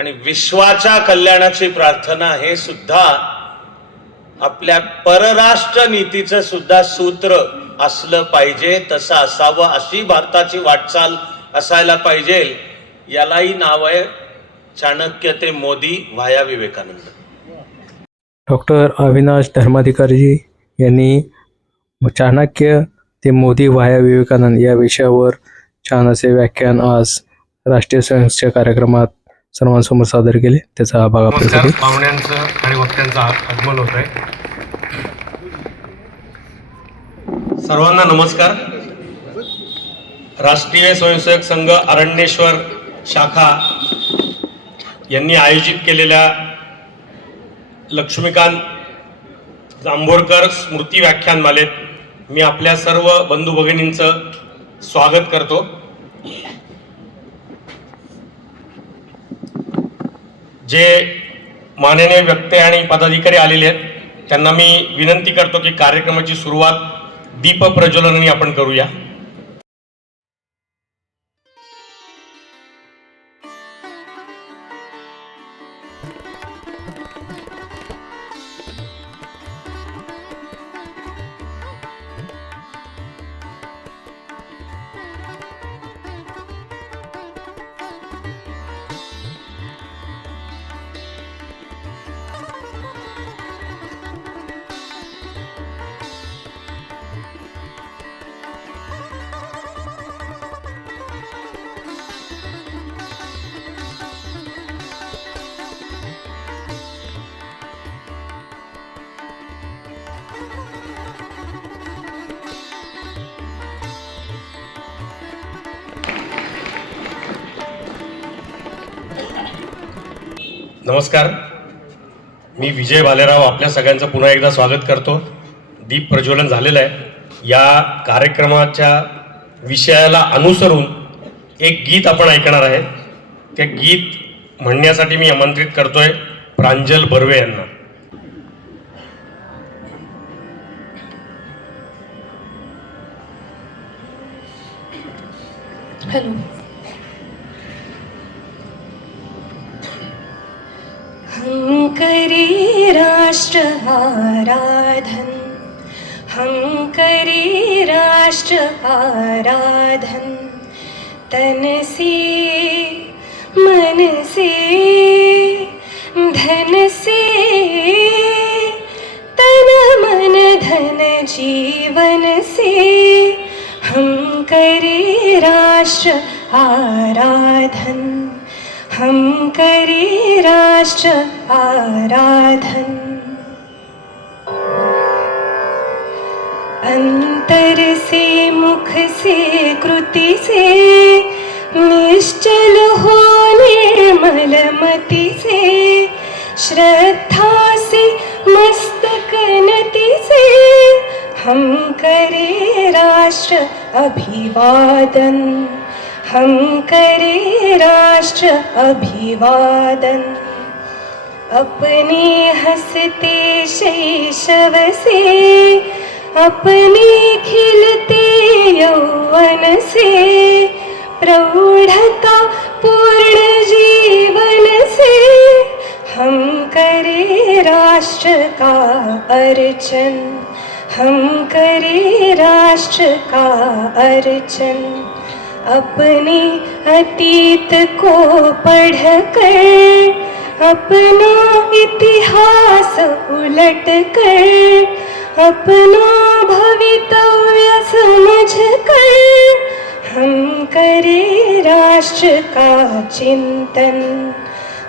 आणि विश्वाच्या कल्याणाची प्रार्थना हे सुद्धा आपल्या परराष्ट्र नीतीचं सुद्धा सूत्र असलं पाहिजे, तसं असावं, अशी भारताची वाटचाल असायला पाहिजे. यालाही नाव आहे चाणक्य ते मोदी व्हाया विवेकानंद. डॉक्टर अविनाश धर्माधिकारी यांनी चाणक्य ते मोदी व्हाया विवेकानंद या विषयावर छान असे व्याख्यान आज राष्ट्रीय स्वयंसेवक कार्यक्रमात सर्वांसमोर सादर केले. त्याचा भाग आपल्यासाठी पाहुण्यांचं आणि वक्त्यांचं आगमन होत आहे. सर्वांना नमस्कार. राष्ट्रीय स्वयंसेवक संघ अरण्येश्वर शाखा यांनी आयोजित केलेल्या लक्ष्मीकांत जांभोळकर स्मृती व्याख्यानमालेत मी आपल्या सर्व बंधू भगिनींचं स्वागत करतो. जे माननीय व्यक्ती आणि पदाधिकारी आलेले आहेत त्यांना मी विनंती करतो की कार्यक्रमाची सुरुवात दीप प्रज्वलनाने आपण करूया. नमस्कार, मी विजय भालेराव आपल्या सगळ्यांचं पुन्हा एकदा स्वागत करतो. दीप प्रज्वलन झालेलं आहे. या कार्यक्रमाच्या विषयाला अनुसरून एक गीत आपण ऐकणार आहे. ते गीत म्हणण्यासाठी मी आमंत्रित करतोय प्रांजल बर्वे यांना. हॅलो. हम करे राष्ट्र आराधन, हम करे राष्ट्र आराधन, तन से मन से धन से, तन मन धन जीवन से, हम करे राष्ट्र आराधन, हम करे राष्ट्र आराधन. अंतर से मुख से कृति से, निश्चल हो निर्मल मति से, श्रद्धा से मस्तक नति से, हम करे राष्ट्र अभिवादन, हम करे राष्ट्र अभिवादन. अपने हंसते शैशव से, अपने खिलते यौवन से, प्रौढ़ता पूर्ण जीवन से, हम करे राष्ट्र का अर्चन, हम करे राष्ट्र का अर्चन. अपने अतीत को पढ़कर, अपना इतिहास उलट कर, अपना भवितव्य समझ कर, हम करे राष्ट्र का चिंतन,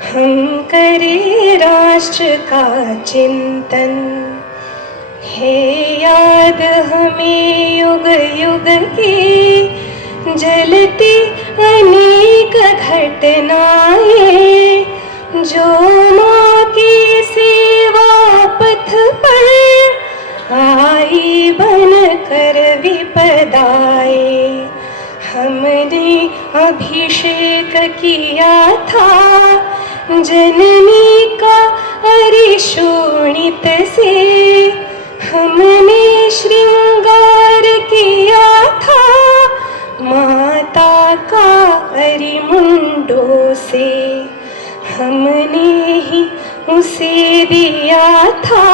हम करे राष्ट्र का चिंतन. हे याद हमें युग युग की जलती अनेक घटनाएं, जो माँ की सेवा पथ पर आई बन कर विपदाएं. हमने अभिषेक किया था जननी का अरिशोणित से, हमने श्रृंगार किया था माता का अरिमुंडों से. हमने ही उसे दिया था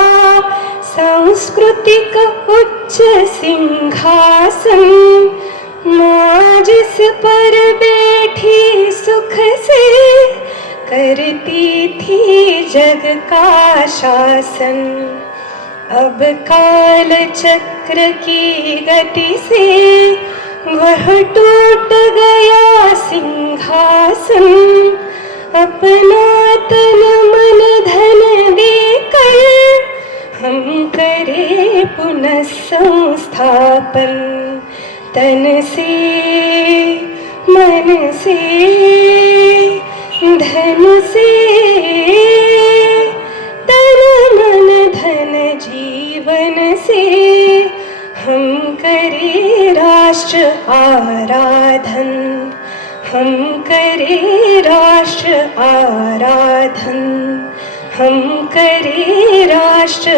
सांस्कृतिक उच्च सिंहासन। माँ जिस पर बैठी सुख से करती थी जग का शासन। अब काल चक्र की गति से वह टूट गया सिंहासन। अपना तन मन धन देकर हम करे पुनः संस्थापन। तन से मन से धन से, तन मन धन जीवन से हम करे राष्ट्र आराधन। हम करे राष्ट्र आराधन। हम करे राष्ट्र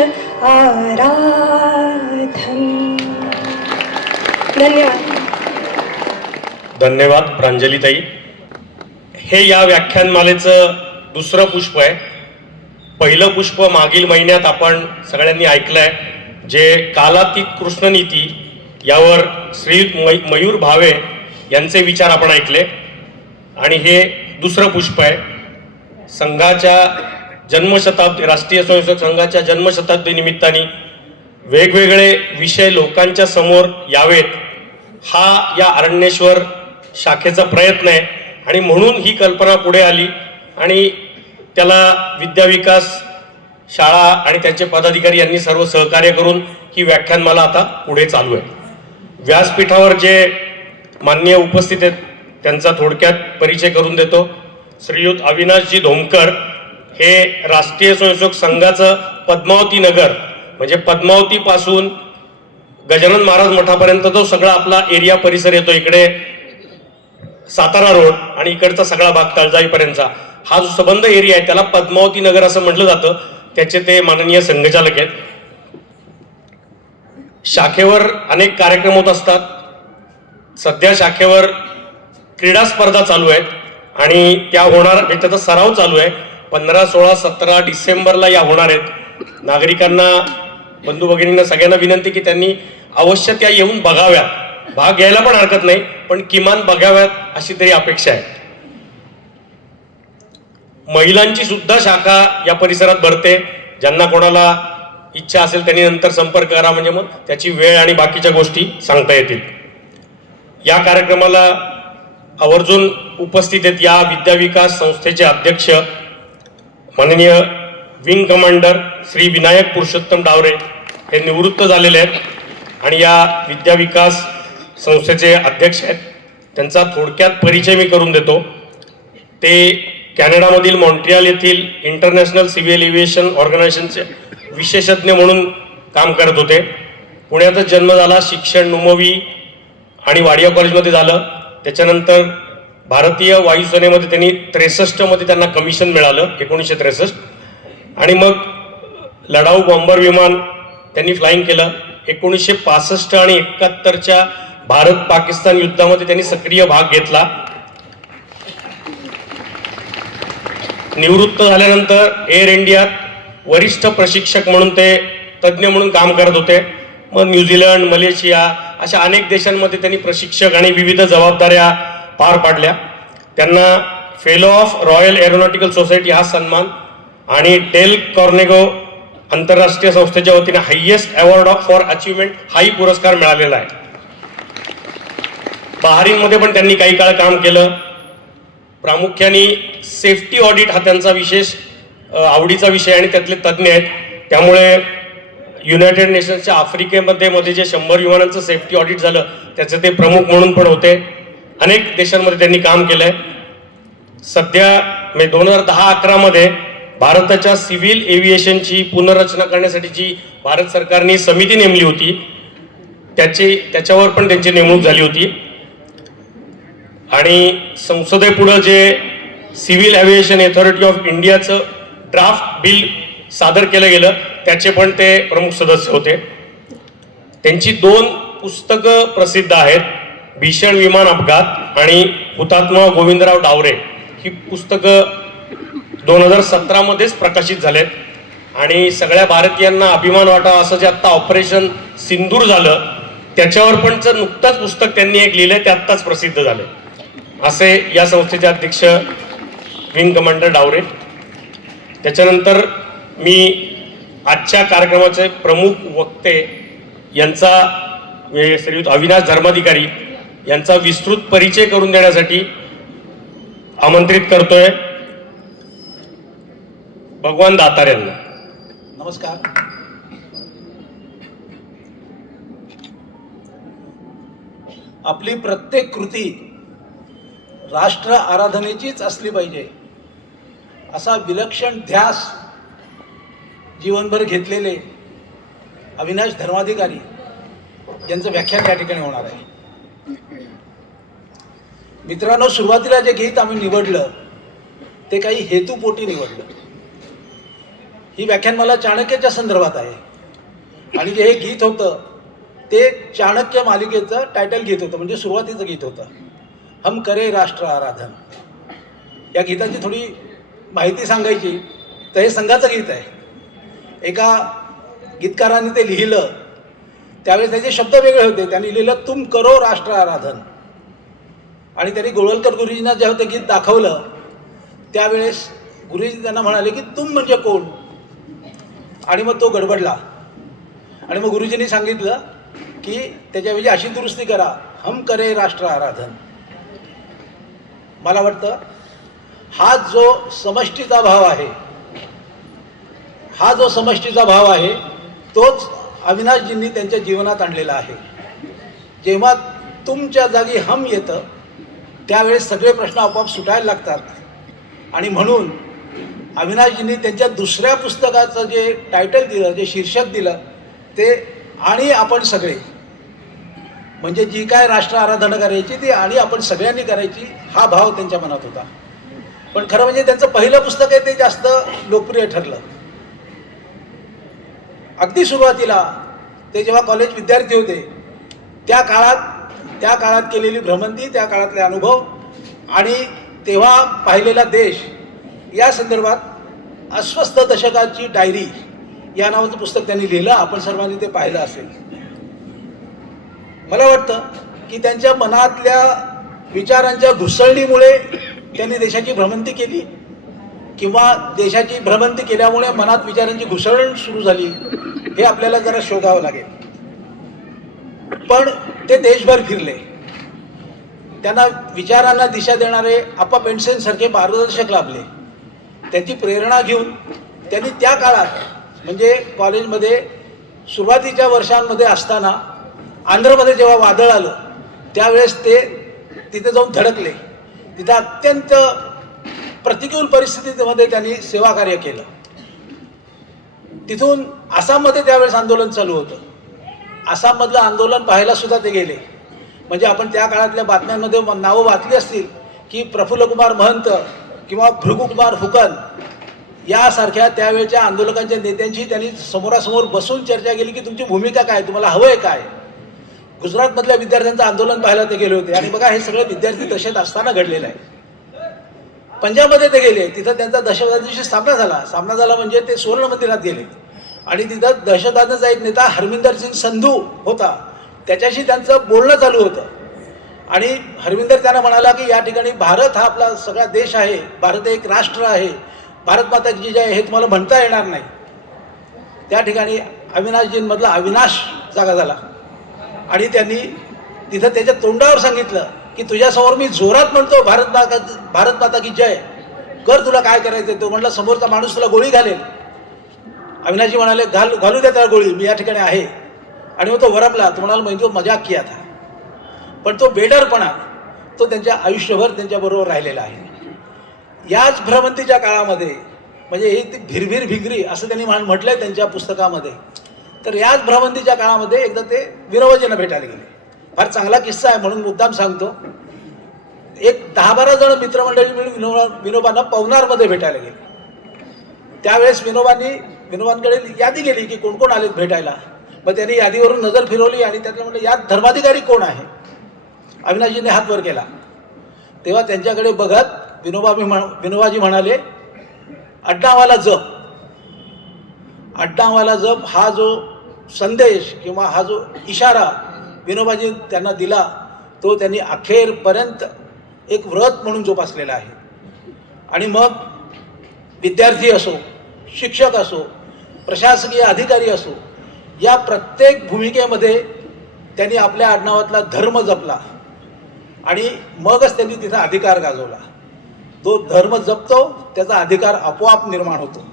आराधन। धन्यवाद. धन्यवाद प्रांजलीताई. हे या व्याख्यानमालेचं दुसरं पुष्प आहे. पहिलं पुष्प मागील महिन्यात आपण सगळ्यांनी ऐकलंय, जे कालातीत कृष्णनीती यावर श्री मयूर भावे यांचे विचार आपण ऐकले. आणि हे दुसरं पुष्प आहे. संघाच्या जन्मशताब्दी, राष्ट्रीय स्वयंसेवक संघाच्या जन्मशताब्दी निमित्ताने वेगवेगळे विषय लोकांच्या समोर यावेत, हा या अरण्येश्वर शाखेचा प्रयत्न आहे. आणि म्हणून ही कल्पना पुढे आली आणि त्याला विद्याविकास शाळा आणि त्यांचे पदाधिकारी यांनी सर्व सहकार्य करून ही व्याख्यानमाला आता पुढे चालू आहे. व्यासपीठावर जे माननीय उपस्थित आहेत त्यांचा थोडक्यात परिचय करून देतो. श्रीयुत अविनाशजी धोमकर हे राष्ट्रीय स्वयंसेवक संघाचं पद्मावती नगर, म्हणजे पद्मावती पासून गजानन महाराज मठापर्यंत जो सगळा आपला एरिया परिसर येतो, इकडे सातारा रोड आणि इकडचा सगळा भाग तळजाईपर्यंतचा हा जो सबंध एरिया आहे त्याला पद्मावती नगर असं म्हटलं जातं. त्याचे ते माननीय संघचालक आहेत. शाखेवर अनेक कार्यक्रम होत असतात. सध्या शाखेवर क्रीडा स्पर्धा चालू आहेत आणि त्या होणार, त्याचा सराव चालू आहे. 15, 16, 17 डिसेंबरला या होणार आहेत. नागरिकांना, बंधू भगिनींना सगळ्यांना विनंती की त्यांनी अवश्य त्या येऊन बघाव्यात. भाग घ्यायला पण हरकत नाही, पण किमान बघाव्यात अशी तरी अपेक्षा आहे. महिलांची सुद्धा शाखा या परिसरात भरते. ज्यांना कोणाला इच्छा असेल त्यांनी नंतर संपर्क करा, म्हणजे मग त्याची वेळ आणि बाकीच्या गोष्टी सांगता येतील. या कार्यक्रमाला आवर्जून उपस्थित आहेत या विद्याविकास संस्थेचे अध्यक्ष माननीय विंग कमांडर श्री विनायक पुरुषोत्तम डावरे हे निवृत्त झालेले आहेत आणि या विद्याविकास संस्थेचे अध्यक्ष आहेत. त्यांचा थोडक्यात परिचय मी करून देतो. ते कॅनडामधील मॉन्ट्रियल येथील इंटरनॅशनल सिव्हिल एव्हिएशन ऑर्गनायझेशनचे विशेषज्ञ म्हणून काम करत होते. पुण्यातच जन्म झाला. शिक्षण नुमवी आणि वाडिया कॉलेजमध्ये झालं. त्याच्यानंतर भारतीय वायुसेनेमध्ये त्यांनी 63 मध्ये त्यांना कमिशन मिळालं, 1963. आणि मग लढाऊ बॉम्बर विमान त्यांनी फ्लाइंग केलं. 1965 आणि 71च्या भारत पाकिस्तान युद्धामध्ये त्यांनी सक्रिय भाग घेतला. निवृत्त झाल्यानंतर एअर इंडियात वरिष्ठ प्रशिक्षक म्हणून ते तज्ज्ञ म्हणून काम करत होते. मग न्यूझीलंड, मलेशिया अशा अनेक देशांमध्ये त्यांनी प्रशिक्षक आणि विविध जबाबदाऱ्या पार पाडल्या. त्यांना fellow of royal aeronautical society हा सन्मान आणि डेल कॉर्नेगो आंतरराष्ट्रीय संस्थेच्या वतीने हायेस्ट अवॉर्ड फॉर अचिव्हमेंट हाही पुरस्कार मिळालेला आहे. बहारीनमध्ये पण त्यांनी काही काळ काम केलं. प्रामुख्याने सेफ्टी ऑडिट हा त्यांचा विशेष आवडीचा विषय आणि त्यातले तज्ज्ञ आहेत. त्यामुळे युनायटेड नेशन्सच्या आफ्रिकेमध्ये जे 100 विमानांचं सेफ्टी ऑडिट झालं त्याचे ते प्रमुख म्हणून पण होते. अनेक देशांमध्ये त्यांनी काम केलंय. सध्या 2010-11 मध्ये भारताच्या सिव्हिल एव्हिएशनची पुनर्रचना करण्यासाठी जी भारत सरकारने समिती नेमली होती त्याच्यावर पण त्यांची नेमणूक झाली होती. आणि संसदेपुढं जे सिव्हिल एव्हिएशन अथॉरिटी ऑफ इंडियाचं ड्राफ्ट बिल सादर केलं गेलं त्याचे पण ते प्रमुख सदस्य होते. त्यांची 2 पुस्तकं प्रसिद्ध आहेत. भीषण विमान अपघात आणि हुतात्मा गोविंदराव डावरे ही पुस्तकं 2017मध्येच प्रकाशित झालेत आणि सगळ्या भारतीयांना अभिमान वाटावा असं जे आत्ता ऑपरेशन सिंदूर झालं त्याच्यावर पण नुकतंच पुस्तक त्यांनी एक लिहिलंय ते आत्ताच प्रसिद्ध झाले. असे या संस्थेचे अध्यक्ष विंग कमांडर डावरे. त्याच्यानंतर मी आजच्या कार्यक्रमाचे प्रमुख वक्ते यांचा श्रीयुत अविनाश धर्माधिकारी यांचा विस्तृत परिचय करून देण्यासाठी आमंत्रित करतोय भगवान दातार यांना. नमस्कार. आपली प्रत्येक कृती राष्ट्र आराधनेचीच असली पाहिजे असा विलक्षण ध्यास जीवनभर घेतलेले अविनाश धर्माधिकारी यांचं व्याख्यान या ठिकाणी होणार आहे. मित्रांनो, सुरुवातीला जे गीत आम्ही निवडलं ते काही हेतुपोटी निवडलं. ही व्याख्यान मला चाणक्याच्या संदर्भात आहे आणि जे हे गीत होतं ते चाणक्य मालिकेचं टायटल गीत होतं, म्हणजे सुरुवातीचं गीत होतं, हम करे राष्ट्र आराधन. या गीताची थोडी माहिती सांगायची तर हे संघाचं गीत आहे. एका गीतकाराने ते लिहिलं त्यावेळेस त्याचे शब्द वेगळे होते. त्यांनी लिहिलं तुम करो राष्ट्र आराधन आणि त्यांनी गोळवलकर गुरुजींना जेव्हा ते गीत दाखवलं त्यावेळेस गुरुजी त्यांना म्हणाले की तुम म्हणजे कोण, आणि मग तो गडबडला आणि मग गुरुजींनी सांगितलं की त्याच्याऐवजी अशी दुरुस्ती करा, हम करे राष्ट्र आराधन. मला वाटतं हा जो समष्टीचा भाव आहे, हा जो समष्टीचा भाव आहे तोच अविनाशजींनी त्यांच्या जीवनात आणलेला आहे. जेव्हा तुमच्या जागी हम येतं त्यावेळेस सगळे प्रश्न आपोआप सुटायला लागतात आणि म्हणून अविनाशजींनी त्यांच्या दुसऱ्या पुस्तकाचं जे टायटल दिलं, जे शीर्षक दिलं ते आणि आपण सगळे, म्हणजे जी काय राष्ट्र आराधना करायची ती आणि आपण सगळ्यांनी करायची, हा भाव त्यांच्या मनात होता. पण खरं म्हणजे त्यांचं पहिलं पुस्तक आहे ते जास्त लोकप्रिय ठरलं. अगदी सुरुवातीला ते जेव्हा कॉलेज विद्यार्थी होते त्या काळात केलेली भ्रमंती, त्या काळातले अनुभव आणि तेव्हा पाहिलेला देश या संदर्भात अस्वस्थ दशकाची डायरी या नावाचं पुस्तक त्यांनी लिहिलं. आपण सर्वांनी ते पाहिलं असेल. मला वाटतं की त्यांच्या मनातल्या विचारांच्या घुसळणीमुळे त्यांनी देशाची भ्रमंती केली किंवा देशाची भ्रमंती केल्यामुळे मनात विचारांची घुसळण सुरू झाली हे आपल्याला जरा शोधावं लागेल. पण ते देशभर फिरले. त्यांना विचारांना दिशा देणारे आप्पा पेंडसेन सारखे मार्गदर्शक लाभले. त्यांची प्रेरणा घेऊन त्यांनी त्या काळात म्हणजे कॉलेजमध्ये सुरुवातीच्या वर्षांमध्ये असताना आंध्रमध्ये जेव्हा वादळ आलं त्यावेळेस ते तिथे जाऊन धडकले. तिथं अत्यंत प्रतिकूल परिस्थितीमध्ये त्यांनी सेवा कार्य केलं. तिथून आसाममध्ये त्यावेळेस आंदोलन चालू होतं. आसाममधलं आंदोलन पाहायला सुद्धा ते गेले. म्हणजे आपण त्या काळातल्या बातम्यांमध्ये नावं वाचली असतील की प्रफुल्लकुमार महंत किंवा भृगुकुमार हुकन यासारख्या त्यावेळच्या आंदोलकांच्या नेत्यांशी त्यांनी समोरासमोर बसून चर्चा केली की तुमची भूमिका काय, तुम्हाला हवं आहे काय. गुजरातमधल्या विद्यार्थ्यांचं आंदोलन पाहायला ते गेले होते आणि बघा हे सगळे विद्यार्थी दशेत असताना घडलेलं आहे. पंजाबमध्ये ते गेले, तिथं त्यांचा दहशतवाद्यांशी सामना झाला म्हणजे ते सुवर्ण मंदिरात गेले आणि तिथं दहशतवादाचा एक नेता हरमिंदर सिंग संधू होता, त्याच्याशी त्यांचं बोलणं चालू होतं आणि हरमिंदर त्यांना म्हणाला की या ठिकाणी भारत हा आपला सगळा देश आहे, भारत एक राष्ट्र आहे, भारत माता की जय हे तुम्हाला म्हणता येणार नाही. त्या ठिकाणी अविनाशजींमधला अविनाश जागा झाला आणि त्यांनी तिथं त्याच्या तोंडावर सांगितलं की तुझ्यासमोर मी जोरात म्हणतो भारत माता की जय, कर तुला काय करायचं. तो म्हणला समोरचा माणूस तुला गोळी घालेल. अविनाशजी म्हणाले घालू दे त्याला गोळी, मी या ठिकाणी आहे. आणि मग तो वरमला, तो म्हणाला म्हणजे तो मजाक किया था. पण तो बेडरपणा तो त्यांच्या आयुष्यभर त्यांच्याबरोबर राहिलेला आहे. याच भ्रमंतीच्या काळामध्ये म्हणजे ही ती भिरभिर भिंगरी असं त्यांनी म्हटलंय त्यांच्या पुस्तकामध्ये. तर याच भ्रमंतीच्या काळामध्ये एकदा ते विनोबाजींना भेटायला गेले. फार चांगला किस्सा आहे म्हणून मुद्दाम सांगतो. एक 10-12 जण मित्रमंडळी मिळून विनोबांना पवनारमध्ये भेटायला गेले. त्यावेळेस विनोबांकडे यादी गेली की कोण कोण आलेत भेटायला. मग त्यांनी यादीवरून नजर फिरवली आणि त्यातलं म्हटलं यात धर्माधिकारी कोण आहे. अविनाशजीने हात वर केला. तेव्हा त्यांच्याकडे बघत विनोबाजी म्हणाले अड्डावाला जप, अड्डावाला जप हा जो संदेश किंवा हा जो इशारा विनोबाजी त्यांना दिला तो त्यांनी अखेरपर्यंत एक व्रत म्हणून जोपासलेला आहे. आणि मग विद्यार्थी असो, शिक्षक असो, प्रशासकीय अधिकारी असो, या प्रत्येक भूमिकेमध्ये त्यांनी आपल्या आडनावातला धर्म जपला आणि मगच त्यांनी तिथं अधिकार गाजवला. तो धर्म जपतो त्याचा अधिकार आपोआप निर्माण होतो.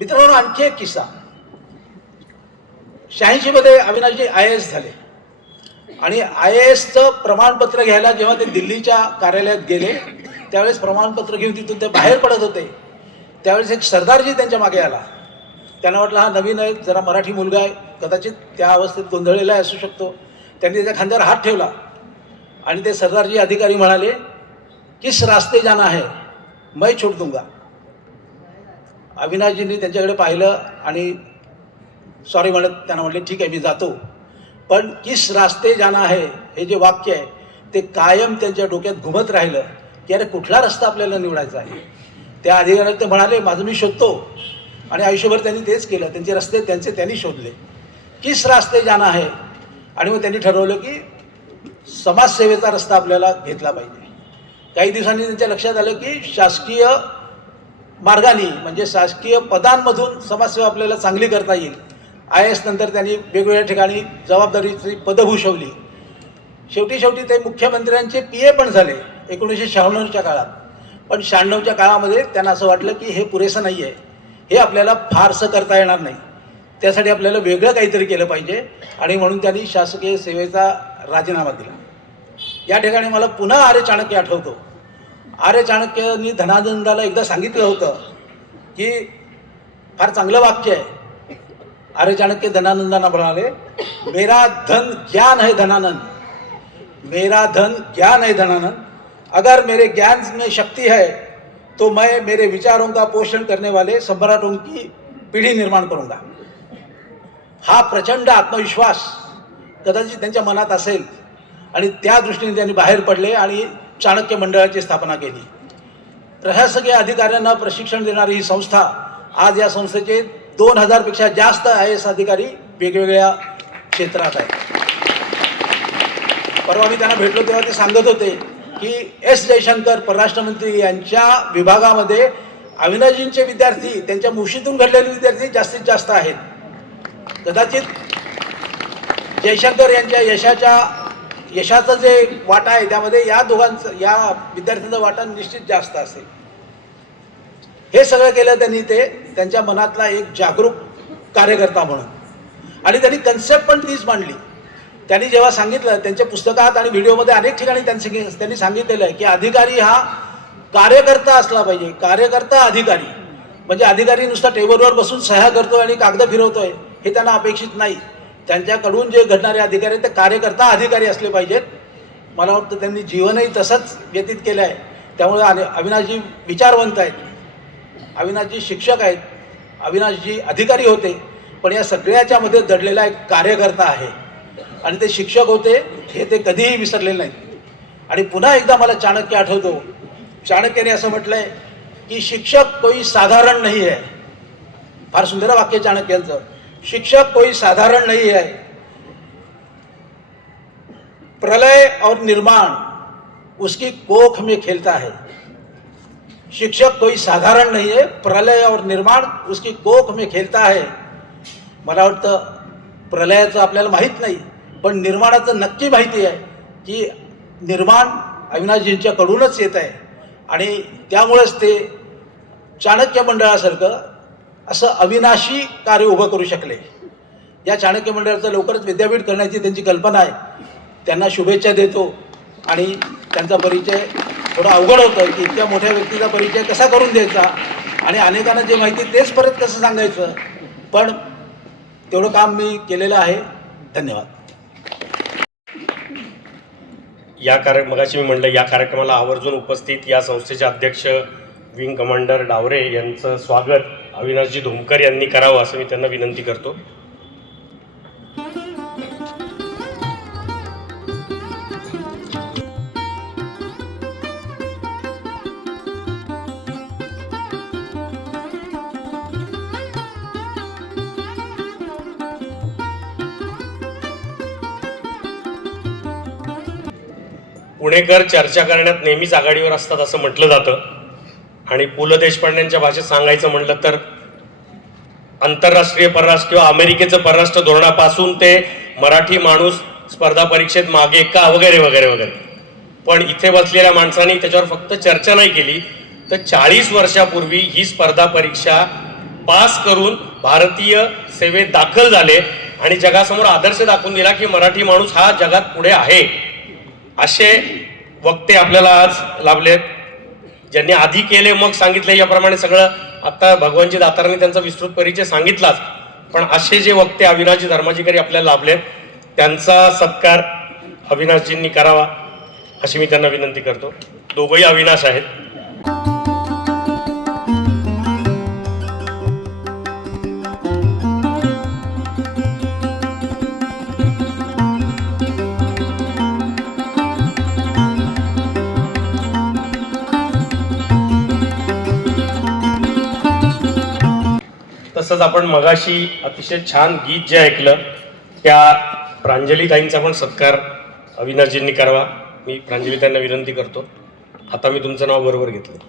मित्रांनो, आणखी एक किस्सा. 86 मध्ये अविनाशजी IAS झाले आणि IASचं प्रमाणपत्र घ्यायला जेव्हा ते दिल्लीच्या कार्यालयात गेले त्यावेळेस प्रमाणपत्र घेऊन तिथून ते बाहेर पडत होते. त्यावेळेस एक सरदारजी त्यांच्या मागे आला. त्यांना वाटलं हा नवीन आहे, जरा मराठी मुलगा आहे, कदाचित त्या अवस्थेत गोंधळलेला असू शकतो. त्यांनी त्याच्या खांद्यावर हात ठेवला आणि ते सरदारजी अधिकारी म्हणाले, किस रास्ते जाना है, मैं छोड़ दूंगा. अविनाशजींनी त्यांच्याकडे पाहिलं आणि सॉरी म्हणत त्यांना म्हटले, ठीक आहे मी जातो. पण किस रास्ते जाना है हे जे वाक्य आहे ते कायम त्यांच्या डोक्यात घुमत राहिलं की अरे कुठला रस्ता आपल्याला निवडायचा आहे. त्या अधिकाऱ्याला ते म्हणाले, माझं मी शोधतो. आणि आयुष्यभर त्यांनी तेच केलं. त्यांचे रस्ते त्यांनी शोधले. किस रास्ते जाना है. आणि मग त्यांनी ठरवलं की समाजसेवेचा रस्ता आपल्याला घेतला पाहिजे. काही दिवसांनी त्यांच्या लक्षात आलं की शासकीय मार्गाने म्हणजे शासकीय पदांमधून समाजसेवा आपल्याला चांगली करता येईल. IAS नंतर त्यांनी वेगवेगळ्या ठिकाणी जबाबदारीची पदं भूषवली. शेवटी ते मुख्यमंत्र्यांचे PA पण झाले 1996च्या काळात. पण 96च्या काळामध्ये त्यांना असं वाटलं की हे पुरेसं नाही आहे, हे आपल्याला फारसं करता येणार नाही, त्यासाठी आपल्याला वेगळं काहीतरी केलं पाहिजे. आणि म्हणून त्यांनी शासकीय सेवेचा राजीनामा दिला. या ठिकाणी मला पुन्हा आर्य चाणक्य आठवतो. आर्य चाणक्यांनी धनानंदाला एकदा सांगितलं होतं की फार चांगलं वाक्य आहे. आर्य चाणक्य धनानंदांना म्हणाले, मेरा धन ज्ञान है धनानंद, मेरा धन ज्ञान है धनानंद, अगर मेरे ज्ञान में शक्ति है तो मैं मेरे विचारों का पोषण करने वाले सम्राटों की पिढी निर्माण करूंगा. हा प्रचंड आत्मविश्वास कदाचित त्यांच्या मनात असेल आणि त्या दृष्टीने त्यांनी बाहेर पडले आणि चाणक्य मंडळाची स्थापना केली. प्रशासकीय अधिकाऱ्यांना प्रशिक्षण देणारी ही संस्था आज या संस्थेचे 2000 पेक्षा जास्त IAS अधिकारी वेगवेगळ्या क्षेत्रात आहेत. परवा मी त्यांना भेटलो तेव्हा ते सांगत होते की S जयशंकर परराष्ट्रमंत्री यांच्या विभागामध्ये अविनाशजींचे विद्यार्थी, त्यांच्या मुशीतून घडलेले विद्यार्थी जास्तीत जास्त आहेत. कदाचित जयशंकर यांच्या यशाचं जे वाटा आहे त्यामध्ये या विद्यार्थ्यांचा वाटा निश्चित जास्त असेल. हे सगळं केलं त्यांनी ते त्यांच्या मनातला एक जागरूक कार्यकर्ता म्हणून. आणि त्यांनी कन्सेप्ट पण तीच मांडली. त्यांनी जेव्हा सांगितलं, त्यांच्या पुस्तकात आणि व्हिडिओमध्ये अनेक ठिकाणी त्यांनी सांगितलेलं आहे की अधिकारी हा कार्यकर्ता असला पाहिजे. कार्यकर्ता अधिकारी म्हणजे अधिकारी नुसता टेबलवर बसून सह्या करतोय आणि कागद फिरवतोय हे त्यांना अपेक्षित नाही. त्यांच्याकडून जे घडणारे अधिकारी आहेत ते कार्यकर्ता अधिकारी असले पाहिजेत. मला वाटतं त्यांनी जीवनही तसंच व्यतीत केलं आहे. त्यामुळे अविनाशजी विचारवंत आहेत, अविनाशजी शिक्षक आहेत, अविनाशजी अधिकारी होते, पण या सगळ्याच्या मध्ये दडलेला एक कार्यकर्ता आहे. आणि ते शिक्षक होते हे ते कधीही विसरलेले नाहीत. आणि पुन्हा एकदा मला चाणक्य आठवतो. चाणक्याने असं म्हटलंय की शिक्षक कोई साधारण नहीं है. फार सुंदर वाक्य चाणक्यांचं. शिक्षक कोई साधारण नहीं है, प्रलय और निर्माण उसकी कोख में खेलता है. शिक्षक कोई साधारण नहीं है, प्रलय और निर्माण उसकी कोख में खेलता है. मला वाटतं प्रलयाचं आपल्याला माहीत नाही, पण निर्माणाचं नक्की माहिती आहे की निर्माण अविनाशजींच्याकडूनच येत आहे. आणि त्यामुळेच ते चाणक्य मंडळासारखं असं अविनाशी कार्य उभं करू शकले. या चाणक्य मंडळाचं लवकरच विद्यापीठ करण्याची त्यांची कल्पना आहे. त्यांना शुभेच्छा देतो. आणि त्यांचा परिचय थोडा अवघड होतं की इतक्या मोठ्या व्यक्तीचा परिचय कसा करून द्यायचा आणि अनेकांना जे माहिती तेच परत कसं सांगायचं, पण तेवढं काम मी केलेलं आहे. धन्यवाद. मगाशी मी म्हणलं या कार्यक्रमाला आवर्जून उपस्थित या संस्थेचे अध्यक्ष विंग कमांडर डावरे यांचं स्वागत अविनाशजी धुमकर यांनी करावं असं मी त्यांना विनंती करतो. पुणेकर चर्चा करण्यात नेहमीच आघाडीवर असतात असं म्हटलं जातं. आणि पु ल देशपांडेंच्या भाषेत सांगायचं म्हणलं तर आंतरराष्ट्रीय परराष्ट्र किंवा अमेरिकेचं परराष्ट्र धोरणापासून ते मराठी माणूस स्पर्धा परीक्षेत मागे का वगैरे वगैरे वगैरे. पण इथे बसलेल्या माणसांनी त्याच्यावर फक्त चर्चा नाही केली तर 40 वर्षापूर्वी ही स्पर्धा परीक्षा पास करून भारतीय सेवेत दाखल झाले आणि जगासमोर आदर्श दाखवून दिला की मराठी माणूस हा जगात पुढे आहे. असे वक्ते आपल्याला आज लाभलेत. ज्यांनी आधी केले मग सांगितले याप्रमाणे सगळं आता भगवानजी दातारांनी त्यांचा विस्तृत परिचय सांगितलाच. पण असे जे वक्ते अविनाशजी धर्माधिकारी आपल्याला लाभलेत त्यांचा सत्कार अविनाशजींनी करावा अशी मी त्यांना विनंती करतो. दोघंही अविनाश आहेत. तसंच आपण मगाशी अतिशय छान गीत जे ऐकलं त्या प्रांजलीताईंचा पण सत्कार अविनाशजींनी करावा. मी प्रांजलीताईंना विनंती करतो. आता मी तुमचं नाव बरोबर घेतलं.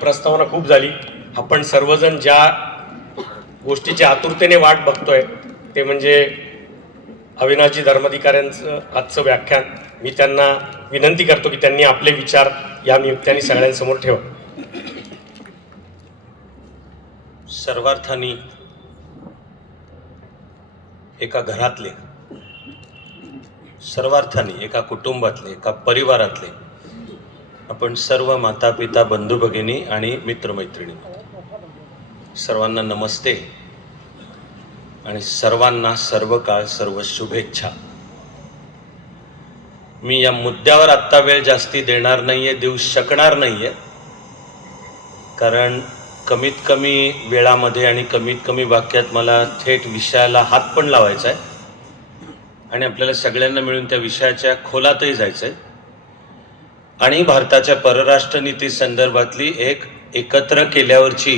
प्रस्तावना खूप झाली. आपण सर्वजण ज्या गोष्टीची आतुरतेने वाट बघतोय ते म्हणजे अविनाशजी धर्माधिकाऱ्यांचं आजचं व्याख्यान. मी त्यांना विनंती करतो की त्यांनी आपले विचार या नियुक्त्याने सगळ्यांसमोर ठेवा. सर्वार्थाने एका घरातले, सर्वार्थाने एका कुटुंबातले, एका परिवारातले आपण सर्व माता पिता बंधू भगिनी आणि मित्रमैत्रिणी सर्वांना नमस्ते आणि सर्वांना सर्व काळ सर्व शुभेच्छा. मी या मुद्द्यावर आत्ता वेळ जास्ती देणार नाहीये, देऊ शकणार नाहीये, कारण कमीत कमी वेळामध्ये आणि कमीत कमी वाक्यात मला थेट विषयाला हात पण लावायचा आहे आणि आपल्याला सगळ्यांना मिळून त्या विषयाच्या खोलातही जायचं आहे आणि भारताच्या परराष्ट्र नीती संदर्भातली एक एकत्र केल्यावरची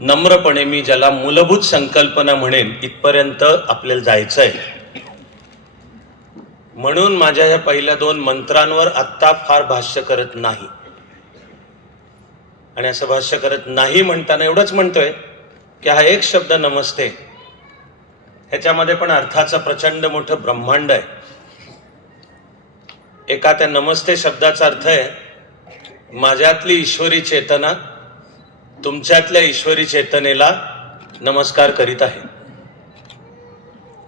नम्रपणे मी ज्याला मूलभूत संकल्पना म्हणेन इथपर्यंत आपल्याला जायचं आहे. म्हणून माझ्या ह्या पहिल्या 2 मंत्रांवर आत्ता फार भाष्य करत नाही. आणि असं भाष्य करत नाही म्हणताना एवढंच म्हणतोय की हा एक शब्द नमस्ते ह्याच्यामध्ये पण अर्थाचं प्रचंड मोठं ब्रह्मांड आहे. एका त्या नमस्ते शब्दाचा अर्थ आहे माझ्यातली ईश्वरी चेतना तुमच्यातल्या ईश्वरी चेतनेला नमस्कार करीत आहे.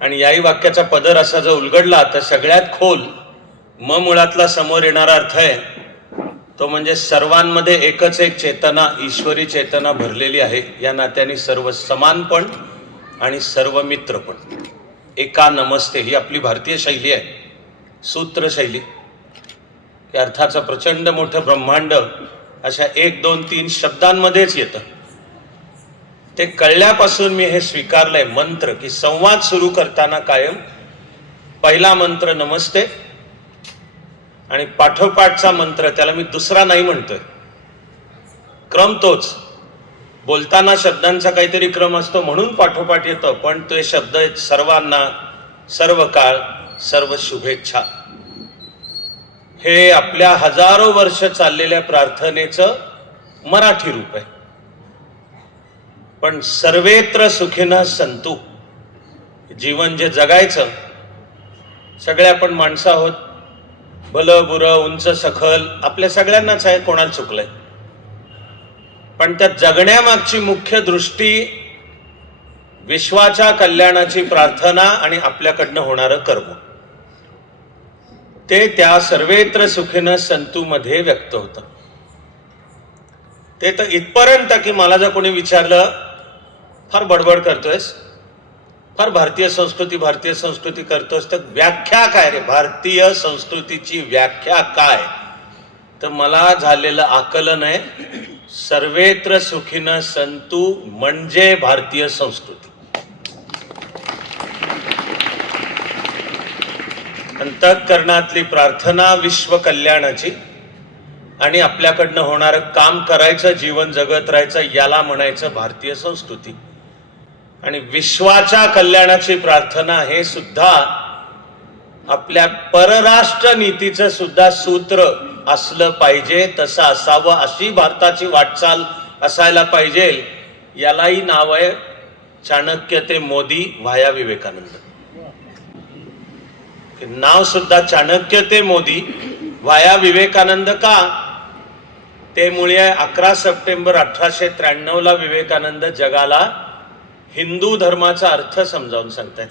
आणि याही वाक्याचा पदर असा जो उलगडला तर सगळ्यात खोल मुळातला समोर येणारा अर्थ आहे तो म्हणजे सर्वांमध्ये एकच एक चेतना, ईश्वरी चेतना भरलेली आहे. या नात्याने सर्व समानपण आणि सर्व मित्रपण. एका नमस्ते ही आपली भारतीय शैली आहे, सूत्र शैली. की अर्थाचं प्रचंड मोठं ब्रह्मांड अशा 1, 2, 3 शब्दांमध्येच येतं. ते कळल्यापासून मी हे स्वीकारलंय मंत्र की संवाद सुरू करताना कायम पहिला मंत्र नमस्ते आणि पाठोपाठचा मंत्र त्याला मी दुसरा नाही म्हणतोय, क्रम तोच. बोलताना शब्दांचा काहीतरी क्रम असतो म्हणून पाठोपाठ येतं, पण ते शब्द आहेत सर्वांना सर्व काळ सर्व शुभेच्छा. हे आपल्या हजारो वर्ष चाललेल्या प्रार्थनेचं मराठी रूप आहे. पण सर्वेत्र सुखिनः सन्तु जीवन जे जगायचं, सगळे आपण माणसं आहोत, भलं बुरं उंच सखल आपल्या सगळ्यांनाच आहे, कोणाला चुकलंय. पण त्या जगण्यामागची मुख्य दृष्टी विश्वाच्या कल्याणाची प्रार्थना आणि आपल्याकडनं होणारं कर्म, ते त्या सर्वेत्र सुखिनः सन्तु मध्ये व्यक्त होतं. ते तर इथपर्यंत की मला जर कोणी विचारलं फार बडबड करतोयस, फार भारतीय संस्कृती करतोस, तर व्याख्या काय रे, भारतीय संस्कृतीची व्याख्या काय? तर मला झालेलं आकलन आहे सर्वेत्र सुखिन संतु म्हणजे भारतीय संस्कृती. अंतःकरणातली प्रार्थना विश्व कल्याणाची आणि आपल्याकडनं होणारं काम करायचं, जीवन जगत राहायचं, याला म्हणायचं भारतीय संस्कृती. आणि विश्वाच्या कल्याणाची प्रार्थना हे सुद्धा आपल्या परराष्ट्र नीतीचं सुद्धा सूत्र असलं पाहिजे, तसं असावं, अशी भारताची वाटचाल असायला पाहिजे. यालाही नाव आहे चाणक्य ते मोदी व्हाया विवेकानंद. नाव सुद्धा चाणक्य ते मोदी व्हाया विवेकानंद का? ते मुळे 11 सप्टेंबर 1893 विवेकानंद जगाला हिंदू धर्माचा अर्थ समजावून सांगतात.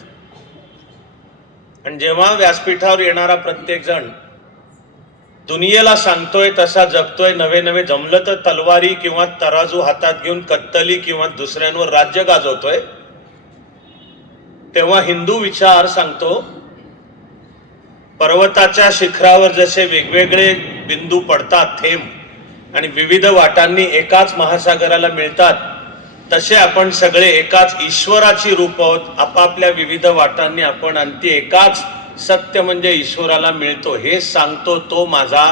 आणि जेव्हा व्यासपीठावर येणारा प्रत्येक जण दुनियेला सांगतोय तसा जगतोय, नवे नवे जमलं तर तलवारी किंवा तराजू हातात घेऊन कत्तली किंवा दुसऱ्यांवर राज्य गाजवतोय, तेव्हा हिंदू विचार सांगतो पर्वताच्या शिखरावर जसे वेगवेगळे बिंदू पडतात, थेंब, आणि विविध वाटांनी एकाच महासागराला मिळतात, तसे आपण सगळे एकाच ईश्वराची रूप आहोत. आपापल्या विविध वाटांनी आपण अंती एकाच सत्य म्हणजे ईश्वराला मिळतो, हे सांगतो तो माझा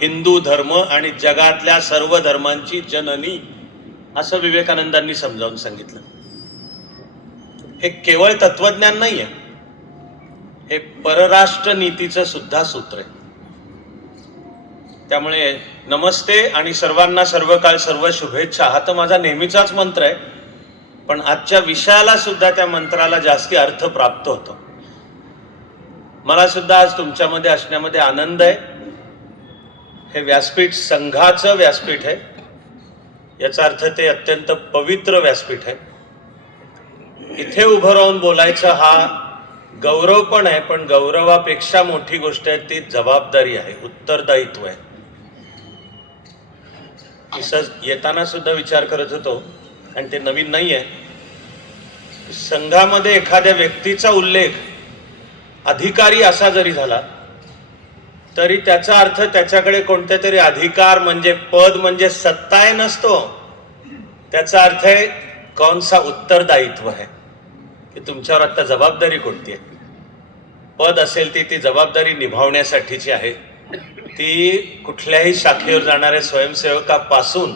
हिंदू धर्म आणि जगातल्या सर्व धर्मांची जननी, असं विवेकानंदांनी समजावून सांगितलं. हे केवळ तत्वज्ञान नाहीये, हे परराष्ट्र नीतीचं सुद्धा सूत्र आहे. त्यामुळे नमस्ते आणि सर्वांना सर्व काळ सर्व शुभेच्छा हा तर माझा नेहमीचाच मंत्र आहे, पण आजच्या विषयाला सुद्धा त्या मंत्राला जास्ती अर्थ प्राप्त होतो. मला सुद्धा आज तुमच्यामध्ये असण्यामध्ये आनंद आहे. हे व्यासपीठ संघाचं व्यासपीठ आहे, याचा अर्थ ते अत्यंत पवित्र व्यासपीठ आहे. इथे उभं राहून बोलायचं हा गौरव पण आहे, पण गौरवापेक्षा मोठी गोष्ट आहे ती जबाबदारी आहे, उत्तरदायित्व आहे. येताना सुद्धा विचार करत होतो, आणि ते नवीन नाही आहे. संघामध्ये एखाद्या व्यक्तीचा उल्लेख अधिकारी असा जरी झाला तरी त्याचा अर्थ त्याच्याकडे कोणत्या तरी अधिकार म्हणजे पद म्हणजे सत्ता आहे नसतो. त्याचा अर्थ आहे कोणसा उत्तरदायित्व आहे, की तुमच्यावर आता जबाबदारी कोणती आहे. पद असेल ती जबाबदारी निभावण्यासाठीची आहे. ती कुठल्याही शाखेवर जाणाऱ्या स्वयंसेवकापासून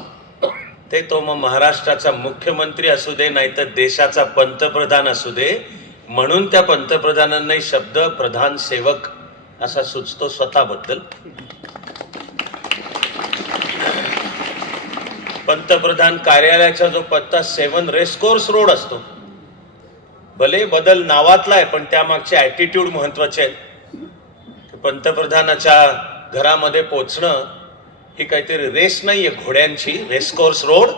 ते तो मग महाराष्ट्राचा मुख्यमंत्री असू दे, नाहीतर देशाचा पंतप्रधान असू दे, म्हणून त्या पंतप्रधानांनाही शब्द प्रधान सेवक असा सुचतो स्वतःबद्दल. पंतप्रधान कार्यालयाचा जो पत्ता 7 रेसकोर्स रोड असतो, भले बदल नावातला आहे पण त्यामागचे ॲटिट्यूड महत्वाचे आहेत. पंतप्रधानाच्या घरामध्ये पोचणं ही काहीतरी रेस नाहीये घोड्यांची, रेसकोर्स रोड,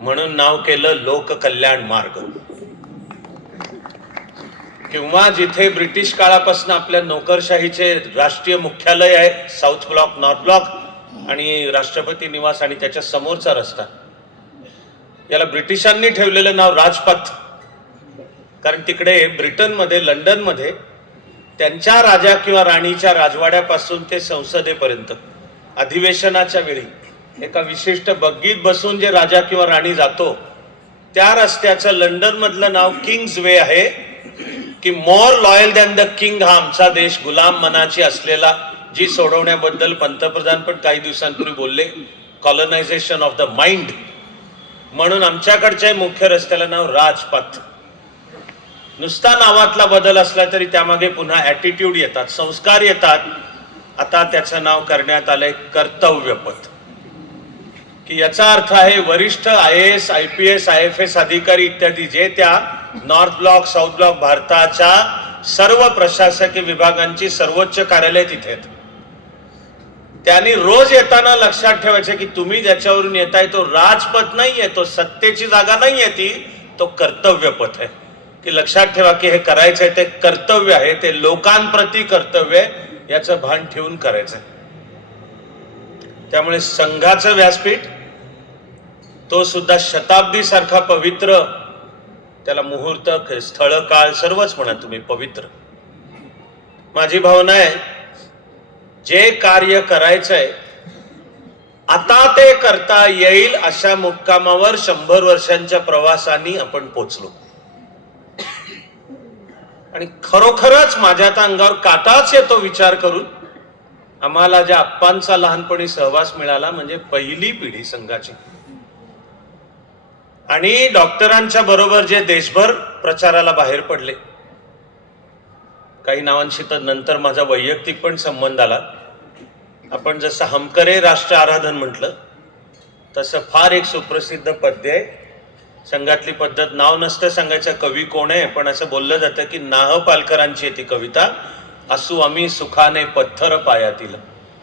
म्हणून नाव केलं लोककल्याण मार्ग. किंवा जिथे ब्रिटिश काळापासून आपल्या नोकरशाहीचे राष्ट्रीय मुख्यालय आहे, साऊथ ब्लॉक, नॉर्थ ब्लॉक, आणि राष्ट्रपती निवास आणि त्याच्या समोरचा रस्ता, याला ब्रिटिशांनी ठेवलेलं नाव राजपथ. कारण तिकडे ब्रिटनमध्ये, लंडनमध्ये त्यांच्या राजा किंवा राणीच्या राजवाड्यापासून ते संसदेपर्यंत अधिवेशनाच्या वेळी एका विशिष्ट बग्गीत बसून जे राजा किंवा राणी जातो, त्या रस्त्याचं लंडन मधलं नाव किंग्स वे आहे, की मोर लॉयल दॅन द किंग हा आमचा देश गुलाम मनाची असलेला, जी सोडवण्याबद्दल पंतप्रधान पण काही दिवसांपूर्वी बोलले, कॉलनायझेशन ऑफ द माइंड. म्हणून आमच्याकडच्या मुख्य रस्त्याला नाव राजपथ. नुसता नावातला बदल असला तरी त्यामागे पुन्हा ॲटिट्यूड येतात, संस्कार येतात. आता त्याचं नाव करण्यात आलंय कर्तव्यपथ, की याचा अर्थ आहे वरिष्ठ IAS, IPS, IFS अधिकारी इत्यादी जे त्या नॉर्थ ब्लॉक, साऊथ ब्लॉक, भारताच्या सर्व प्रशासकीय विभागांची सर्वोच्च कार्यालय तिथे आहेत. त्यांनी रोज येताना लक्षात ठेवायचं की तुम्ही ज्याच्यावरून येताय तो राजपथ नाहीये, तो सत्तेची जागा नाहीये, ती तो कर्तव्यपथ आहे. की लक्षात ठेवा की हे करायचंय ते कर्तव्य आहे, ते लोकांप्रती कर्तव्य आहे, याचं भान ठेवून करायचंय. त्यामुळे संघाचं व्यासपीठ तो सुद्धा शताब्दी सारखा पवित्र, त्याला मुहूर्त, स्थळ, काळ सर्वच म्हणा तुम्ही पवित्र. माझी भावना आहे जे कार्य करायचंय आता ते करता येईल अशा मुक्कामावर 100 वर्षांच्या प्रवासाने आपण पोचलो. आणि खरोखरच माझ्या तर अंगावर काटाच येतो विचार करून. आम्हाला ज्या आप्पांचा लहानपणी सहवास मिळाला म्हणजे पहिली पिढी संघाची, आणि डॉक्टरांच्या बरोबर जे देशभर प्रचाराला बाहेर पडले. काही नावांशी तर नंतर माझा वैयक्तिक पण संबंध आला. आपण जसं हमकरे राष्ट्र आराधन म्हटलं तसं फार एक सुप्रसिद्ध पद्य आहे. संघातली पद्धत नाव नसतं सांगायचं कवी कोण आहे, पण असं बोललं जातं की नाह पालकरांची ती कविता, असू आम्ही सुखाने पत्थर पायातील.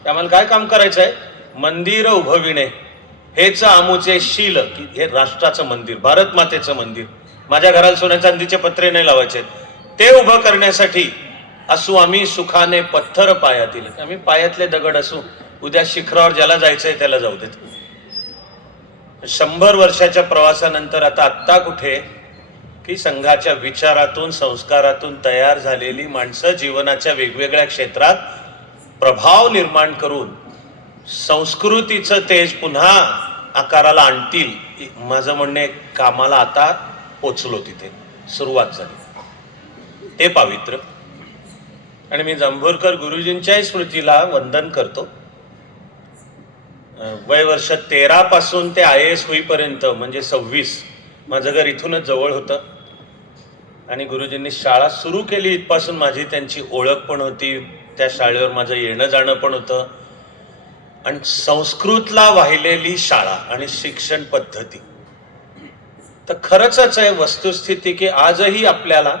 आम्हाला काय काम करायचं आहे? मंदिर उभविणे हेच आमुचे शील. की हे राष्ट्राचं मंदिर, भारत मातेचं मंदिर, माझ्या घराला सोन्या चांदीचे पत्रे नाही लावायचे, ते उभं करण्यासाठी असू आम्ही सुखाने पत्थर पायातील. आम्ही पायातले दगड असू, उद्या शिखरावर ज्याला जायचंय त्याला जाऊ देत. 100 वर्षाच्या प्रवासानंतर आत्ता कुठे की संघाच्या विचारातून संस्कारातून तयार झालेली माणसं जीवनाच्या वेगवेगळ्या क्षेत्रात प्रभाव निर्माण करून संस्कृतीचं तेज पुन्हा आकाराला आणतील. माझं म्हणणे कामाला आता पोचलो, तिथे सुरुवात झाली. ते पावित्र्य. आणि मी जांभूरकर गुरुजींच्याही स्मृतीला वंदन करतो. वय वर्ष 13 पासून ते IAS होईपर्यंत म्हणजे 26, माझं घर इथूनच जवळ होतं. आणि गुरुजींनी शाळा सुरू केली इथपासून माझी त्यांची ओळख पण होती, त्या शाळेवर माझं येणं जाणं पण होतं. आणि संस्कृतला वाहिलेली शाळा आणि शिक्षण पद्धती तर खरंच आहे वस्तुस्थिती की आजही आपल्याला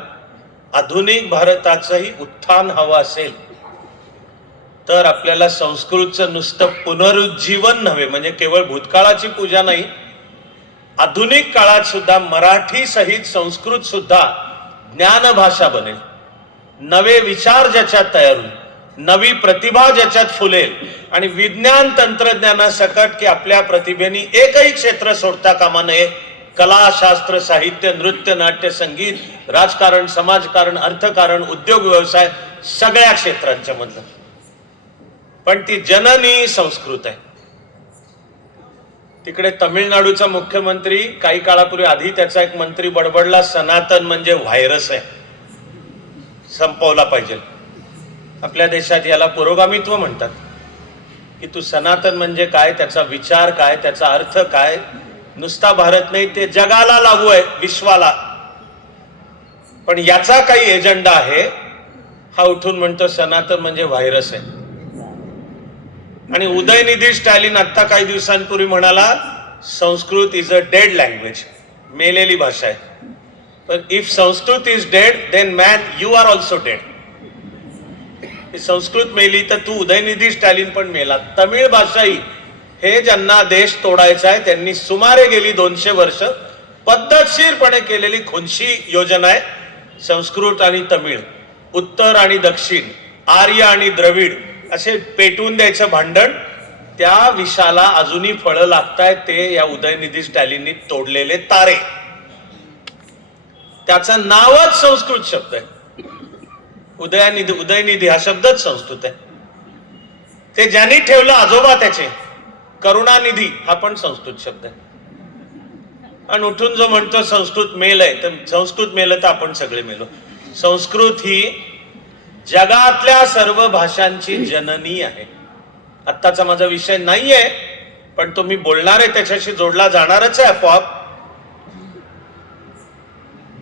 आधुनिक भारताचंही उत्थान हवं असेल तर आपल्याला संस्कृतचं नुसतं पुनरुज्जीवन नव्हे, म्हणजे केवळ भूतकाळाची पूजा नाही, आधुनिक काळात सुद्धा मराठी सहित संस्कृत सुद्धा ज्ञानभाषा बनेल. नवे विचार ज्याच्यात तयार होईल, नवी प्रतिभा ज्याच्यात फुलेल, आणि विज्ञान तंत्रज्ञानासकट की आपल्या प्रतिभेने एकही क्षेत्र सोडता कामा नये. कला, शास्त्र, साहित्य, नृत्य, नाट्य, संगीत, राजकारण, समाजकारण, अर्थकारण, उद्योग, व्यवसाय, सगळ्या क्षेत्रांच्या मधलं. पण ती जननी संस्कृत आहे. तिकडे तमिळनाडूचा मुख्यमंत्री काही काळापूर्वी आधी त्याचा एक मंत्री बडबडला, सनातन म्हणजे व्हायरस आहे, संपवला पाहिजे. आपल्या देशात याला पुरोगामित्व म्हणतात. की तू सनातन म्हणजे काय, त्याचा विचार काय, त्याचा अर्थ काय, नुसता भारत नाही ते जगाला लागू आहे, विश्वाला. पण याचा काही एजंडा आहे. हा उठून म्हणतो सनातन म्हणजे व्हायरस आहे. आणि उदयनिधी स्टॅलिन आता काही दिवसांपूर्वी म्हणाला Sanskrit is a dead language, मेलेली भाषा आहे. पण if Sanskrit is dead then man you are also dead. Sanskrit मेली तर तू उदयनिधी स्टॅलिन पण मेला. तमिळ भाषा ही हे ज्यांना देश तोडायचा आहे त्यांनी सुमारे गेली 200 वर्ष पद्धतशीरपणे केलेली खुनशी योजना आहे. संस्कृत आणि तमिळ, उत्तर आणि दक्षिण, आर्य आणि द्रविड असे पेटवून द्यायचं भांडण. त्या विषाला अजूनही फळं लागतायत. ते या उदयनिधी स्टॅलिननी तोडलेले तारे. त्याचं नावच संस्कृत शब्द आहे. उदयनिधी हा शब्दच संस्कृत आहे. ते ज्यांनी ठेवलं आजोबा त्याचे, करुणानिधी हा पण संस्कृत शब्द आहे. आणि उठून जो म्हणतो संस्कृत मेल आहे, तर संस्कृत मेलं तर आपण सगळे मेलो. संस्कृत ही जगातल्या सर्व भाषांची जननी आहे. आत्ताचा माझा विषय नाहीये, पण तो मी बोलणार आहे त्याच्याशी जोडला जाणारच आहे आपोआप.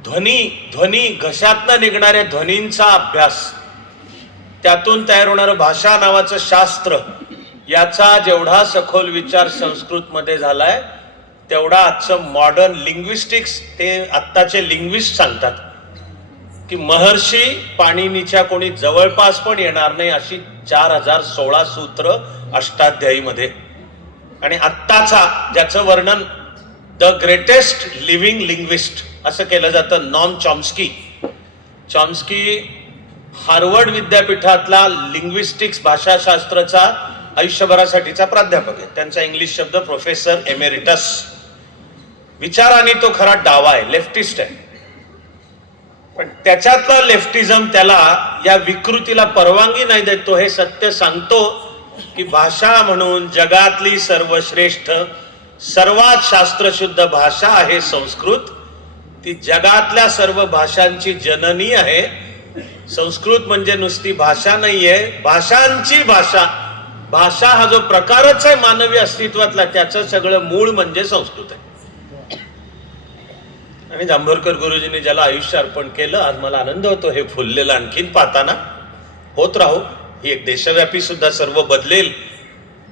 ध्वनी घशातनं निघणाऱ्या ध्वनींचा अभ्यास, त्यातून तयार होणारं भाषा नावाचं शास्त्र, याचा जेवढा सखोल विचार संस्कृतमध्ये झालाय तेवढा आजचं मॉडर्न लिंग्विस्टिक्स, ते आत्ताचे लिंग्विस्ट सांगतात की महर्षी पाणिनीच्या कोणी जवळपास पण येणार नाही अशी 4016 सूत्र अष्टाध्यायीमध्ये. आणि आत्ताचा ज्याचं वर्णन द ग्रेटेस्ट लिव्हिंग लिंग्विस्ट असं केलं जातं, नॉम चॉम्स्की. चॉम्स्की हार्वर्ड विद्यापीठातला लिंग्विस्टिक्स भाषाशास्त्राचा आयुष्यभरासाठीचा प्राध्यापक आहे. त्यांचा इंग्लिश शब्द प्रोफेसर एमेरिटस. विचाराने तो खरा डावा आहे, लेफ्टिस्ट आहे. पण त्याच्यातला लेफ्टिझम त्याला या विकृतीला परवानगी नाही देतो. हे सत्य सांगतो की भाषा म्हणून जगातली सर्वश्रेष्ठ सर्वात शास्त्रशुद्ध भाषा आहे संस्कृत. ती जगातल्या सर्व भाषांची जननी आहे. संस्कृत म्हणजे नुसती भाषा नाहीये, भाषांची भाषा. भाषा हा जो प्रकारच आहे मानवी अस्तित्वातला, त्याचं सगळं मूळ म्हणजे संस्कृत आहे. आणि जांभेडकर गुरुजींनी ज्याला आयुष्य अर्पण केलं, आज मला आनंद होतो हे फुललेलं आणखीन पाहताना. होत राहो, ही एक देशव्यापी सुद्धा सर्व बदलेल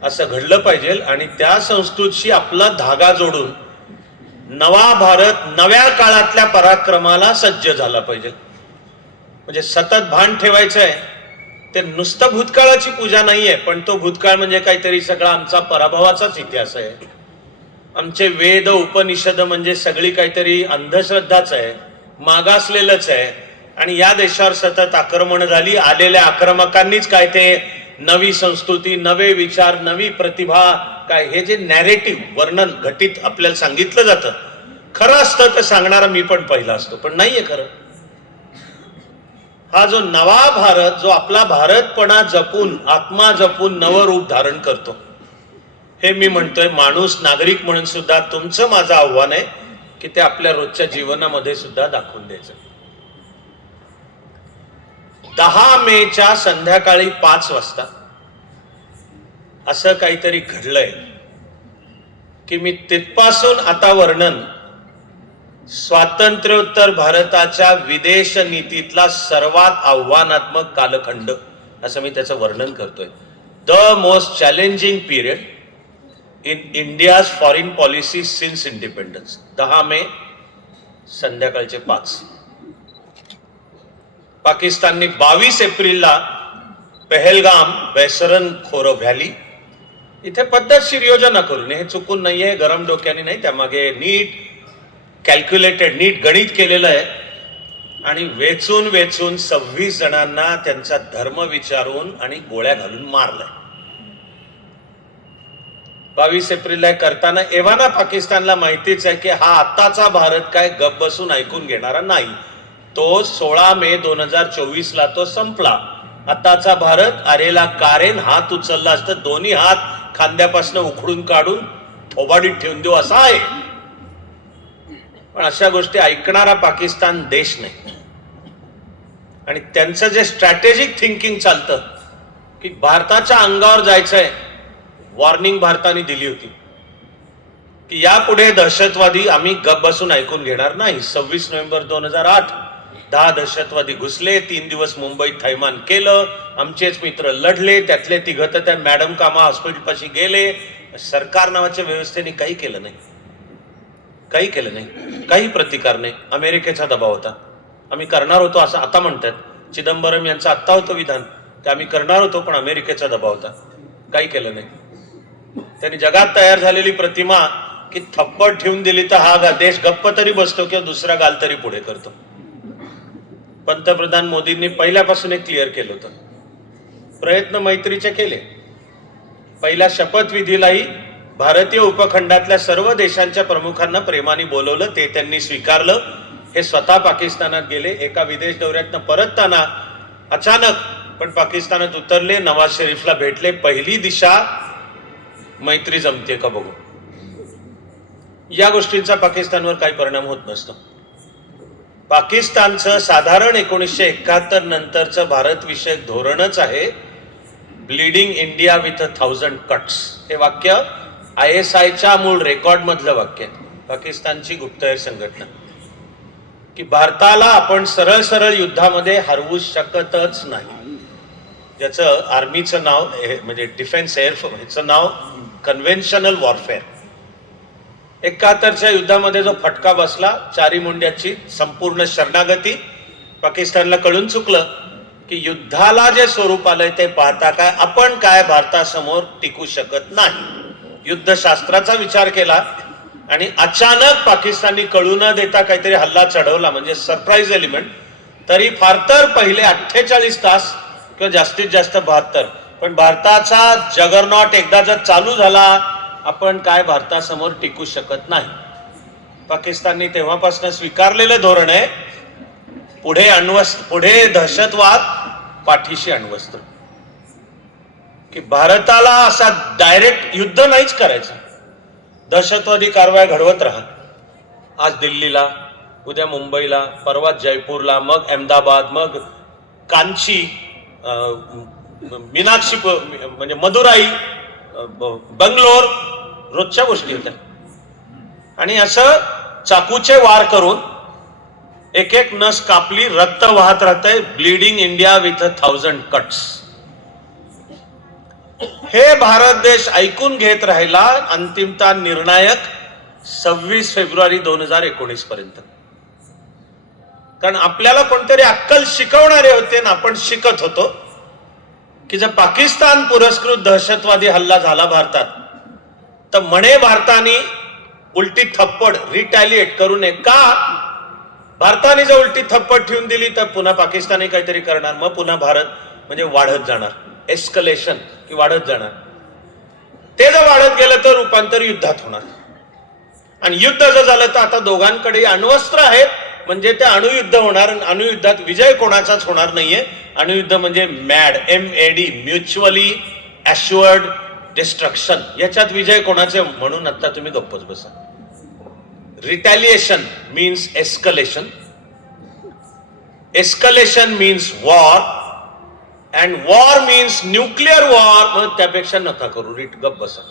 असं घडलं पाहिजे. आणि त्या संस्कृतशी आपला धागा जोडून नवा भारत नव्या काळातल्या पराक्रमाला सज्ज झाला पाहिजे. म्हणजे सतत भान ठेवायचं आहे. ते नुसतं भूतकाळाची पूजा नाहीये, पण तो भूतकाळ म्हणजे काहीतरी सगळा आमचा पराभवाचाच इतिहास आहे. आमचे वेद उपनिषद म्हणजे सगळी काहीतरी अंधश्रद्धाच आहे, मागासलेलंच आहे. आणि या देशावर सतत आक्रमण झाली. आलेल्या आक्रमकांनीच काय ते नवी संस्कृती, नवे विचार, नवी प्रतिभा, काय हे जे नॅरेटिव्ह वर्णन घटित आपल्याला सांगितलं जातं, खरं असतं तर सांगणारा मी पण पहिला असतो, पण नाहीये खरं. हा जो नवा भारत, जो आपला भारतपणा जपून, आत्मा जपून नवरूप धारण करतो, हे मी म्हणतोय माणूस नागरिक म्हणून सुद्धा तुमचं माझं आव्हान आहे की ते आपल्या रोजच्या जीवनामध्ये सुद्धा दाखवून द्यायचं. 10 मेच्या संध्याकाळी 5 वाजता असं काहीतरी घडलंय की मी तिथपासून आता वर्णन स्वातंत्र्योत्तर भारताच्या विदेश नीतीतला सर्वात आव्हानात्मक कालखंड असं मी त्याचं वर्णन करतोय. The most challenging period in India's foreign policy since independence. 10 मे संध्याकाळचे 5. पाकिस्तानने 22 एप्रिलला पहलगाम, वैसरन खोरो व्हॅली इथे पद्धतशीर योजना करून, हे चुकून नाहीये, गरम डोक्याने नाही, त्यामागे नीट कॅल्क्युलेटेड, नीट गणित केलेलं आहे. आणि वेचून वेचून 26 जणांना त्यांचा धर्म विचारून आणि गोळ्या घालून मारलंय. 22 एप्रिलला करताना एव्हाना पाकिस्तानला माहितीच आहे की हा आत्ताचा भारत काय गप बसून ऐकून घेणारा नाही. तो 16 मे 2024 ला तो संपला. आताचा भारत अरेला कारेन हात उचलला असतं, दोन्ही हात खांद्यापासून उखडून काढून थोबाडीत ठेवून देऊ असा आहे. पण अशा गोष्टी ऐकणारा पाकिस्तान देश नाही. आणि त्यांचं जे स्ट्रॅटेजिक थिंकिंग चालतं की भारताच्या अंगावर जायचंय, वॉर्निंग भारताने दिली होती की यापुढे दहशतवादी आम्ही गप बसून ऐकून घेणार नाही. 26 नोव्हेंबर 2008 10 दहशतवादी घुसले, 3 दिवस मुंबईत थैमान केलं, आमचेच मित्र लढले, त्यातले 3 तर त्या मॅडम कामा हॉस्पिटलपाशी गेले. सरकार नावाच्या व्यवस्थेने काही केलं नाही, काही केलं नाही, काही प्रतिकार नाही. अमेरिकेचा दबाव होता, आम्ही करणार होतो असं आता म्हणतात. चिदंबरम यांचं आत्ता होतं विधान की आम्ही करणार होतो, पण अमेरिकेचा दबाव होता, काही केलं नाही. त्यांनी जगात तयार झालेली प्रतिमा की थप्पड ठेवून दिली तर हा देश गप्प तरी बसतो किंवा दुसरा गाल तरी पुढे करतो. पंतप्रधान मोदींनी पहिल्यापासून एक क्लिअर केलं होतं, प्रयत्न मैत्रीचे केले. पहिल्या शपथविधीलाही भारतीय उपखंडातल्या सर्व देशांच्या प्रमुखांना प्रेमाने बोलवलं, ते त्यांनी स्वीकारलं. हे स्वतः पाकिस्तानात गेले. एका विदेश दौऱ्यातनं परतताना अचानक पण पाकिस्तानात उतरले, नवाज शरीफला भेटले. पहिली दिशा मैत्री जमते का बघू. या गोष्टींचा पाकिस्तानवर काही परिणाम होत नसतो. पाकिस्तानचं साधारण 1971 नंतरचं भारत विषयक धोरणच आहे ब्लीडिंग इंडिया विथ 1000 कट्स. हे वाक्य ISIच्या मूळ रेकॉर्ड मधलं वाक्य आहे, पाकिस्तानची गुप्तहेर संघटना, की भारताला आपण सरळ सरळ युद्धामध्ये हरवू शकतच नाही. ज्याचं आर्मीचं नाव म्हणजे डिफेन्स एअरफोर्सचं नाव कन्व्हेन्शनल वॉरफेअर. 71च्या युद्धामध्ये जो फटका बसला, चारी मुंड्याची संपूर्ण शरणागती, पाकिस्तानला कळून चुकलं की युद्धाला जे स्वरूप आलंय ते पाहता काय आपण काय भारतासमोर टिकू शकत नाही. युद्धशास्त्राचा विचार केला आणि अचानक पाकिस्ताननी कळू न देता काहीतरी हल्ला चढवला, म्हणजे सरप्राईज एलिमेंट. तरी फार तर पहिले 48 तास किंवा जास्तीत जास्त 72, पण भारताचा जगरनॉट एकदा जर चालू झाला, आपण काय भारतासमोर टिकू शकत नाही. पाकिस्तानने तेव्हापासून स्वीकारलेलं धोरण आहे पुढे दहशतवाद, पाठीशी अण्वस्त्र. की भारताला असा डायरेक्ट युद्ध नाहीच करायचं, दहशतवादी कारवाया घडवत राहा. आज दिल्लीला, उद्या मुंबईला, परवा जयपूरला, मग अहमदाबाद, मग कांची, मीनाक्षी म्हणजे मदुराई, बंगलोर, रोजच्या गोष्टी होत्या. आणि असं चाकूचे वार करून एक एक नस कापली, रक्त वाहत राहतंय. Bleeding India with 1000 cuts. हे भारत देश ऐकून घेत राहिला अंतिमता निर्णायक 26 फेब्रुवारी 2019 पर्यंत. कारण आपल्याला कोणतरी अक्कल शिकवणारे होते ना, आपण शिकत होतो की जर पाकिस्तान पुरस्कृत दहशतवादी हल्ला झाला भारतात, तर म्हणे भारताने उलटी थप्पड रिटॅलिएट करू नये. का? भारताने जर उलटी थप्पड ठेवून दिली तर पुन्हा पाकिस्तान काहीतरी करणार, मग पुन्हा भारत म्हणजे वाढत जाणार, एस्कलेशन की वाढत जाणार. ते जर वाढत गेलं तर रूपांतर युद्धात होणार. आणि युद्ध जर झालं तर आता दोघांकडे अण्वस्त्र आहेत, म्हणजे ते अणुयुद्ध होणार. अणुयुद्धात विजय कोणाचाच होणार नाहीये. अणुयुद्ध म्हणजे mad, MAD, mutually assured destruction. याच्यात विजय कोणाचे, म्हणून आता तुम्ही गप्पच बसा. रिटॅलिएशन means escalation, escalation means war, and war means nuclear war. मग त्यापेक्षा नका करू, गप्प बसा.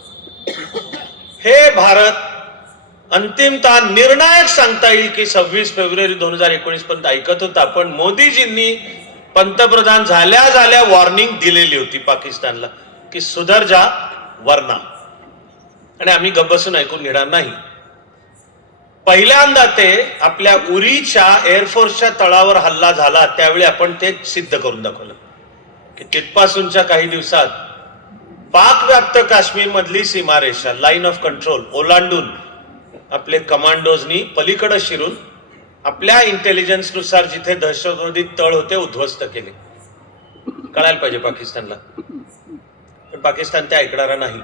हे भारत अंतिमता निर्णायक सांगता येईल की 26 फेब्रुवारी 2019 पर्यंत ऐकत होता. पण मोदीजींनी पंतप्रधान झाल्या झाल्या वॉर्निंग दिलेली होती पाकिस्तानला की सुधर जा वरना. आणि आम्ही गप्प बसून ऐकून घेणार नाही. पहिल्यांदा ते आपल्या उरीच्या एअरफोर्सच्या तळावर हल्ला झाला त्यावेळी आपण ते सिद्ध करून दाखवलं की तिथपासूनच्या काही दिवसात पाक व्याप्त काश्मीर मधली सीमारेषा, लाईन ऑफ कंट्रोल ओलांडून आपले कमांडोजनी पलीकडे शिरून आपल्या इंटेलिजन्सनुसार जिथे दहशतवादी तळ होते उद्ध्वस्त केले. कळायला पाहिजे पाकिस्तानला, पण पाकिस्तान ते ऐकणारा नाही.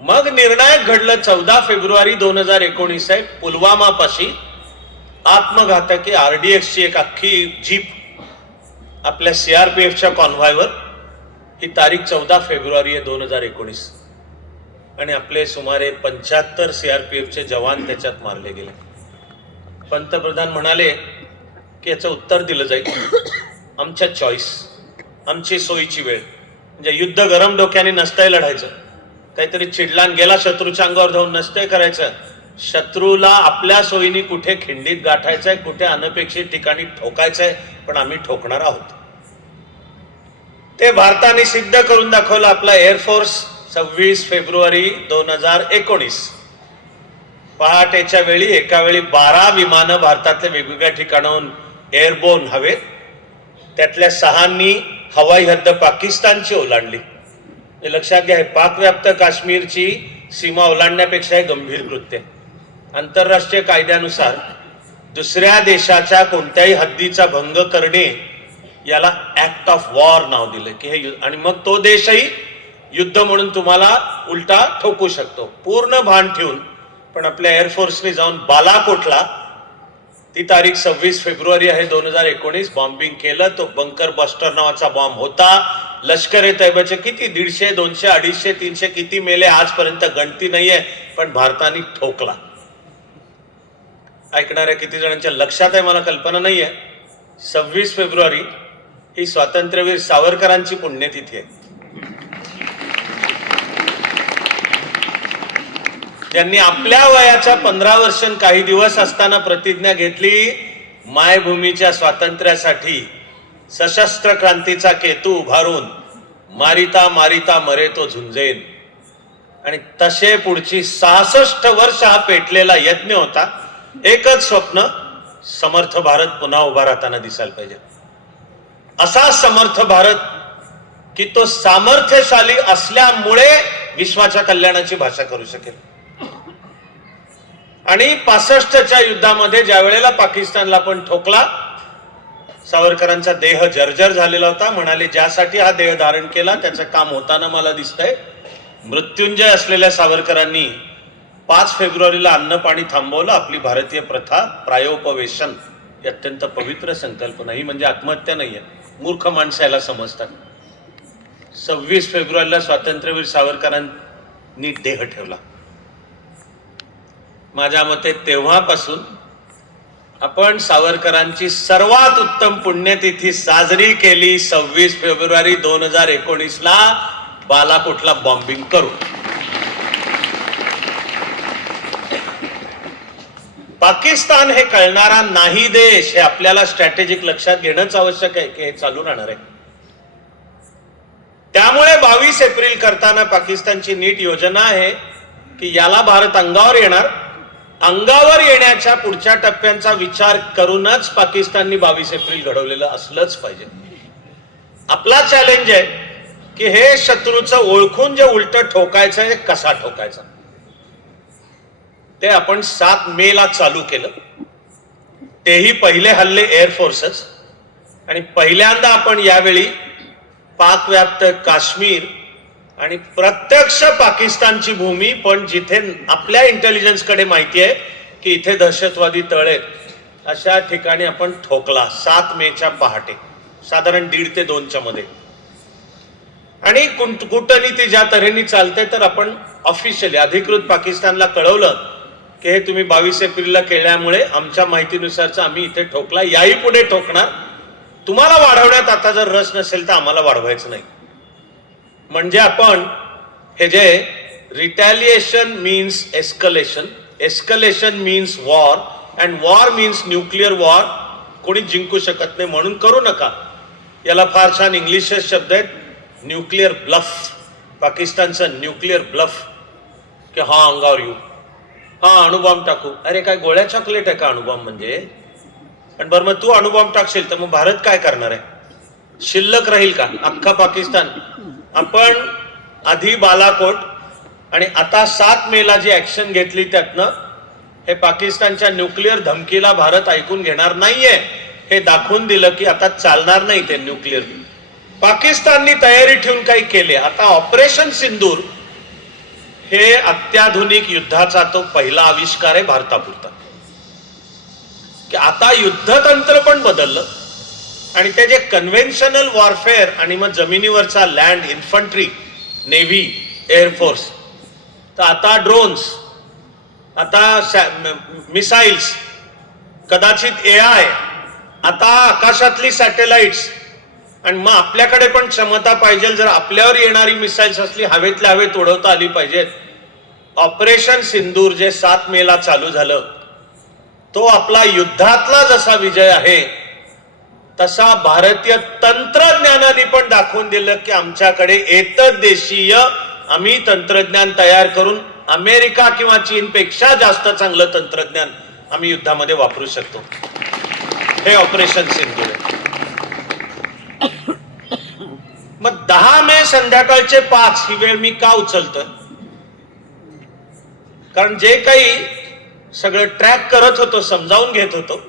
मग निर्णायक घडलं 14 फेब्रुवारी 2019 आहे. पुलवामा पाशी आत्मघातकी RDX ची एक अख्खी जीप आपल्या CRPFच्या कॉन्व्हॉयवर. ही तारीख 14 फेब्रुवारी आहे 2019. आणि आपले सुमारे 75 CRPFचे जवान त्याच्यात मारले गेले. पंतप्रधान म्हणाले की याचं उत्तर दिलं जाईल, आमच्या चॉईस, आमची सोयीची वेळ. म्हणजे युद्ध गरम डोक्याने नसतंय लढायचं, काहीतरी चिडलान गेला शत्रूच्या अंगावर धावून नसतंय करायचं. शत्रूला आपल्या सोयीने कुठे खिंडीत गाठायचंय, कुठे अनपेक्षित ठिकाणी ठोकायचंय, पण आम्ही ठोकणार आहोत. ते भारताने सिद्ध करून दाखवलं. आपला एअरफोर्स 26 फेब्रुवारी 2019 पहाटेच्या वेळी एका वेळी 12 विमानं भारतातल्या वेगवेगळ्या ठिकाणाहून एअरबोर्न हवेत, त्यातल्या 6 हवाई हद्द पाकिस्तानची ओलांडली. हे लक्षात घ्या, पाकव्याप्त काश्मीरची सीमा ओलांडण्यापेक्षा हे गंभीर कृत्य. आंतरराष्ट्रीय कायद्यानुसार दुसऱ्या देशाच्या कोणत्याही हद्दीचा भंग करणे याला ऍक्ट ऑफ वॉर नाव दिलं की हे. आणि मग तो देशही युद्ध म्हणून तुम्हाला उलटा ठोकू शकतो. पूर्ण भान ठेवून पण आपल्या एअरफोर्सने जाऊन बालाकोटला, ती तारीख 26 फेब्रुवारी आहे 2019, बॉम्बिंग केलं. तो बंकर बस्टर नावाचा बॉम्ब होता. लष्कर-ए-तैयबाचे किती 150, 200, 250, 300 किती मेले आजपर्यंत गणती नाहीये, पण भारताने ठोकला. ऐकणाऱ्या किती जणांच्या लक्षात आहे मला कल्पना नाहीये. 26 फेब्रुवारी ही स्वातंत्र्यवीर सावरकरांची पुण्यतिथी आहे. ज्यांनी आपल्या वयाच्या 15 वर्ष काही दिवस असताना प्रतिज्ञा घेतली, मायभूमीच्या स्वातंत्र्यासाठी सशस्त्र क्रांतीचा केतू उभारून मारिता मारिता मरे तो झुंजेन. आणि तसे पुढची 66 वर्ष हा पेटलेला यज्ञ होता. एकच स्वप्न, समर्थ भारत पुन्हा उभा राहताना दिसायला पाहिजे. असा समर्थ भारत की तो सामर्थ्यशाली असल्यामुळे विश्वाच्या कल्याणाची भाषा करू शकेल. आणि 65च्या युद्धामध्ये ज्या वेळेला पाकिस्तानला आपण ठोकला, सावरकरांचा देह जर्जर झालेला होता. म्हणाले ज्यासाठी हा देह धारण केला त्याचं काम होताना मला दिसतंय. मृत्युंजय असलेल्या सावरकरांनी 5 फेब्रुवारीला अन्न पाणी थांबवलं. आपली भारतीय प्रथा प्रायोपवेशन ही अत्यंत पवित्र संकल्पना. ही म्हणजे आत्महत्या नाहीये, मूर्ख माणसं याला समजतात. 26 फेब्रुवारीला स्वातंत्र्यवीर सावरकरांनी देह ठेवला. माझ्या मते तेव्हापासून आपण सावरकरांची सर्वात उत्तम पुण्यतिथी साजरी केली 26 फेब्रुवारी 2019ला बालाकोटला बॉम्बिंग करू. पाकिस्तान हे कळणारा नाही देश हे आपल्याला स्ट्रॅटेजिक लक्षात घेणंच आवश्यक आहे की हे चालू राहणार आहे. त्यामुळे 22 एप्रिल करताना पाकिस्तानची नीट योजना आहे की याला भारत अंगावर येणार. अंगावर येण्याच्या पुढच्या टप्प्यांचा विचार करूनच पाकिस्ताननी 22 एप्रिल घडवलेलं असलंच पाहिजे. आपला चॅलेंज आहे की हे शत्रूचं ओळखून जे उलट ठोकायचं आहे कसा ठोकायचा ते आपण 7 मेला चालू केलं. तेही पहिले हल्ले एअरफोर्सच आणि पहिल्यांदा आपण यावेळी पाकव्याप्त काश्मीर आणि प्रत्यक्ष पाकिस्तानची भूमी पण जिथे आपल्या इंटेलिजन्सकडे माहिती आहे की इथे दहशतवादी तळ आहेत अशा ठिकाणी आपण ठोकला 7 मेच्या पहाटे साधारण 1:30 ते 2च्या मध्ये. आणि कूटनीती ज्या तऱ्हेने चालते तर आपण ऑफिशियली अधिकृत पाकिस्तानला कळवलं की हे तुम्ही 22 एप्रिलला केल्यामुळे आमच्या माहितीनुसारच आम्ही इथे ठोकला, याही पुढे ठोकणार. तुम्हाला वाढवण्यात आता जर रस नसेल तर आम्हाला वाढवायचं नाही. म्हणजे आपण हे जे रिटॅलिएशन means escalation, escalation means war and war means nuclear war, कोणी जिंकू शकत नाही म्हणून करू नका. याला फार छान इंग्लिश शब्द आहेत, न्यूक्लिअर ब्लफ. पाकिस्तानचा न्यूक्लिअर ब्लफ की हा अंगावर येऊ, हा अणुबॉम्ब टाकू. अरे काय गोळ्या चॉकलेट आहे का अणुबॉम्ब म्हणजे? आणि बरं मग तू अणुबॉम्ब टाकशील तर मग भारत काय करणार आहे? शिल्लक राहील का अख्खा पाकिस्तान? आपण आधी बालाकोट आणि आता 7 मेला जी ऍक्शन घेतली त्यातनं हे पाकिस्तानच्या न्यूक्लिअर धमकीला भारत ऐकून घेणार नाहीये हे दाखवून दिलं की आता चालणार नाही ते न्यूक्लिअर. पाकिस्ताननी तयारी ठेवून काही केले. आता ऑपरेशन सिंदूर हे अत्याधुनिक युद्धाचा तो पहिला आविष्कार आहे भारतापुरता की आता युद्धतंत्र पण बदललं आणि ते जे कन्व्हेन्शनल वॉरफेअर आणि मग जमिनीवरचा लँड इन्फंट्री, नेव्ही, एअरफोर्स, तर आता ड्रोन्स, आता मिसाईल्स, कदाचित AI, आता आकाशातली सॅटेलाइट्स. आणि मग आपल्याकडे पण क्षमता पाहिजे, जर आपल्यावर येणारी मिसाईल्स असली हवेतल्या हवेत उडवता आली पाहिजेत. ऑपरेशन सिंदूर जे 7 मेला चालू झालं तो आपला युद्धातला जसा विजय आहे तसा भारतीय तंत्रज्ञानाने पण दाखवून दिलं की आमच्याकडे एतद्देशीय आम्ही तंत्रज्ञान तयार करून अमेरिका किंवा चीनपेक्षा जास्त चांगलं तंत्रज्ञान आम्ही युद्धामध्ये वापरू शकतो. हे ऑपरेशन सिंदूर आहे. मग 10 मे संध्याकाळचे 5 ही वेळ मी का उचलतोय? कारण जे काही सगळं ट्रॅक करत होतो, समजावून घेत होतो,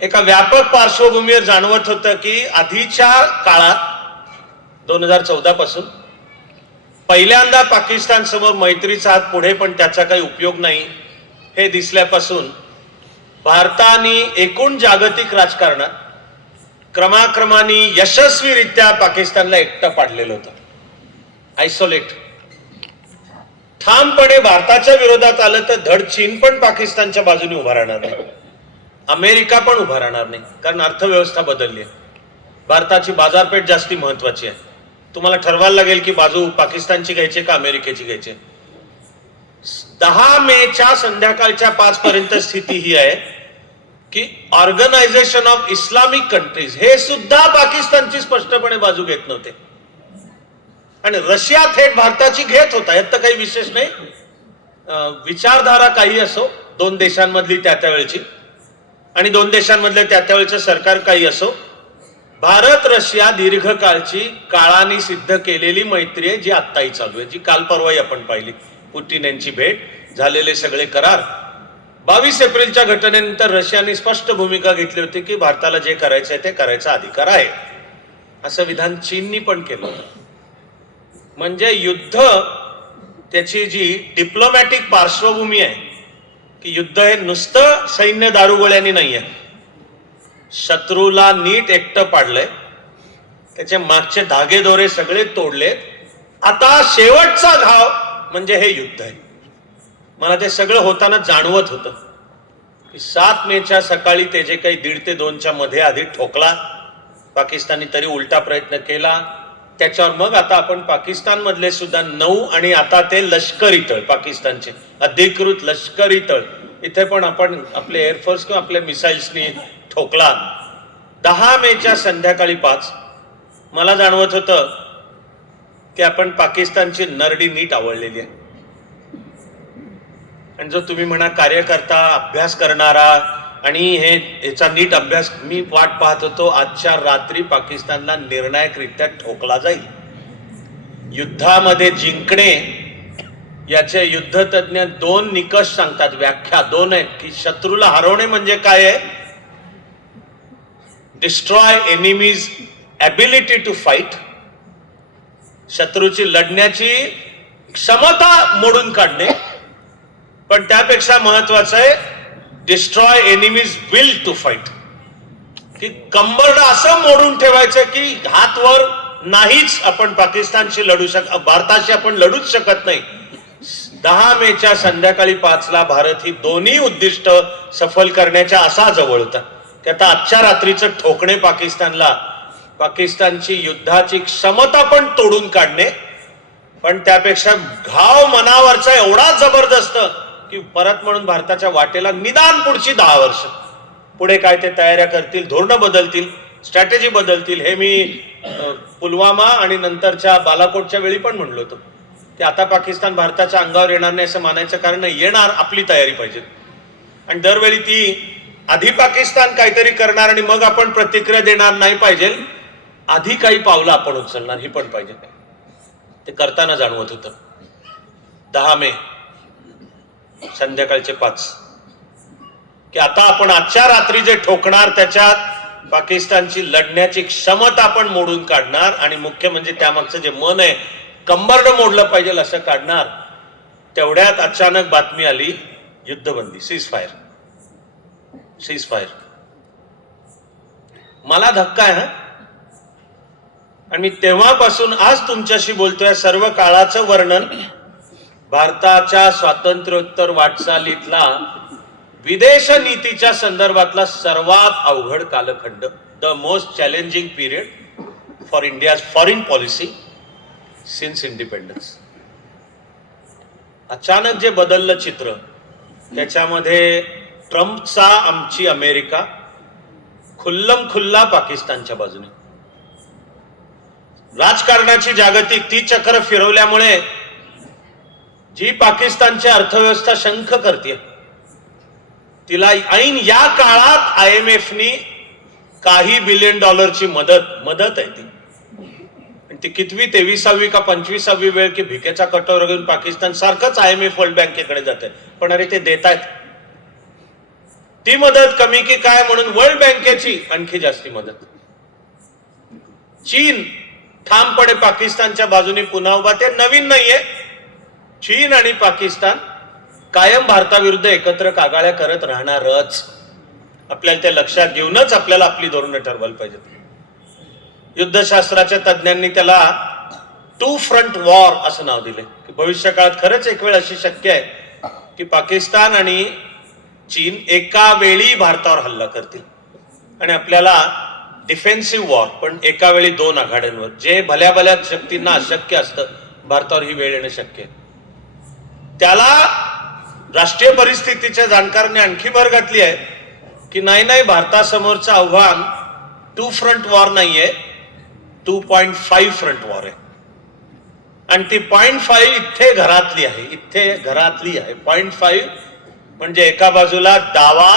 एका व्यापक पार्श्वभूमीवर जाणवत होतं की आधीच्या काळात 2014 पासून पहिल्यांदा पाकिस्तान समोर मैत्रीचा हात पुढे पण त्याचा काही उपयोग नाही हे दिसल्यापासून भारताने एकूण जागतिक राजकारणात क्रमाक्रमाने यशस्वीरित्या पाकिस्तानला एकटं पाडलेलं होतं. आयसोलेट. ठामपणे भारताच्या विरोधात आलं तर धड चीन पण पाकिस्तानच्या बाजूने उभा राहणार नाही, अमेरिका पण उभा राहणार नाही, कारण अर्थव्यवस्था बदलली आहे. भारताची बाजारपेठ जास्ती महत्वाची आहे. तुम्हाला ठरवायला लागेल की बाजू पाकिस्तानची घ्यायची का अमेरिकेची घ्यायची. 10 मेच्या संध्याकाळच्या 5 पर्यंत स्थिती ही आहे की ऑर्गनायझेशन ऑफ इस्लामिक कंट्रीज हे सुद्धा पाकिस्तानची स्पष्टपणे बाजू घेत नव्हते आणि रशिया थेट भारताची घेत होता. यात तर काही विशेष नाही. विचारधारा काही असो, 2 देशांमधली त्यावेळची आणि 2 देशांमधले त्यावेळचं सरकार काही असो, भारत रशिया दीर्घकाळची काळाने सिद्ध केलेली मैत्री आहे जी आत्ताही चालू आहे, जी काल परवाही आपण पाहिली. पुतीन यांची भेट, झालेले सगळे करार. 22 एप्रिलच्या घटनेनंतर रशियाने स्पष्ट भूमिका घेतली होती की भारताला जे करायचं आहे ते करायचा अधिकार आहे, असं विधान चीननी पण केलं होतं. म्हणजे युद्ध त्याची जी डिप्लोमॅटिक पार्श्वभूमी आहे की युद्ध हे नुसतं सैन्य दारुगोळ्यांनी नाही आहे. शत्रूला नीट एकटं पाडलंय, त्याचे मागचे धागेदोरे सगळे तोडलेत. आता शेवटचा घाव म्हणजे हे युद्ध आहे. मला ते सगळं होताना जाणवत होतं की 7 मेच्या सकाळी ते जे काही 1:30 ते 2च्या मध्ये आधी ठोकला पाकिस्तानी, तरी उलटा प्रयत्न केला. त्याच्यावर मग आता आपण पाकिस्तान मधले सुद्धा 9 आणि आता ते लष्करी तळ, पाकिस्तानचे अधिकृत लष्करी तळ, इथे पण आपण आपले एअरफोर्स किंवा आपल्या मिसाईल्सनी ठोकला. 10 मेच्या संध्याकाळी 5 मला जाणवत होतं की आपण पाकिस्तानची नरडी नीट आवळलेली आहे. आणि जो तुम्ही म्हणा कार्यकर्ता, अभ्यास करणारा आणि ह्याचा नीट अभ्यास, मी वाट पाहत होतो आजच्या रात्री पाकिस्तानला निर्णायकरित्या ठोकला जाईल. युद्धामध्ये जिंकणे याचे युद्धतज्ञ 2 निकष सांगतात, व्याख्या 2 आहेत की शत्रूला हरवणे म्हणजे काय आहे. Destroy enemy's ability to fight, शत्रूची लढण्याची क्षमता मोडून काढणे. पण त्यापेक्षा महत्वाचं आहे destroy enemy's will to fight, की कंबरड असं मोडून ठेवायचं की हात वर नाहीच, आपण पाकिस्तानशी लढू भारताशी आपण लढूच शकत नाही. 10 मेच्या संध्याकाळी 5ला भारत ही दोन्ही उद्दिष्ट सफल करण्याच्या असा जवळ होता की आता आजच्या रात्रीचं ठोकणे पाकिस्तानला, पाकिस्तानची युद्धाची क्षमता पण तोडून काढणे, पण त्यापेक्षा घाव मनावरचा एवढा जबरदस्त की परत म्हणून भारताच्या वाटेला निदान पुढची 10 वर्ष पुढे काय ते तयाऱ्या करतील, धोरणं बदलतील, स्ट्रॅटेजी बदलतील. हे मी पुलवामा आणि नंतरच्या बालाकोटच्या वेळी पण म्हणलो होतो की आता पाकिस्तान भारताच्या अंगावर येणार नाही असं मानायचं कारण नाही, येणार, आपली तयारी पाहिजे. आणि दरवेळी ती आधी पाकिस्तान काहीतरी करणार आणि मग आपण प्रतिक्रिया देणार नाही पाहिजे, आधी काही पावलं आपण उचलणार ही पण पाहिजे. ते करताना जाणवत होतं. 10 मे संध्याकाळचे 5 की आता आपण आजच्या रात्री जे ठोकणार त्याच्यात पाकिस्तानची लढण्याची क्षमता आपण मोडून काढणार आणि मुख्य म्हणजे त्यामागचं जे मन आहे कंबरड मोडलं पाहिजे असं काढणार. तेवढ्यात अचानक बातमी आली युद्धबंदी, सीज फायर. मला धक्का आहे. आणि मी तेव्हापासून आज तुमच्याशी बोलतोय, सर्व काळाचं वर्णन, भारताच्या स्वातंत्र्योत्तर वाटचालीतला विदेश नीतीच्या संदर्भातला सर्वात अवघड कालखंड, the most challenging period for India's foreign policy since independence. अचानक जे बदललं चित्र, त्याच्यामध्ये ट्रम्पचा आमची अमेरिका खुल्लम खुल्ला पाकिस्तानच्या बाजूने, राजकारणाची जागतिक ती चक्र फिरवल्यामुळे जी पाकिस्तानची अर्थव्यवस्था शंख करते, तिला ऐन या काळात IMFनी काही बिलियन डॉलरची मदत आहे ती. ती कितवी 23वी का 25वी वेळ की भिकेचा कटोरा घेऊन पाकिस्तान सारखंच IMF वर्ल्ड बँकेकडे जाते, पण अरे ते देत आहेत. ती मदत कमी की काय म्हणून वर्ल्ड बँकेची आणखी जास्ती मदत. चीन ठामपणे पाकिस्तानच्या बाजूने पुन्हा उभा, ते नवीन नाहीये. चीन आणि पाकिस्तान कायम भारताविरुद्ध एकत्र कागाळ्या करत राहणारच. आपल्याला ते लक्षात घेऊनच आपल्याला आपली धोरणं ठरवायला पाहिजेत. युद्धशास्त्राच्या तज्ञांनी त्याला 2 फ्रंट वॉर असं नाव दिले की भविष्य काळात खरंच एक वेळ अशी शक्य आहे की पाकिस्तान आणि चीन एका वेळी भारतावर हल्ला करतील आणि आपल्याला डिफेन्सिव्ह वॉर, पण एका वेळी 2 आघाड्यांवर, जे भल्या भल्या शक्तींना अशक्य असतं भारतावर ही वेळ येणं शक्य आहे. त्याला राष्ट्रीय परिस्थितीच्या जाणकारांनी आणखी भर घातली आहे की नाही, भारतासमोरचं आव्हान 2 फ्रंट वॉर नाहीये, 2.5 फ्रंट वॉर आहे. आणि ती 0.5 इथे घरातली आहे. 0.5 म्हणजे एका बाजूला डावा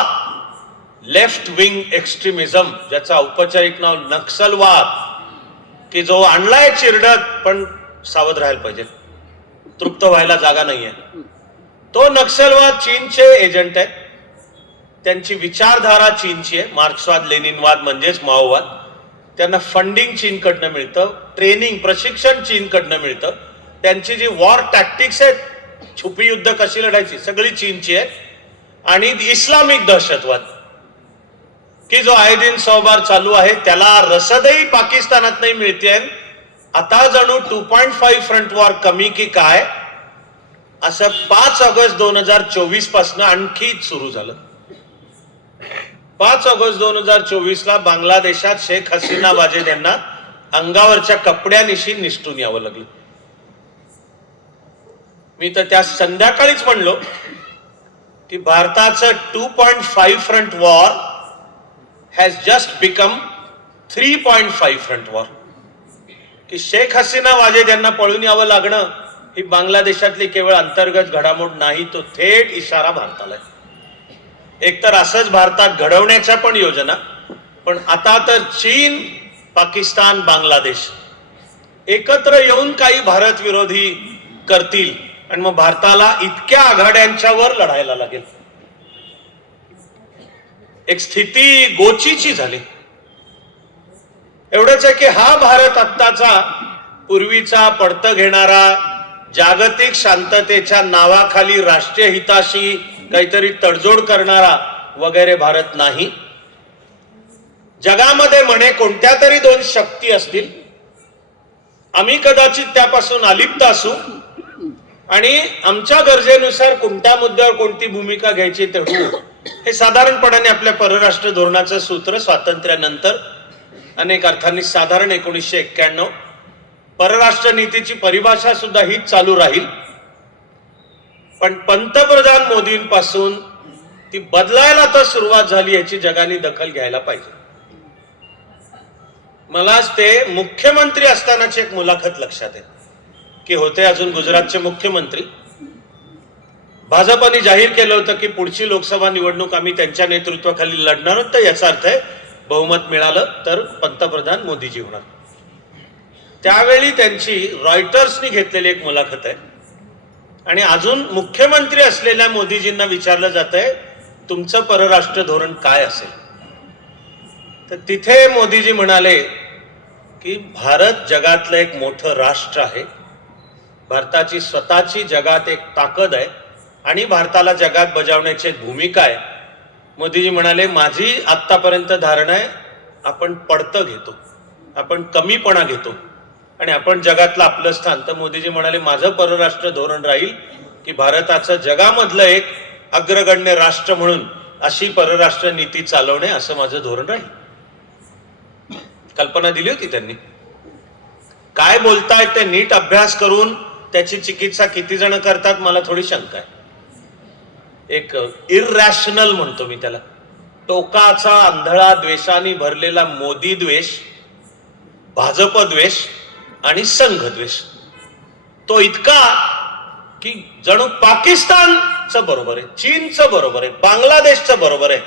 लेफ्ट विंग एक्स्ट्रीमिझम, ज्याचं औपचारिक नाव नक्षलवाद, की जो आणलाय चिरडत, पण सावध राहायला पाहिजे, तृप्त व्हायला जागा नाहीये. तो नक्षलवाद चीनचे एजंट आहेत, त्यांची विचारधारा चीनची आहे, मार्क्सवाद लेनिनवाद म्हणजेच माओवाद. त्यांना फंडिंग चीनकडनं मिळतं, ट्रेनिंग प्रशिक्षण चीनकडनं मिळतं. त्यांची जी वॉर टॅक्टिक्स आहेत, छुपी युद्ध कशी लढायची, सगळी चीनची आहे. आणि इस्लामिक दहशतवाद की जो आए दिन 100 बार चालू आहे त्याला रसदही पाकिस्तानात नाही मिळते. आता जणू 2.5 फ्रंट वॉर कमी की काय असं 5 ऑगस्ट 2024 पासून आणखी सुरू झालं. 5 ऑगस्ट 2024 ला बांगलादेशात शेख हसीना वाजेद यांना अंगावरच्या कपड्यानिशी निसटून यावं लागलं. मी तर त्या संध्याकाळीच म्हणलो की भारताचं 2.5 front war has just become 3.5 front war. की शेख हसीना वाजेद यांना पळून यावं लागणं ही बांगलादेशातली केवळ अंतर्गत घडामोड नाही, तो थेट इशारा भारताला आहे. एकतर असंच भारतात घडवण्याच्या पण योजना, पण आता तर चीन, पाकिस्तान, बांगलादेश एकत्र येऊन काही भारत विरोधी करतील आणि मग भारताला इतक्या आघाड्यांच्यावर लढायला लागेल. एक स्थिती गोचीची झाली. एवढंच आहे की हा भारत आत्ताचा पूर्वीचा पडतं घेणारा जागतिक शांततेच्या नावाखाली राष्ट्रीय हिताशी काहीतरी तडजोड करणारा वगैरे भारत नाही. जगामध्ये म्हणे कोणत्या तरी 2 शक्ती असतील, आम्ही कदाचित त्यापासून अलिप्त असू आणि आमच्या गरजेनुसार कोणत्या मुद्द्यावर कोणती भूमिका घ्यायची ते ठरवू. हे साधारणपणाने आपल्या परराष्ट्र धोरणाचं सूत्र स्वातंत्र्यानंतर अनेक अर्थांनी साधारण 1991 परराष्ट्र नीतीची परिभाषा सुद्धा हीच चालू राहील. पण पंतप्रधान मोदींपासून ती बदलायला तर सुरुवात झाली, याची जगाने दखल घ्यायला पाहिजे. मलाच ते मुख्यमंत्री असतानाची एक मुलाखत लक्षात आहे की होते अजून गुजरातचे मुख्यमंत्री. भाजपने जाहीर केलं होतं की पुढची लोकसभा निवडणूक आम्ही त्यांच्या नेतृत्वाखाली लढणार आहोत, तर याचा अर्थ आहे बहुमत मिळालं तर पंतप्रधान मोदीजी होणार. त्यावेळी त्यांची रॉयटर्सनी घेतलेली एक मुलाखत आहे आणि अजून मुख्यमंत्री असलेल्या मोदीजींना विचारलं जात आहे तुमचं परराष्ट्र धोरण काय असेल. तर तिथे मोदीजी म्हणाले की भारत जगातलं एक मोठं राष्ट्र आहे, भारताची स्वतःची जगात एक ताकद आहे आणि भारताला जगात बजावण्याची एक भूमिका आहे. मोदीजी म्हणाले माझी आत्तापर्यंत धारणा आहे आपण पडतं घेतो, आपण कमीपणा घेतो आणि आपण जगातलं आपलं स्थान. तर मोदीजी म्हणाले माझं परराष्ट्र धोरण राहील की भारताचं जगामधलं एक अग्रगण्य राष्ट्र म्हणून अशी परराष्ट्र नीती चालवणे असं माझं धोरण राहील. कल्पना दिली होती त्यांनी. काय बोलतायत ते नीट अभ्यास करून त्याची चिकित्सा किती जण करतात मला थोडी शंका आहे. एक इररॅशनल म्हणतो मी त्याला, टोकाचा आंधळा द्वेषाने भरलेला मोदी द्वेष, भाजप द्वेष आणि संघ द्वेष, तो इतका की जणू पाकिस्तानचं बरोबर आहे, चीनचं बरोबर आहे, बांगलादेशचं बरोबर आहे,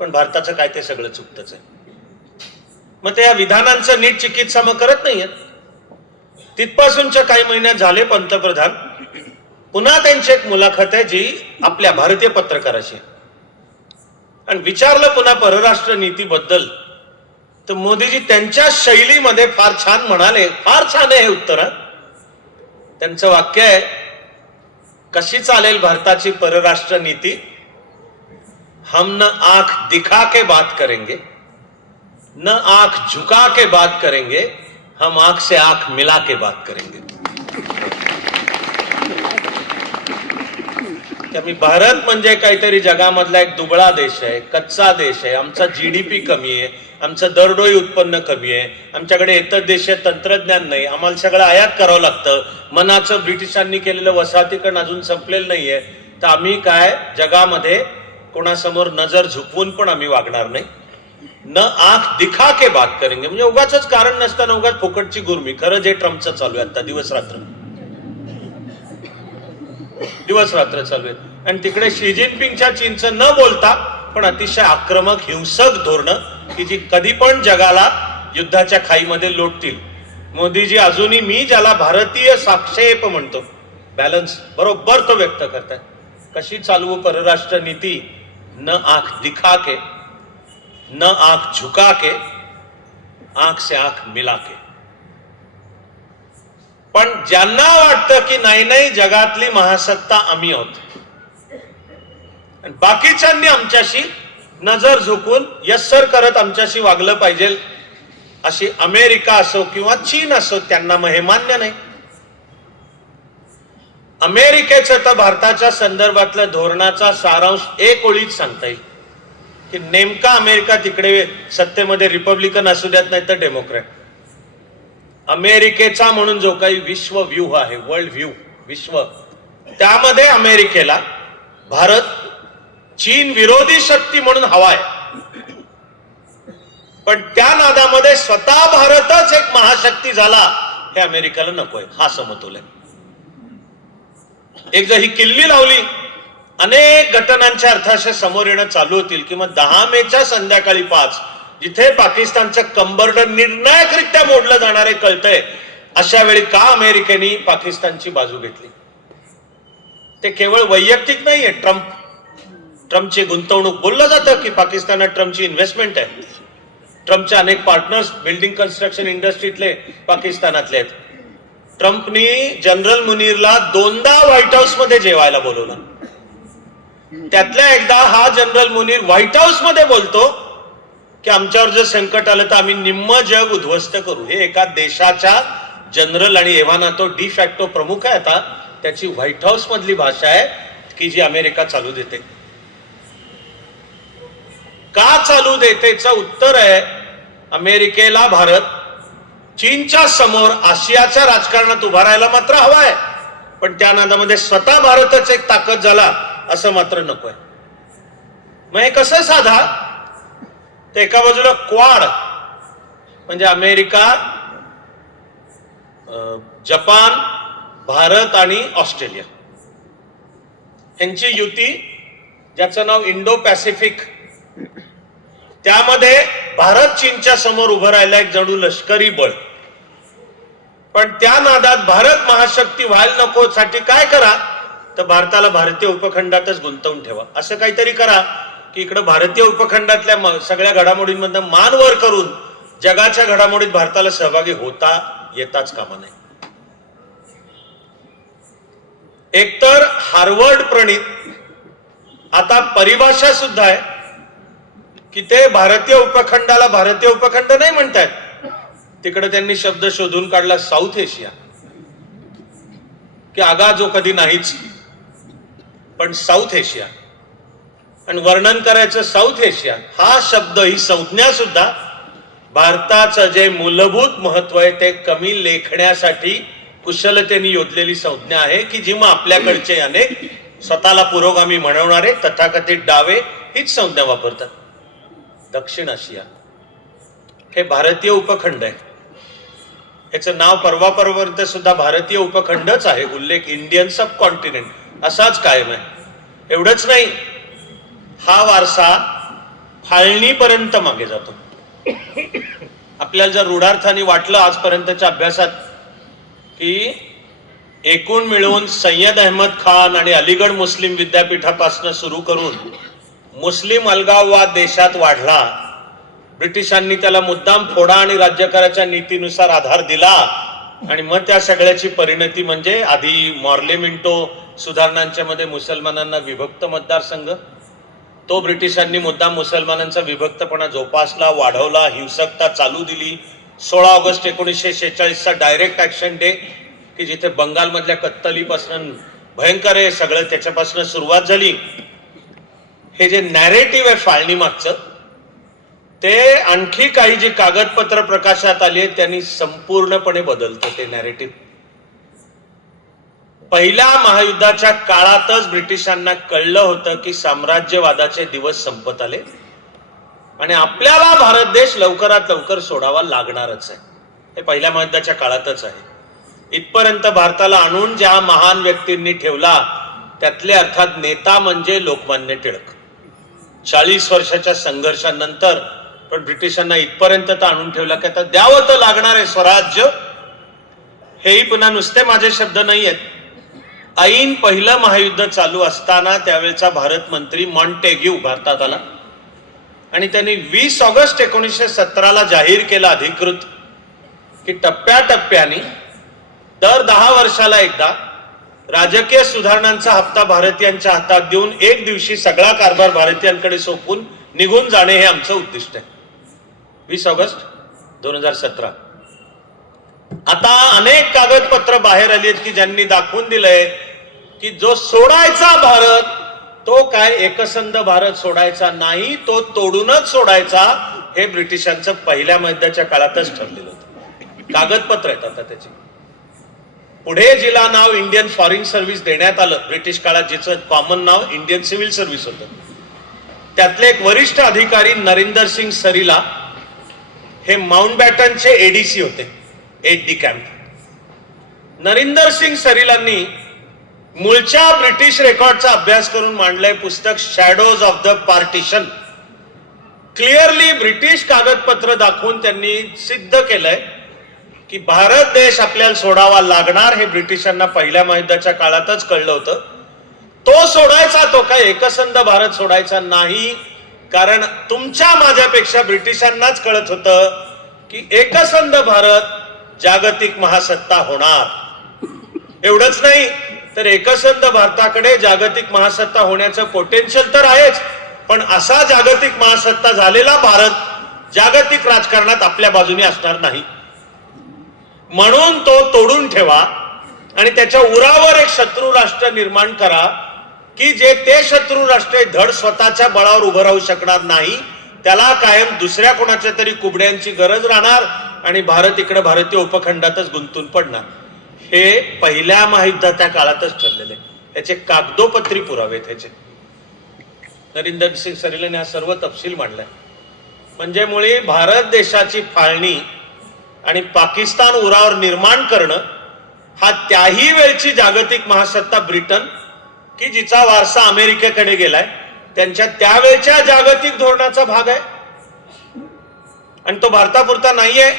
पण भारताचं काय ते सगळं चुकतच आहे. मग ते या विधानांचं नीट चिकित्सा मग करत नाहीये. तिथपासूनच्या काही महिन्यात झाले पंतप्रधान, पुन्हा त्यांची एक मुलाखत आहे जी आपल्या भारतीय पत्रकाराशी, आणि विचारलं पुन्हा परराष्ट्र नीतीबद्दल, तर मोदीजी त्यांच्या शैलीमध्ये फार छान म्हणाले. फार छान आहे हे उत्तर. त्यांचं वाक्य आहे कशी चालेल भारताची परराष्ट्र नीती, हम न आंख दिखा के बात करेंगे न आंख झुका के बात करेंगे, हम आंख से आंख मिला के बात करेंगे. भारत म्हणजे काहीतरी जगामधला एक दुबळा देश आहे, कच्चा देश आहे, आमचा जीडीपी कमी आहे, आमचं दरडोई उत्पन्न कमी आहे, आमच्याकडे इतर देशीय तंत्रज्ञान नाही, आम्हाला सगळं आयात करावं लागतं, मनाचं ब्रिटिशांनी केलेलं वसाहतीकरण अजून संपलेलं नाहीये, तर आम्ही काय जगामध्ये कोणासमोर नजर झुकवून पण आम्ही वागणार नाही. न आंख दिखा के बात करेंगे म्हणजे उगाच कारण नसताना उगाच फुकटची गुरमी. खरं जे ट्रम्पचं चालू आहे आता दिवस रात्र चालू आहे. आणि तिकडे शी जिनपिंगच्या चीनचं न बोलता पण अतिशय आक्रमक हिंसक धोरणं की जी कधी पण जगाला युद्धाच्या खाईमध्ये लोटतील. मोदीजी अजूनही मी ज्याला भारतीय साक्षेप म्हणतो, बॅलन्स बरोबर तो व्यक्त करताय. कशी चालवू परराष्ट्र नीती, न आंख दिखा के न आंख झुका के, आंख से आंख मिला के. पण ज्यांना वाटतं की नाही नाही जगातली महासत्ता आम्ही आहोत आणि बाकीच्यांनी आमच्याशी नजर झुकून यस्सर करत आमच्याशी वागलं पाहिजे अशी अमेरिका असो किंवा चीन असो त्यांना मग हे मान्य नाही. अमेरिकेचं तर भारताच्या संदर्भातल्या धोरणाचा सारांश एक ओळीत सांगता येईल की नेमका अमेरिका तिकडे सत्तेमध्ये रिपब्लिकन असू द्यात नाही तर डेमोक्रॅट. अमेरिकेचा म्हणून जो काही विश्व व्यूह आहे, वर्ल्ड व्ह्यू, विश्व, त्यामध्ये अमेरिकेला भारत चीन विरोधी शक्ती म्हणून हवाय. पण त्या नादामध्ये स्वतः भारतच एक महाशक्ती झाला हे अमेरिकेला नकोय. हा समतोल आहे. एक जर ही किल्ली लावली, अनेक घटनांच्या अर्थाशय समोर येणं चालू होतील की मग 10 मेच्या संध्याकाळी 5 जिथे पाकिस्तानचं कंबरड निर्णायकरित्या मोडलं जाणार आहे कळतंय, अशा वेळी का अमेरिकेने पाकिस्तानची बाजू घेतली? ते केवळ वैयक्तिक नाहीये. ट्रम्पची गुंतवणूक, बोललं जातं की पाकिस्तानात ट्रम्पची इन्व्हेस्टमेंट आहे. ट्रम्पचे अनेक पार्टनर्स बिल्डिंग कन्स्ट्रक्शन इंडस्ट्रीतले पाकिस्तानातले आहेत. ट्रम्पनी जनरल मुनीरला 2दा व्हाईट हाऊस मध्ये जेवायला बोलवलं. त्यातल्या एकदा हा जनरल मुनीर व्हाईट हाऊस मध्ये बोलतो की आमच्यावर जर संकट आलं तर आम्ही निम्म जग उद्ध्वस्त करू. हे एका देशाच्या जनरल आणि एव्हाना तो डी फॅक्टो प्रमुख आहे आता, त्याची व्हाईट हाऊस मधली भाषा आहे की जी अमेरिका चालू देते. का चालू देतेचं उत्तर आहे, अमेरिकेला भारत चीनच्या समोर आशियाच्या राजकारणात उभा राहायला मात्र हवाय, पण त्या नादामध्ये स्वतः भारतच एक ताकद झाला असं मात्र नकोय. मग हे कसं साधा? ते एका बाजूला क्वाड म्हणजे अमेरिका, जपान, भारत आणि ऑस्ट्रेलिया यांची युती, ज्याचं नाव इंडो पॅसिफिक, त्यामध्ये भारत चीनच्या समोर उभं राहिला एक जणू लष्करी बळ. पण त्या नादात भारत महाशक्ती व्हायला नको साठी काय करा, तर भारताला भारतीय उपखंडातच गुंतवून ठेवा. असं काहीतरी करा की इकडे भारतीय उपखंडातल्या सगळ्या घडामोडींमधून मान वर करून जगाच्या घडामोडीत भारताला सहभागी होता येताच कामा नये. एकतर हार्वर्ड प्रणित आता परिभाषा सुद्धा आहे की ते भारतीय उपखंडाला भारतीय उपखंड नाही म्हणतात, तिकडे त्यांनी शब्द शोधून काढला साऊथ एशिया, की आगा जो कधी नाहीच पण साऊथ एशिया. आणि वर्णन करायचं साऊथ एशिया हा शब्द, ही संज्ञा सुद्धा भारताचं जे मूलभूत महत्व आहे ते कमी लेखण्यासाठी कुशलतेने योजलेली संज्ञा आहे की जी मग आपल्याकडचे अनेक स्वतःला पुरोगामी म्हणवणारे तथाकथित डावे हीच संज्ञा वापरतात. दक्षिण आशिया हे भारतीय उपखंड आहे. ह्याचं नाव परवापर्यंत सुद्धा भारतीय उपखंडच आहे. उल्लेख इंडियन सब कॉन्टिनेंट असाच कायम आहे. एवढंच नाही, हा वारसा फाळणीपर्यंत मागे जातो. आपल्याला जर रूढार्थाने वाटलं आजपर्यंतच्या अभ्यासात की एकूण मिळून सय्यद अहमद खान आणि अलीगड मुस्लिम विद्यापीठापासून सुरू करून मुस्लिम अलगाववाद देशात वाढला, ब्रिटिशांनी त्याला मुद्दाम फोडा आणि राज्यकाराच्या नीतीनुसार आधार दिला, आणि मग त्या सगळ्याची परिणती म्हणजे आधी मॉर्ले मिंटो सुधारणांच्या मध्ये मुसलमानांना विभक्त मतदारसंघ, तो ब्रिटिशांनी मुद्दाम मुसलमानांचा विभक्तपणा जोपासला, वाढवला, हिंसकता चालू दिली. 16 ऑगस्ट 1946चा डायरेक्ट ऍक्शन डे की जिथे बंगालमधल्या कत्तलीपासून भयंकर आहे सगळं, त्याच्यापासून सुरुवात झाली. हे जे नॅरेटिव्ह आहे फाळणी मागचं, ते आणखी काही जी कागदपत्र प्रकाशात आली आहेत त्यांनी संपूर्णपणे बदलतं ते नॅरेटिव्ह. पहिल्या महायुद्धाच्या काळातच ब्रिटिशांना कळलं होतं की साम्राज्यवादाचे दिवस संपत आले आणि आपल्याला भारत देश लवकरात लवकर सोडावा लागणारच आहे. हे पहिल्या महायुद्धाच्या काळातच आहे. इथपर्यंत भारताला आणून ज्या महान व्यक्तींनी ठेवला त्यातले अर्थात नेता म्हणजे लोकमान्य टिळक. 40 वर्षाच्या संघर्षानंतर पण ब्रिटिशांना इथपर्यंत तर आणून ठेवला की आता द्यावं तर लागणार आहे स्वराज्य. हेही पुन्हा नुसते माझे शब्द नाही आहेत. ऐन पहिलं महायुद्ध चालू असताना त्यावेळेचा भारत मंत्री मॉन्टेग्यू भारतात आला आणि त्यांनी 20 ऑगस्ट 1917ला जाहीर केलं अधिकृत की टप्प्याटप्प्याने दर 10 वर्षाला एकदा राजकीय सुधारणांचा हप्ता भारतीयांच्या हातात देऊन एक दिवशी सगळा कारभार भारतीयांकडे सोपवून निघून जाणे हे आमचं उद्दिष्ट आहे. 20 ऑगस्ट 2017. आता अनेक कागदपत्र बाहेर आली आहेत की ज्यांनी दाखवून दिलंय की जो सोडायचा भारत तो काय एकसंध भारत सोडायचा नाही, तो तोडूनच सोडायचा. हे ब्रिटिशांचं पहिल्या महायुद्धाच्या काळातच ठरलेलं होतं. कागदपत्र आहेत आता त्याची. पुढे जिला नाव इंडियन फॉरेन सर्व्हिस देण्यात आलं ब्रिटिश काळात, जिचं कॉमन नाव इंडियन सिव्हिल सर्व्हिस होतं, त्यातले एक वरिष्ठ अधिकारी नरिंदर सिंग सरीला हे माउंटबॅटनचे एडीसी होते, एड डी कॅम्प. नरिंदर सिंग सरीलांनी मूळच्या ब्रिटिश रेकॉर्डचा अभ्यास करून मांडलंय पुस्तक shadows of the partition. Clearly British कागदपत्र दाखवून त्यांनी सिद्ध केलंय की भारत देश आपल्याला सोडावा लागणार. हे ब्रिटिशांना पहिल्या महायुद्धाच्या काळातच कळलं होतं. तो सोडायचा, तो काय एकसंध भारत सोडायचा नाही. कारण तुमच्या माझ्यापेक्षा ब्रिटिशांनाच कळत होतं की एकसंध भारत जागतिक महासत्ता होणार. एवढंच नाही तर एकसंध भारताकडे जागतिक महासत्ता होण्याचं पोटेन्शियल तर आहेच, पण असा जागतिक महासत्ता झालेला भारत जागतिक राजकारणात आपल्या बाजूने असणार नाही. म्हणून तो तोडून ठेवा आणि त्याच्या उरावर एक शत्रू राष्ट्र निर्माण करा की जे ते शत्रू राष्ट्र धड स्वतःच्या बळावर उभं राहू शकणार नाही. त्याला कायम दुसऱ्या कोणाच्या तरी कुबड्यांची गरज राहणार आणि भारत इकडे भारतीय उपखंडातच गुंतून पडणार. हे पहिल्या महायुद्धाच्या काळातच ठरलेले. याचे कागदोपत्री पुरावे त्याचे. नरिंदर सिंग सरीलाने हा सर्व तपशील मांडलाय. म्हणजे मुळे भारत देशाची फाळणी आणि पाकिस्तान उरावर निर्माण करणं हा त्याही वेळची जागतिक महासत्ता ब्रिटन की जिचा वारसा अमेरिकेकडे गेलाय त्यांच्या त्यावेळच्या जागतिक धोरणाचा भाग आहे. आणि तो भारतापुरता नाहीये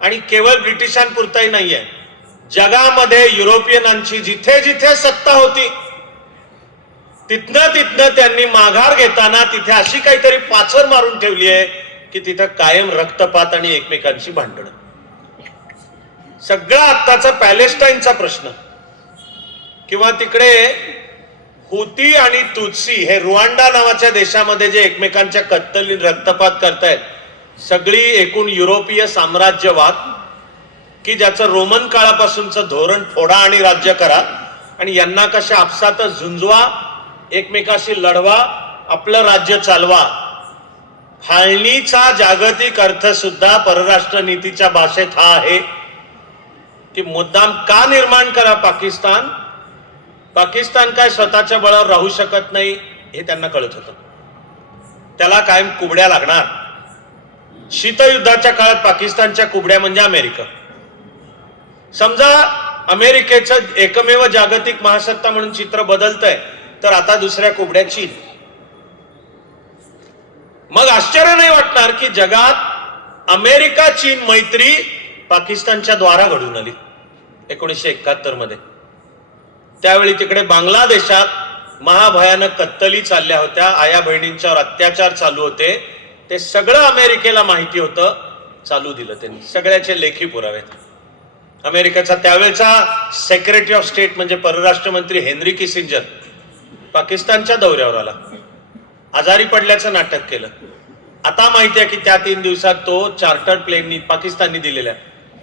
आणि केवळ ब्रिटिशांपुरताही नाहीये. जगामध्ये युरोपियनांची जिथे जिथे सत्ता होती तिथनं त्यांनी माघार घेताना तिथे अशी काहीतरी पाचर मारून ठेवली आहे की तिथं कायम रक्तपात आणि एकमेकांची भांडणं. सगळा आत्ताचा पॅलेस्टाईनचा प्रश्न किंवा तिकडे हुती आणि तुत्सी हे रुवांडा नावाच्या देशामध्ये जे एकमेकांच्या कत्तली रक्तपात करतायत, सगळी एकूण युरोपीय साम्राज्यवाद की ज्याचं रोमन काळापासूनचं धोरण फोडा आणि राज्य करा आणि यांना कशा आपसातच झुंजवा, एकमेकाशी लढवा, आपलं राज्य चालवा. फाळणीचा जागतिक अर्थ सुद्धा परराष्ट्र नीतीच्या भाषेत हा आहे की मुद्दाम का निर्माण करा पाकिस्तान. पाकिस्तान काय स्वतःच्या बळावर राहू शकत नाही हे त्यांना कळत होतं. त्याला कायम कुबड्या लागणार. शीतयुद्धाच्या काळात पाकिस्तानच्या कुबड्या म्हणजे अमेरिका. समजा अमेरिकेचं एकमेव जागतिक महासत्ता म्हणून चित्र बदलतंय तर आता दुसऱ्या कुबड्या चीन. मग आश्चर्य नाही वाटणार की जगात अमेरिका चीन मैत्री पाकिस्तानच्या द्वारा घडून आली 1971 मध्ये. त्यावेळी तिकडे बांगलादेशात महाभयानक कत्तली चालल्या होत्या, आया बहिणींच्यावर अत्याचार चालू होते. ते सगळं अमेरिकेला माहिती होतं, चालू दिलं त्यांनी. सगळ्याचे लेखी पुरावे. अमेरिकेचा त्यावेळेचा सेक्रेटरी ऑफ स्टेट म्हणजे परराष्ट्र मंत्री हेनरी किसिंजर पाकिस्तानच्या दौऱ्यावर आला. आजारी पडल्याचं नाटक केलं. आता माहिती आहे की त्या 3 दिवसात तो चार्टर्ड प्लेननी पाकिस्ताननी दिलेल्या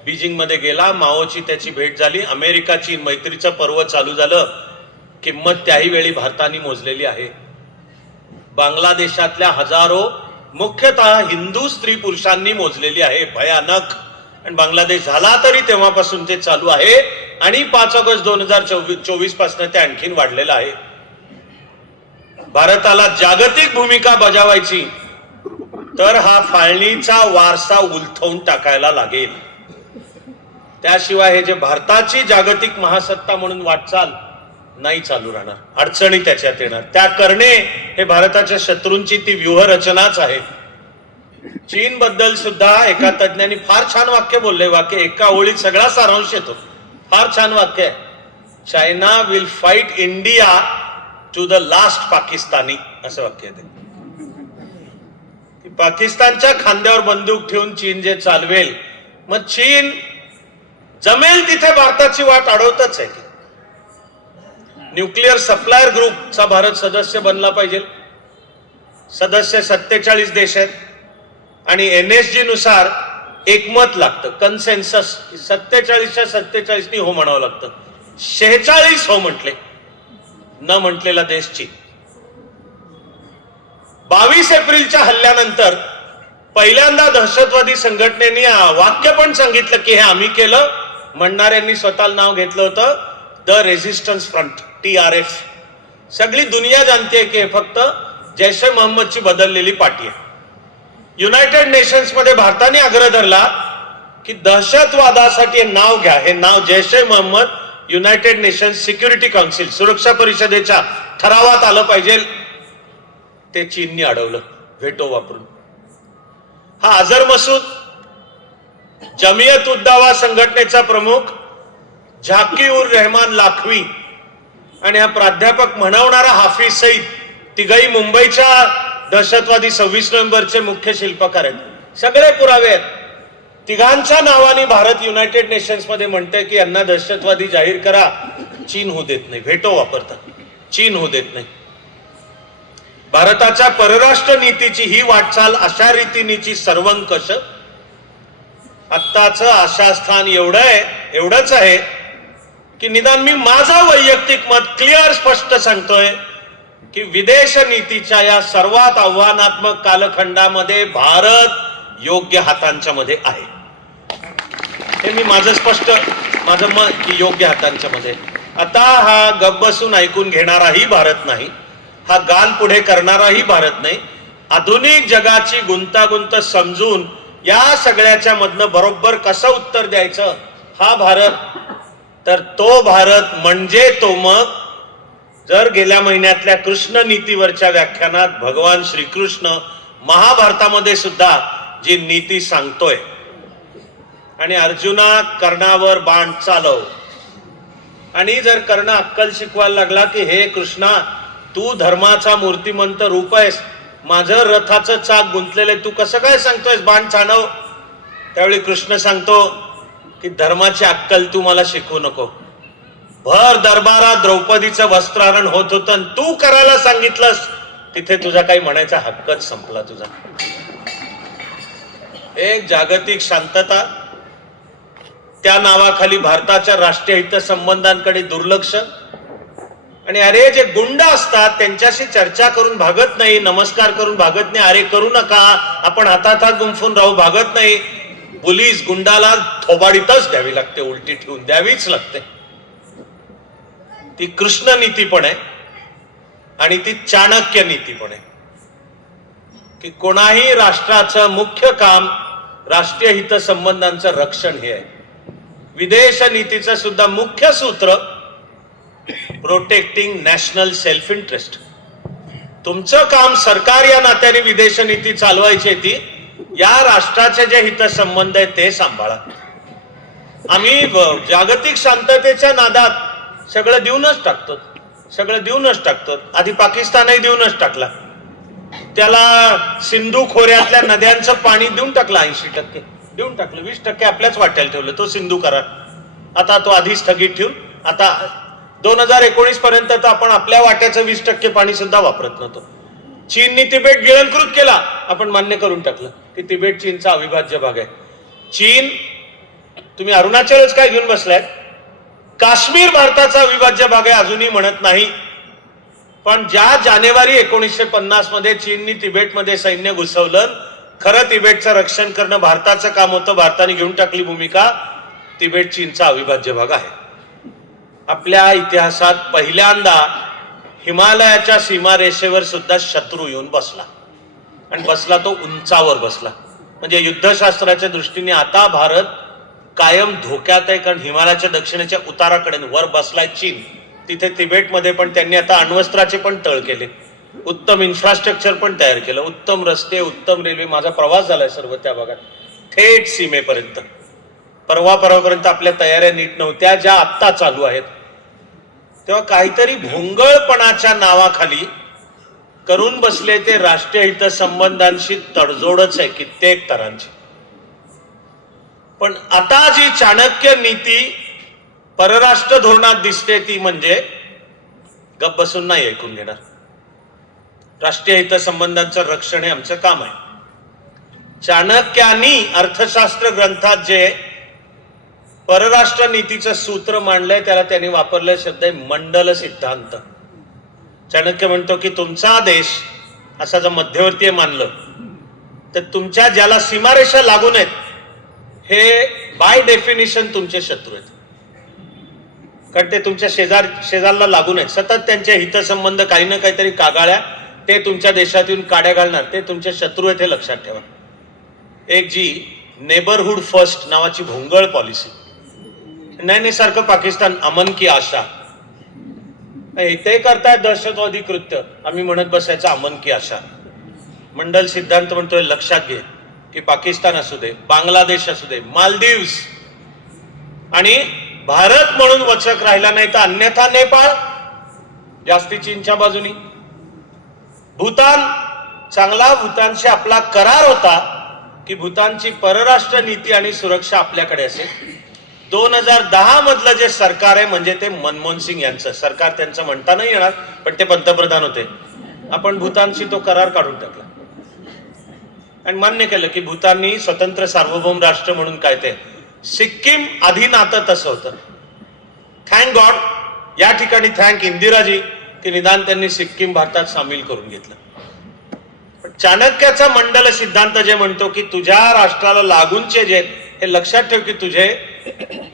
बीजिंग मध्ये गेला. माओची त्याची भेट झाली. अमेरिका चीन मैत्रीचं पर्व चालू झालं. किंमत त्याही वेळी भारताने मोजलेली आहे. बांगलादेशातल्या हजारो मुख्यतः हिंदू स्त्री पुरुषांनी मोजलेली आहे. भयानक. आणि बांगलादेश झाला तरी तेव्हापासून ते चालू आहे आणि 5 ऑगस्ट 2024 पासून ते आणखीन वाढलेलं आहे. भारताला जागतिक भूमिका बजावायची तर हा फाळणीचा वारसा उलथवून टाकायला लागेल. त्याशिवाय हे जे भारताची जागतिक महासत्ता म्हणून वाटचाल नाही चालू राहणार. अडचणी त्याच्यात येणार. त्या करणे हे भारताच्या शत्रूंची ती व्यूहरचनाच आहे. चीन बद्दल सुद्धा एका तज्ञांनी फार छान वाक्य बोलले. वाक्य एका ओळीत सगळा सारांश येतो. फार छान वाक्य आहे. China will fight India to the last Pakistani असं वाक्य आहे. पाकिस्तानच्या खांद्यावर बंदूक ठेवून चीन जे चालवेल, मग चीन जमेल तिथे भारताची वाट अडवतच आहे. न्यूक्लिअर सप्लायर ग्रुपचा भारत सदस्य बनला पाहिजे. सदस्य 47 देश आहेत आणि NSG नुसार एकमत लागतं, कन्सेन्सस. 47च्या 47नी हो म्हणावं लागतं. 46 हो म्हटले, न म्हटलेला देश चीन. 22 एप्रिलच्या हल्ल्यानंतर पहिल्यांदा दहशतवादी संघटनेने वाक्य पण सांगितलं की हे आम्ही केलं. म्हणणाऱ्यांनी स्वतःला नाव घेतलं होतं द रेझिस्टन्स फ्रंट, TRF. सगळी दुनिया जाणते की हे फक्त जैश ए मोहम्मदची बदललेली पार्टी आहे. युनायटेड नेशन्स मध्ये भारताने आग्रह धरला की दहशतवादासाठी नाव घ्या, हे नाव Jaish e Mohammed United Nations Security Council, सुरक्षा परिषदेच्या ठरावात आलं पाहिजे. ते चीननी अडवलं व्हेटो वापरून. हा अझर मसूद जमियत उद दावा संघटनेचा प्रमुख झाकी उर रहमान लाखवी आणि हा प्राध्यापक म्हणवणारा हाफिज सईद, तिघही मुंबईच्या दहशतवादी 26 नोव्हेंबरचे मुख्य शिल्पकार आहेत. सगळे पुरावे आहेत. तिघांच्या नावाने भारत युनायटेड नेशन्स मध्ये म्हणते की यांना दहशतवादी जाहीर करा. चीन होऊ देत नाही, व्हेटो वापरतात. चीन होऊ देत नाही. भारताच्या परराष्ट्र नीतीची ही वाटचाल अशा रीतीनीची सर्वंकष. आत्ताचं आशास्थान एवढंच आहे की निदान मी माझं वैयक्तिक मत क्लिअर स्पष्ट सांगतोय की विदेश नीतीच्या या सर्वात आव्हानात्मक कालखंडामध्ये भारत योग्य हातांच्या मध्ये आहे. हे मी माझं मत की योग्य हातांच्या मध्ये. आता हा गप बसून ऐकून घेणाराही भारत नाही, हा गाल पुढे करणाराही भारत नाही. आधुनिक जगाची गुंतागुंत समजून या सगळ्याच्या मधनं बरोबर कसं उत्तर द्यायचं हा भारत. तर तो भारत म्हणजे तो मग जर गेल्या महिन्यातल्या कृष्ण नीतीवरच्या व्याख्यानात भगवान श्रीकृष्ण महाभारतामध्ये सुद्धा जी नीती सांगतोय आणि अर्जुना कर्णावर बाण चालव, आणि जर कर्ण अक्कल शिकवायला लागला की हे कृष्णा तू धर्माचा मूर्तिमंत रूप आहेस, माझं रथाचं चाक गुंतलेलं तू कसं काय सांगतोयस बाण चालव. त्यावेळी कृष्ण सांगतो की धर्माची अक्कल तू मला शिकवू नको. भर दरबारात द्रौपदीचं वस्त्रहरण होत होतं, तू करायला सांगितलंस, तिथे तुझा काही म्हणायचा हक्कच संपला तुझा. एक जागतिक शांतता, त्या नावाखाली भारताच्या राष्ट्रीय हितसंबंधांकडे दुर्लक्ष. आणि अरे जे गुंड असतात त्यांच्याशी चर्चा करून भागत नाही, नमस्कार करून भागत नाही, अरे करू नका आपण हातात हात गुंफून राहू भागत नाही. पोलीस गुंडाला थोबाडीतच द्यावी लागते, उलटी ठेवून द्यावीच लागते. ती कृष्ण नीती पण आहे आणि ती चाणक्य नीती पण आहे की कोणाही राष्ट्राचं मुख्य काम राष्ट्रीय हितसंबंधांचं रक्षण हे आहे. विदेश नीतीचं सुद्धा मुख्य सूत्र प्रोटेक्टिंग नॅशनल सेल्फ इंटरेस्ट. तुमचं काम सरकार या नात्याने विदेश नीती चालवायची ती या राष्ट्राचे जे हितसंबंध आहेत ते सांभाळा. आम्ही जागतिक शांततेच्या नादात सगळं देऊनच टाकतो. आधी पाकिस्तानही देऊनच टाकला, त्याला सिंधू खोऱ्यातल्या नद्यांचं पाणी देऊन टाकलं, 80% देऊन टाकलं, 20% आपल्याच वाट्याला ठेवलं, तो सिंधू करार. आता तो आधी स्थगित ठेवून आता 2019 पर्यंत तर आपण आपल्या वाट्याचं 20% पाणी सुद्धा वापरत नव्हतो. चीननी तिबेट गिळंकृत केला, आपण मान्य करून टाकलं की तिबेट चीनचा अविभाज्य भाग आहे. चीन, तुम्ही अरुणाचलच काय घेऊन बसलाय, काश्मीर भारताचा अविभाज्य भाग आहे अजूनही म्हणत नाही. पण ज्या जानेवारी 1950 मध्ये चीननी तिबेटमध्ये सैन्य घुसवलं, खरं तिबेटचं रक्षण करणं भारताचं काम होतं, भारताने घेऊन टाकली भूमिका. तिबेट चीनचा अविभाज्य भाग आहे. आपल्या इतिहासात पहिल्यांदा हिमालयाच्या सीमारेषेवर सुद्धा शत्रू येऊन बसला, आणि बसला तो उंचावर बसला. म्हणजे युद्धशास्त्राच्या दृष्टीने आता भारत कायम धोक्यात आहे, कारण हिमालयाच्या दक्षिणेच्या उताराकडे वर बसलाय चीन. तिथे तिबेटमध्ये पण त्यांनी आता अण्वस्त्राचे पण तळ केले, उत्तम इन्फ्रास्ट्रक्चर पण तयार केलं, उत्तम रस्ते, उत्तम रेल्वे. माझा प्रवास झालाय सर्व त्या भागात, थेट सीमेपर्यंत. परवापर्यंत आपल्या तयाऱ्या नीट नव्हत्या, ज्या आत्ता चालू आहेत. तेव्हा काहीतरी भोंगळपणाच्या नावाखाली करून बसले ते राष्ट्रीय हितसंबंधांशी तडजोडच आहे कित्येक तरांची. पण आता जी चाणक्य नीती परराष्ट्र धोरणात दिसते ती म्हणजे गप बसून नाही ऐकून घेणार. राष्ट्रीय हितसंबंधांचं रक्षण हे आमचं काम आहे. चाणक्यांनी अर्थशास्त्र ग्रंथात जे परराष्ट्र नीतीचं सूत्र मांडलंय त्याला त्यांनी वापरलेला शब्द आहे मंडल सिद्धांत. चाणक्य म्हणतो की तुमचा देश असा जर मध्यवर्तीय मानलं तर तुमच्या ज्याला सीमारेषा लागून आहेत हे बाय डेफिनेशन तुमचे शत्रू आहेत, कारण ते तुमच्या शेजारला लागून आहेत. सतत त्यांचे हितसंबंध काही ना काहीतरी कागाळ्या ते तुमच्या देशातून काड्या घालणार, ते तुमचे शत्रू आहेत हे लक्षात ठेवा. एक जी नेबरहुड फर्स्ट नावाची भोंगळ पॉलिसी, नाही सारखं पाकिस्तान अमन की आशा, ते करतायत दहशतवादी कृत्य, आम्ही म्हणत बसायचं अमन की आशा. मंडल सिद्धांत म्हणतोय लक्षात घे की पाकिस्तान असू दे, बांगलादेश असू दे, मालदीव्स आणि भारत म्हणून वचक राहिला नाही तर अन्यथा नेपाळ जास्ती चीनच्या बाजूनी, भूतान चांगला, भूतानशी आपला करार होता की भूतानची परराष्ट्र नीती आणि सुरक्षा आपल्याकडे असेल. 2010 मधलं जे सरकार आहे म्हणजे ते मनमोहन सिंग यांचं सरकार, त्यांचं म्हणता नाही येणार पण ते पंतप्रधान होते, आपण भूतानशी तो करार काढून टाकला आणि मान्य केलं की भूताननी स्वतंत्र सार्वभौम राष्ट्र म्हणून काय ते सिक्कीम आधी नातं तसं होतं. थँक गॉड या ठिकाणी थँक इंदिराजी की निदान त्यांनी सिक्कीम भारतात सामील करून घेतलं. पण चाणक्याचा मंडल सिद्धांत जे म्हणतो की तुझ्या राष्ट्राला लागूनचे जे हे लक्षात ठेव की तुझे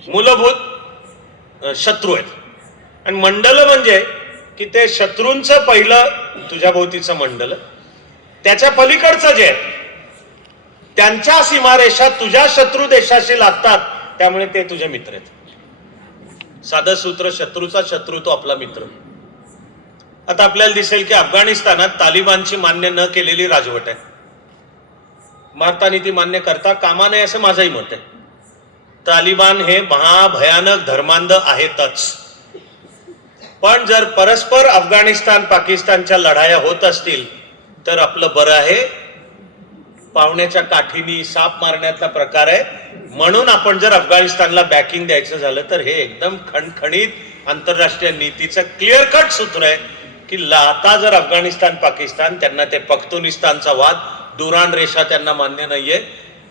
मूलभूत शत्रू आहेत. आणि मंडल म्हणजे की ते शत्रूंचं पहिलं तुझ्या भोवतीचं मंडल, त्याच्या पलीकडचं जे आहे त्यांच्या सीमारेषा तुझ्या शत्रू देशाशी लागतात, त्यामुळे ते तुझे मित्र आहेत. साधं सूत्र, शत्रूचा शत्रू तो आपला मित्र. आता आपल्याला दिसेल की अफगाणिस्तानात तालिबानची मान्य न केलेली राजवट आहे. भारताने ती मान्य करता कामा नये असं माझंही मत आहे. तालिबान हे महाभयानक धर्मांध आहेतच, पण जर परस्पर अफगाणिस्तान पाकिस्तानच्या लढाया होत असतील तर आपलं बरं आहे. पाहुण्याच्या काठीनी साप मारण्यातला प्रकार आहे, म्हणून आपण जर अफगाणिस्तानला बॅकिंग द्यायचं झालं तर हे एकदम खणखणीत आंतरराष्ट्रीय नीतीचं क्लिअर कट सूत्र आहे की आता जर अफगाणिस्तान पाकिस्तान त्यांना ते पख्तुनिस्तानचा वाद, दुरान रेषा त्यांना मान्य नाहीये.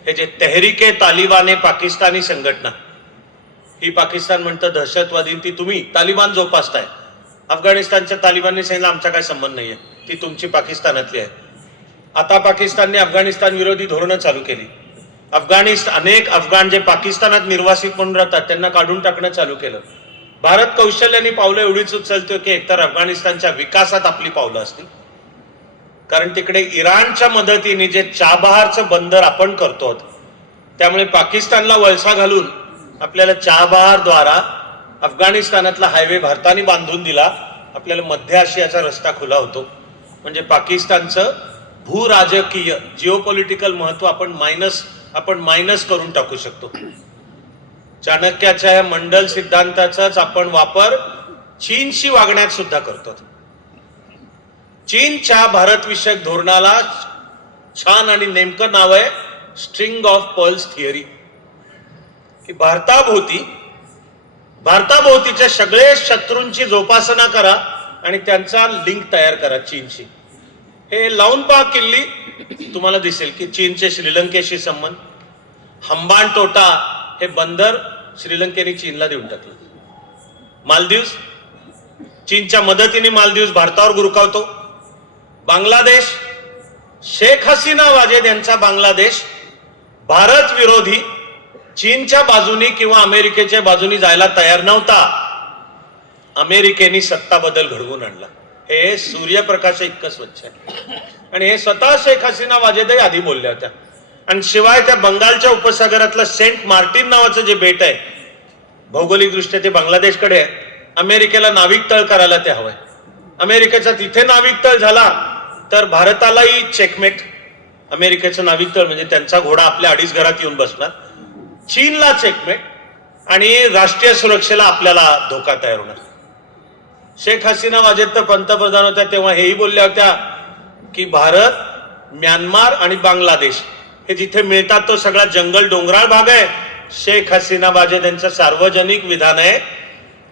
हे जे तेहरीके तालिबाने पाकिस्तानी संघटना, ही पाकिस्तान म्हणतं दहशतवादी, ती तुम्ही तालिबान जोपासताय. अफगाणिस्तानच्या तालिबानने सांगितलं आमचा काय संबंध नाहीये, ती तुमची पाकिस्तानातली आहे. आता पाकिस्तानने अफगाणिस्तान विरोधी धोरणं चालू केली. अनेक अफगाण जे पाकिस्तानात निर्वासित म्हणून राहतात त्यांना काढून टाकणं चालू केलं. भारत कौशल्याने पावलं एवढीच उचलतो की एकतर अफगाणिस्तानच्या विकासात आपली पावलं असतील, कारण तिकडे इराणच्या मदतीने जे चाबहारचं बंदर आपण करतो, त्यामुळे पाकिस्तानला वळसा घालून आपल्याला चाबहारद्वारा अफगाणिस्तानातला हायवे भारताने बांधून दिला, आपल्याला मध्य आशियाचा रस्ता खुला होतो. म्हणजे पाकिस्तानचं भूराजकीय जिओपॉलिटिकल महत्व आपण मायनस करून टाकू शकतो. चाणक्याच्या या मंडल सिद्धांताचाच आपण वापर चीनशी वागण्यात सुद्धा करतो. चीनच्या भारतविषयक धोरणाला छान आणि नेमकं नाव आहे स्ट्रिंग ऑफ पर्ल्स थिअरी, की भारताभोवतीच्या सगळे शत्रूंची जोपासना करा आणि त्यांचा लिंक तयार करा चीनशी. हे लावून पहा किल्ली, तुम्हाला दिसेल की चीनचे श्रीलंकेशी संबंध, हंबानटोटा हे बंदर श्रीलंकेने चीनला देऊन टाकलं. मालदीव्स, चीनच्या मदतीने मालदीव्स भारतावर गुरकावतो. बांगलादेश, शेख हसीना वाजेद यांचा बांगलादेश भारत विरोधी चीनच्या बाजूनी किंवा अमेरिकेच्या बाजूनी जायला तयार नव्हता. अमेरिकेने सत्ता बदल घडवून आणला. हे सूर्यप्रकाश इतकं स्वच्छ आहे. आणि हे स्वतः शेख हसीना वाजेदही आधी बोलल्या होत्या. आणि शिवाय त्या बंगालच्या उपसागरातलं सेंट मार्टिन नावाचं जे बेट आहे, भौगोलिकदृष्ट्या ते बांगलादेशकडे आहे. अमेरिकेला नाविक तळ करायला ते हवंय. अमेरिकेचा तिथे नाविक तळ झाला तर भारतालाही चेकमेट. अमेरिकेचं नाविक तळ म्हणजे त्यांचा घोडा आपल्या अडीच घरात येऊन बसणार. चीनला चेकमेट आणि राष्ट्रीय सुरक्षेला आपल्याला धोका तयार होणार. शेख हसीना वाजेद तर पंतप्रधान होत्या तेव्हा हेही बोलल्या होत्या की भारत, म्यानमार आणि बांगलादेश हे जिथे मिळतात तो सगळा जंगल डोंगराळ भाग आहे. शेख हसीना वाजेद यांचं सार्वजनिक विधान आहे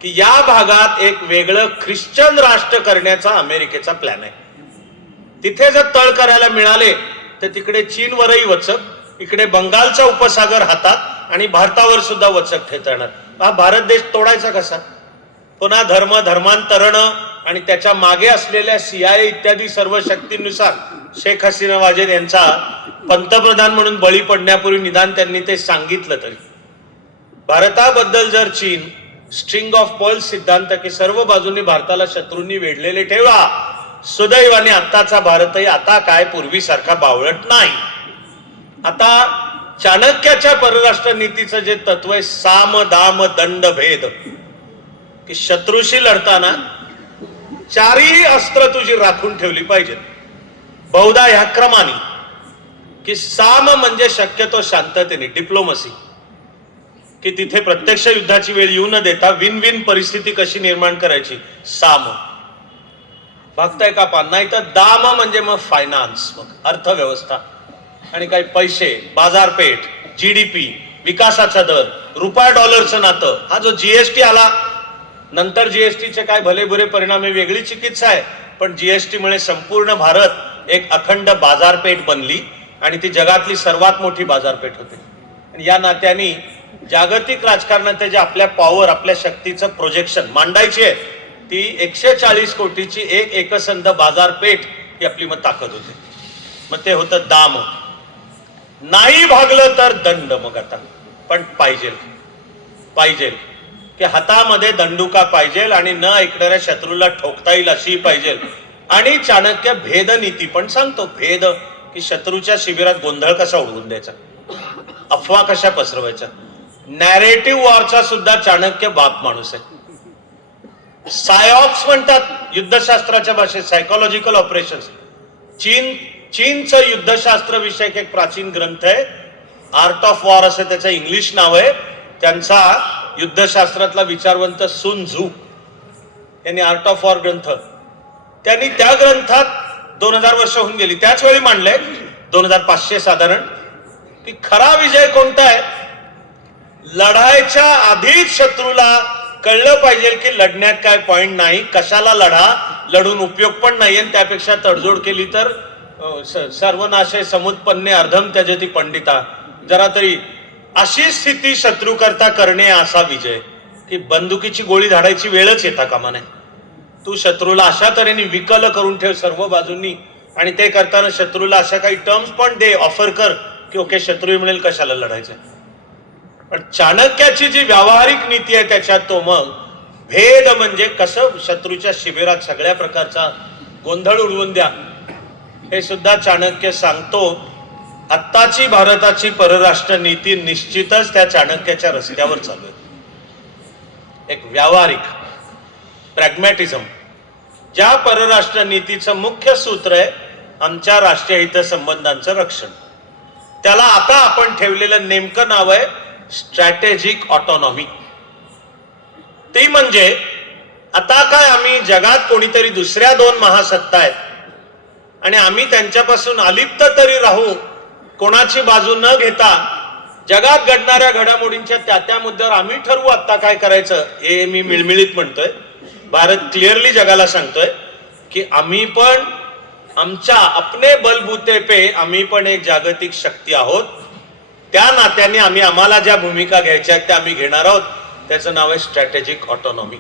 की या भागात एक वेगळं ख्रिश्चन राष्ट्र करण्याचा अमेरिकेचा प्लॅन आहे. तिथे जर तळ करायला मिळाले तर तिकडे चीनवरही वचक, इकडे बंगालचा उपसागर हातात आणि भारतावर सुद्धा वचक ठेवता येणार. हा भारत देश तोडायचा कसा? पुन्हा धर्मांतरण आणि त्याच्या मागे असलेल्या CIA इत्यादी सर्व शक्तींनुसार शेख हसीना वाजेद यांचा पंतप्रधान म्हणून बळी पडण्यापूर्वी निदान त्यांनी ते सांगितलं तरी. भारताबद्दल जर चीन स्ट्रिंग ऑफ पर्ल्स सिद्धांत की सर्व बाजूंनी भारताला शत्रूंनी वेढलेले ठेवा, सुदैवाने आत्ताचा भारतही आता काय पूर्वीसारखा बावळट नाही. आता चाणक्याच्या परराष्ट्र नीतीचं जे तत्व आहे साम दाम दंड भेद, की शत्रूशी लढताना चारही अस्त्र तुझी राखून ठेवली पाहिजेत. बहुधा ह्या क्रमाने की साम म्हणजे शक्यतो शांततेने, डिप्लोमसी, की तिथे प्रत्यक्ष युद्धाची वेळ येऊ न देता विन विन परिस्थिती कशी निर्माण करायची, साम. बघताय का पा? नाही तर दाम म्हणजे मग फायनान्स, मग अर्थव्यवस्था आणि काही पैसे, बाजारपेठ, GDP, विकासाचा दर, रुपया डॉलरचं नातं. हा जो GST आला नंतर, GSTचे काय भले बुरे परिणाम, वेगळी चिकित्सा आहे, पण GST मुळे संपूर्ण भारत एक अखंड बाजारपेठ बनली आणि ती जगातली सर्वात मोठी बाजारपेठ होते. आणि या नात्याने जागतिक राजकारणात जे आपल्या पॉवर, आपल्या शक्तीचं प्रोजेक्शन मांडायची आहे ती 140 कोटीची एक एकसंध बाजारपेठ ही आपली मग ताकद होते. मग ते होतं दाम. नाही भागलं तर दंड. मग आता पण पाहिजे की हातामध्ये दंडुका पाहिजे आणि न ऐकणाऱ्या शत्रूला ठोकता येईल अशी पाहिजे. आणि चाणक्य भेदनीती पण सांगतो. भेद की शत्रूच्या शिबिरात गोंधळ कसा उडवून द्यायचा, अफवा कशा पसरवायच्या. नॅरेटिव्ह वॉरचा सुद्धा चाणक्य बाप माणूस आहे. सायऑप्स म्हणतात युद्धशास्त्राच्या भाषेत, सायकोलॉजिकल ऑपरेशन्स. चीनचं युद्धशास्त्र विषयक एक प्राचीन ग्रंथ आहे, आर्ट ऑफ वॉर असं त्याचं इंग्लिश नाव आहे. त्यांचा युद्धशास्त्रातला विचारवंत सुन झू यांनी आर्ट ऑफ वॉर ग्रंथ, त्यांनी त्या ग्रंथात 2000 वर्ष होऊन गेली त्याच वेळी मांडलंय, 2500 साधारण, की खरा विजय कोणता आहे. लढायच्या आधीच शत्रूला कळलं पाहिजे की लढण्यात काय पॉइंट नाही, कशाला लढून उपयोग पण नाही, आणि त्यापेक्षा तडजोड केली तर सर्वनाशय समुत्पन्ने अर्धम त्यजति पंडिता. जरा तरी अशी स्थिती शत्रू करता करणे असा विजय, की बंदुकीची गोळी झाडायची वेळच येता कामा नये. तू शत्रूला अशा तऱ्हेने विकल करून ठेव सर्व बाजूंनी, आणि ते करताना शत्रूला अशा काही टर्म्स पण दे, ऑफर कर की ओके शत्रू मिळेल, कशाला लढायचं. पण चाणक्याची जी व्यावहारिक नीती आहे त्याच्यात तो मग भेद म्हणजे कसं शत्रूच्या शिबिरात सगळ्या प्रकारचा गोंधळ उडवून द्या, हे सुद्धा चाणक्य सांगतो. आत्ताची भारताची परराष्ट्र नीती निश्चितच त्या चाणक्याच्या रस्त्यावर चालू आहे. एक व्यावहारिक प्रॅग्मॅटिझम, ज्या परराष्ट्र नीतीचं मुख्य सूत्र आहे आमच्या राष्ट्रीय हितसंबंधांचं रक्षण. त्याला आता आपण ठेवलेलं नेमकं नाव आहे स्ट्रॅटेजिक ऑटोनॉमी. ती म्हणजे आता काय आम्ही जगात कोणीतरी दुसऱ्या 2 महासत्ता आहेत आणि आम्ही त्यांच्यापासून अलिप्त तरी राहू, कोणाची बाजू न घेता जगात घडणाऱ्या घडामोडींच्या त्या मुद्द्यावर आम्ही ठरवू आता काय करायचं. हे मी मिळमिळीत म्हणतोय. भारत क्लिअरली जगाला सांगतोय की आम्ही पण आमच्या अपने बलबूते पे आम्ही पण एक जागतिक शक्ती आहोत. त्या नात्याने आम्हाला ज्या भूमिका घ्यायच्या त्या आम्ही घेणार आहोत. त्याचं नाव आहे स्ट्रॅटेजिक ऑटोनॉमी.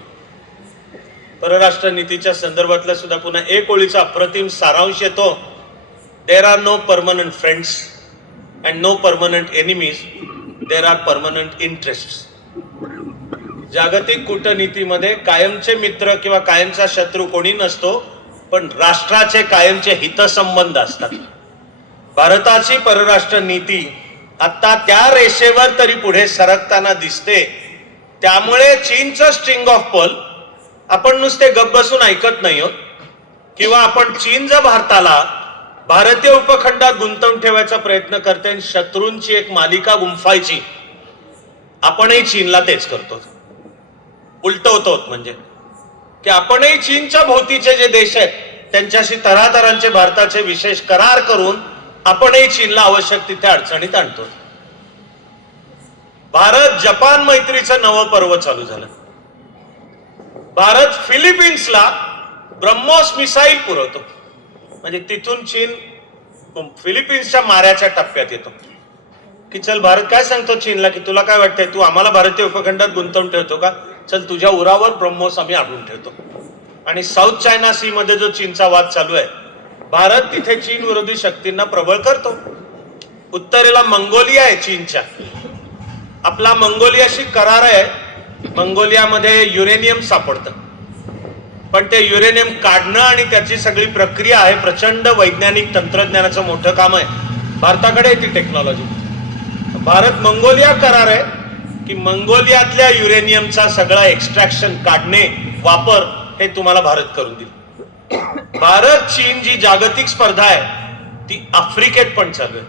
परराष्ट्र नीतीच्या संदर्भातला सुद्धा पुन्हा एक ओळीचा अप्रतिम सारांश येतो. There are no permanent friends and no permanent enemies, there are permanent interest. जागतिक कूटनीतीमध्ये कायमचे मित्र किंवा कायमचा शत्रू कोणी नसतो, पण राष्ट्राचे कायमचे हितसंबंध असतात. भारताची परराष्ट्र नीती आता त्या रेषेवर तरी पुढे सरकताना दिसते. त्यामुळे चीनचं स्ट्रिंग ऑफ पर्ल आपण नुसते गप्प बसून ऐकत नाही आहोत, किंवा आपण चीन जर भारताला भारतीय उपखंडात गुंतवून ठेवायचा प्रयत्न करते आणि शत्रूंची एक मालिका गुंफायची, आपणही चीनला तेच करतो. उलट होतो म्हणजे की आपणही चीनच्या भोवतीचे जे देश आहेत त्यांच्याशी तऱ्हातऱ्हांचे भारताचे विशेष करार करून आपणही चीनला आवश्यक तिथे अडचणीत आणतो. भारत जपान मैत्रीचं नवं पर्व चालू झालं. भारत फिलिपिन्सला ब्रह्मोस मिसाईल पुरवतो. म्हणजे तिथून चीन फिलिपिन्सच्या माऱ्याच्या टप्प्यात येतो की चल भारत काय सांगतो चीनला की तुला काय वाटतंय, तू आम्हाला भारतीय उपखंडात गुंतवून ठेवतो का, चल तुझ्या उरावर ब्रह्मोस आम्ही आढळून ठेवतो. आणि साऊथ चायना सी मध्ये जो चीनचा वाद चालू आहे, भारत तिथे चीन विरोधी शक्तींना प्रबळ करतो. उत्तरेला मंगोलिया आहे चीनच्या, आपला मंगोलियाशी करार आहे. मंगोलियामध्ये युरेनियम सापडतं, पण ते युरेनियम काढणं आणि त्याची सगळी प्रक्रिया आहे, प्रचंड वैज्ञानिक तंत्रज्ञानाचं मोठं काम आहे. भारताकडे आहे ती टेक्नॉलॉजी. भारत मंगोलिया करार आहे की मंगोलियातल्या युरेनियमचा सगळा एक्स्ट्रॅक्शन, काढणे, वापर हे तुम्हाला भारत करून देईल. भारत चीन जी जागतिक स्पर्धा आहे ती आफ्रिकेत पण चालू आहे,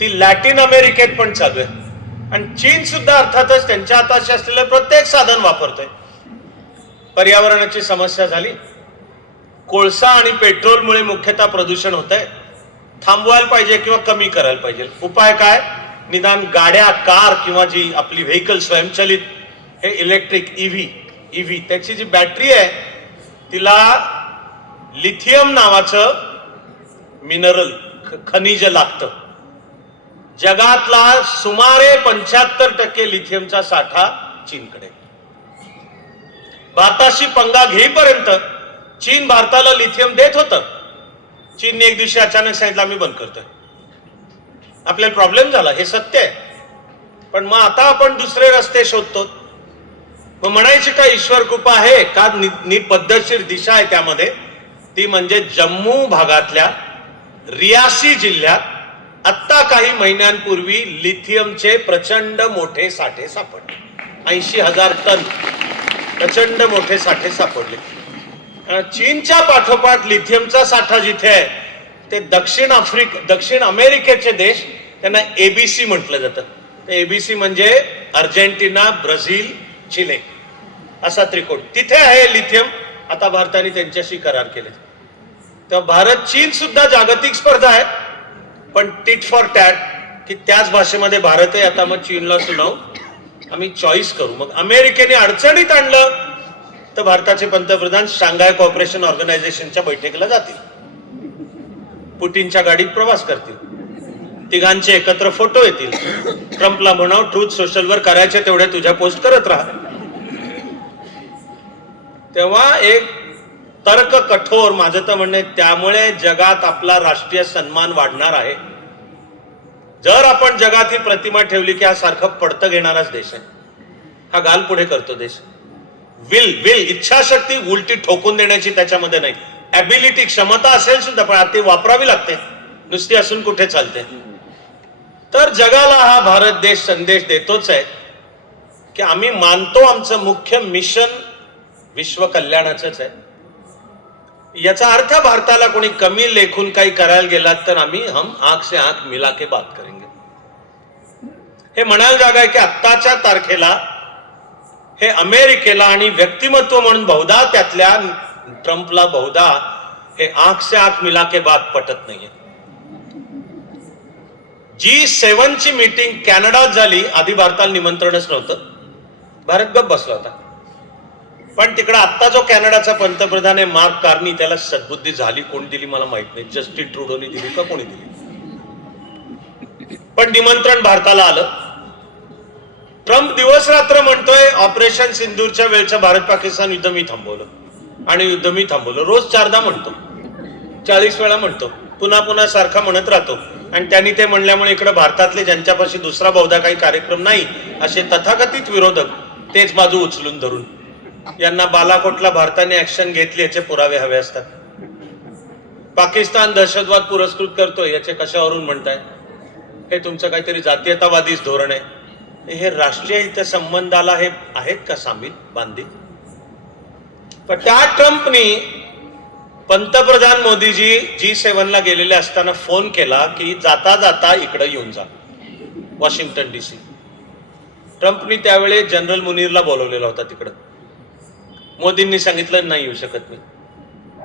ती लॅटिन अमेरिकेत पण चालू आहे. आणि चीन सुद्धा अर्थातच त्यांच्या हाताशी असलेलं प्रत्येक साधन वापरतोय. पर्यावरणाची समस्या झाली, कोळसा आणि पेट्रोलमुळे मुख्यतः प्रदूषण होत आहे, थांबवायला पाहिजे किंवा कमी करायला पाहिजे. उपाय काय, निदान गाड्या, कार किंवा जी आपली व्हेकल स्वयंचलित, हे इलेक्ट्रिक ईव्ही त्याची जी बॅटरी आहे तिला लिथियम नावाचं मिनरल खनिज लागतं. जगातला सुमारे 75% लिथियमचा साठा चीनकडे. भारताशी पंगा घेईपर्यंत चीन भारताला लिथियम देत होतं. चीनने एक दिवशी अचानक सांगितलं आम्ही बंद करतोय. आपल्याला प्रॉब्लेम झाला, हे सत्य आहे. पण मग आता आपण दुसरे रस्ते शोधतो. मग म्हणायची का ईश्वर कृपा आहे का, नीट पद्धतशीर दिशा आहे त्यामध्ये, ती म्हणजे जम्मू भागातल्या रियासी जिल्ह्यात आत्ता काही महिन्यांपूर्वी लिथियमचे प्रचंड मोठे साठे सापडले. 80,000 टन प्रचंड मोठे साठे सापडले. चीनच्या पाठोपाठ लिथियमचा साठा जिथे आहे ते दक्षिण अमेरिकेचे देश, त्यांना एबीसी म्हटलं जातं. एबीसी म्हणजे अर्जेंटिना, ब्राझील, चिले असा त्रिकोण, तिथे आहे लिथियम. आता भारताने त्यांच्याशी करार केले. तेव्हा भारत चीन सुद्धा जागतिक स्पर्धा आहे, पण टिट फॉर टॅट की त्याच भाषेमध्ये भारतही आता मग चीनला सुनावू, आम्ही चॉईस करू. मग अमेरिकेने अडचणीत आणलं तर भारताचे पंतप्रधान शांघाय कोऑपरेशन ऑर्गनायझेशनच्या बैठकीला जातील, पुटिनच्या गाडीत प्रवास करतील, तिघांचे एकत्र फोटो येतील. ट्रम्पला म्हणाव ट्रूथ सोशलवर करायचे तेवढे तुझ्या पोस्ट करत राहा. तेव्हा एक तर्क कठोर, माझं तर म्हणणे, त्यामुळे जगात आपला राष्ट्रीय सन्मान वाढणार आहे. जर आपण जगात ही प्रतिमा ठेवली की हा सारखं पडतं घेणाराच देश आहे, हा गाल पुढे करतो देश. विल इच्छाशक्ती उलटी ठोकून देण्याची त्याच्यामध्ये नाही. ॲबिलिटी, क्षमता असेल सुद्धा, पण ती वापरावी लागते, नुसती असून कुठे चालते. तर जगाला हा भारत देश संदेश देतोच आहे की आम्ही मानतो आमचं मुख्य मिशन विश्व कल्याणाचंच आहे. याचा अर्थ भारताला कोणी कमी लेखून काही करायला गेलात तर आम्ही हम आंख से आंख मिला के बात करेंगे. हे म्हणायला जागा आहे की आत्ताच्या तारखेला हे अमेरिकेला आणि व्यक्तिमत्व म्हणून बहुधा त्यातल्या ट्रम्पला बहुधा हे आंख से आंख मिला के बात पटत नाहीये. G7 ची मीटिंग कॅनडात झाली, आधी भारताला निमंत्रणच नव्हतं, भारत गप्प बसला होता. पण तिकडे आत्ता जो कॅनडाचा पंतप्रधान आहे मार्क कार्नी, त्याला सद्बुद्धी झाली, कोणी दिली मला माहित नाही, जस्टिन ट्रुडोनी दिली का कोणी दिली, पण निमंत्रण भारताला आलं. ट्रम्प दिवस रात्र म्हणतोय ऑपरेशन सिंदूरच्या वेळचं भारत पाकिस्तान युद्ध मी थांबवलं आणि युद्ध मी थांबवलं. रोज 4दा म्हणतो, 40 वेळा म्हणतो, पुन्हा पुन्हा सारखा म्हणत राहतो. आणि त्यांनी ते म्हणल्यामुळे इकडे भारतातले ज्यांच्यापाशी दुसरा बहुधा काही कार्यक्रम नाही असे तथाकथित विरोधक तेच बाजू उचलून धरून यांना बालाकोटला भारताने ऍक्शन घेतली याचे पुरावे हवे असतात. पाकिस्तान दहशतवाद पुरस्कृत करतोय याचे कशावरून म्हणताय, हे तुमचं काहीतरी जातीयतावादीच धोरण आहे. हे राष्ट्रीय हित संबंधाला हे आहेत का सामील बांधील. पण त्या ट्रम्पनी पंतप्रधान मोदीजी G7 ला गेलेले असताना फोन केला की जाता जाता इकडे येऊन जा, वॉशिंग्टन DC. ट्रम्पनी त्यावेळी जनरल मुनीरला बोलवलेला होता तिकडं. मोदींनी सांगितलं नाही येऊ शकत मी,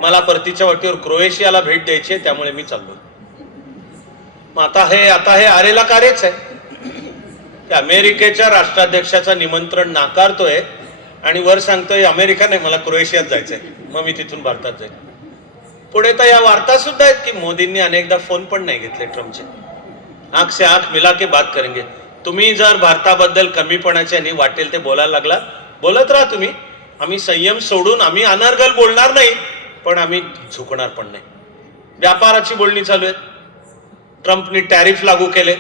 मला परतीच्या वाटेवर क्रोएशियाला भेट द्यायची आहे, त्यामुळे मी चाललो. मग आता हे आरेला कार्यच आहे की अमेरिकेच्या राष्ट्राध्यक्षाचं निमंत्रण नाकारतोय आणि वर सांगतोय अमेरिका नाही, मला क्रोएशियात जायचंय, मग मी तिथून भारतात जाईल. पुढे तर या वार्ता सुद्धा आहेत की मोदींनी अनेकदा फोन पण नाही घेतले ट्रम्पचे. आंख से आंख मिला के बात करेंगे. तुम्ही जर भारताबद्दल कमीपणाचे आणि वाटेल ते बोलायला लागला, बोलत राहा तुम्ही. आम्ही संयम सोडून आम्ही अनर्गल बोलणार नाही, पण आम्ही झुकणार पण नाही. व्यापाराची बोलणी चालू आहेत. ट्रम्पनी टॅरिफ लागू केले.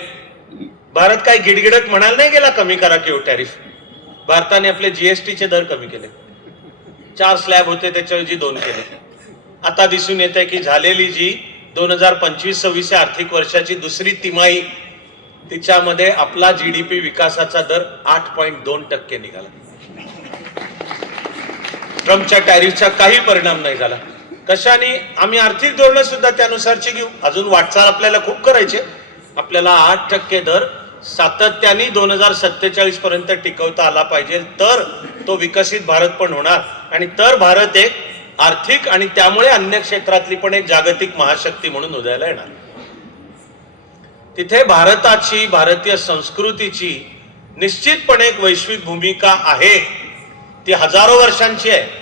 भारत काही गिडगिडत म्हणाल नाही गेला कमी करा किंवा टॅरिफ. भारताने आपले जीएसटीचे दर कमी केले. 4 स्लॅब होते त्याच्याऐवजी 2 केले. आता दिसून येत आहे की झालेली जी 2025-26 आर्थिक वर्षाची दुसरी तिमाही, तिच्यामध्ये आपला जीडीपी विकासाचा दर 8.2% निघाला. ट्रम्पच्या टॅरिफचा काही परिणाम नाही झाला. कशाने? आम्ही आर्थिक धोरणं सुद्धा त्यानुसारची घेऊ. अजून वाटचाल आपल्याला खूप करायचे. आपल्याला 8% दर सातत्याने 2047 पर्यंत टिकवता आला पाहिजे, तर तो विकसित भारत पण होणार आणि तर भारत एक आर्थिक आणि त्यामुळे अन्य क्षेत्रातली पण एक जागतिक महाशक्ती म्हणून उदयाला येणार. तिथे भारताची, भारतीय संस्कृतीची निश्चितपणे एक वैश्विक भूमिका आहे. ती हजारो वर्षांची आहे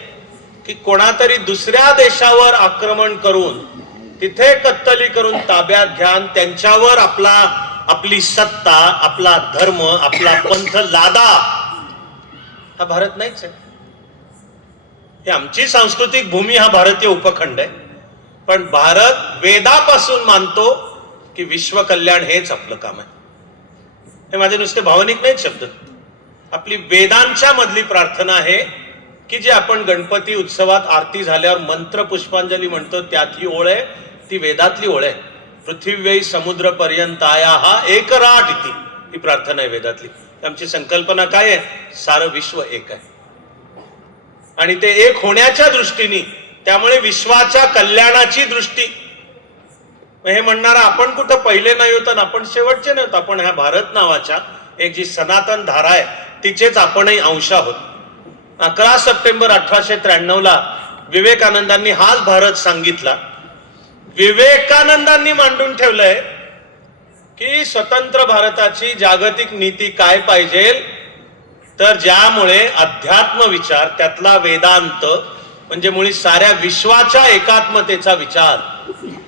की कोणातरी दुसऱ्या देशावर आक्रमण करून तिथे कत्तली करून ताब्यात घ्यान, त्यांच्यावर आपली सत्ता, आपला धर्म, आपला पंथ लादा, हा भारत नाहीच आहे. ही आमची सांस्कृतिक भूमी, हा भारतीय उपखंड आहे. पण भारत वेदापासून मानतो की विश्व कल्याण हेच आपलं काम आहे. हे माझे नुसते भावनिक नाहीत शब्द. आपली वेदांच्या मधली प्रार्थना आहे की जे आपण गणपती उत्सवात आरती झाल्यावर मंत्र पुष्पांजली म्हणतो, त्यात ही ओळ आहे, ती वेदातली ओळ आहे. पृथ्वी समुद्र पर्यंत आया हा एक राट इति, ही प्रार्थना आहे वेदातली. आमची संकल्पना काय आहे? सारं विश्व एक आहे आणि ते एक होण्याच्या दृष्टीने, त्यामुळे विश्वाच्या कल्याणाची दृष्टी. हे म्हणणारा आपण कुठं पहिले नाही होत आणि आपण शेवटचे नाही होत. आपण ह्या भारत नावाच्या एक जी सनातन धारा आहे तिचेच आपणही अंश आहोत. 11 सप्टेंबर 1893 विवेकानंदांनी हाच भारत सांगितला. विवेकानंदांनी मांडून ठेवलंय की स्वतंत्र भारताची जागतिक नीती काय पाहिजे, तर ज्यामुळे अध्यात्म विचार, त्यातला वेदांत म्हणजे मुळी साऱ्या विश्वाच्या एकात्मतेचा विचार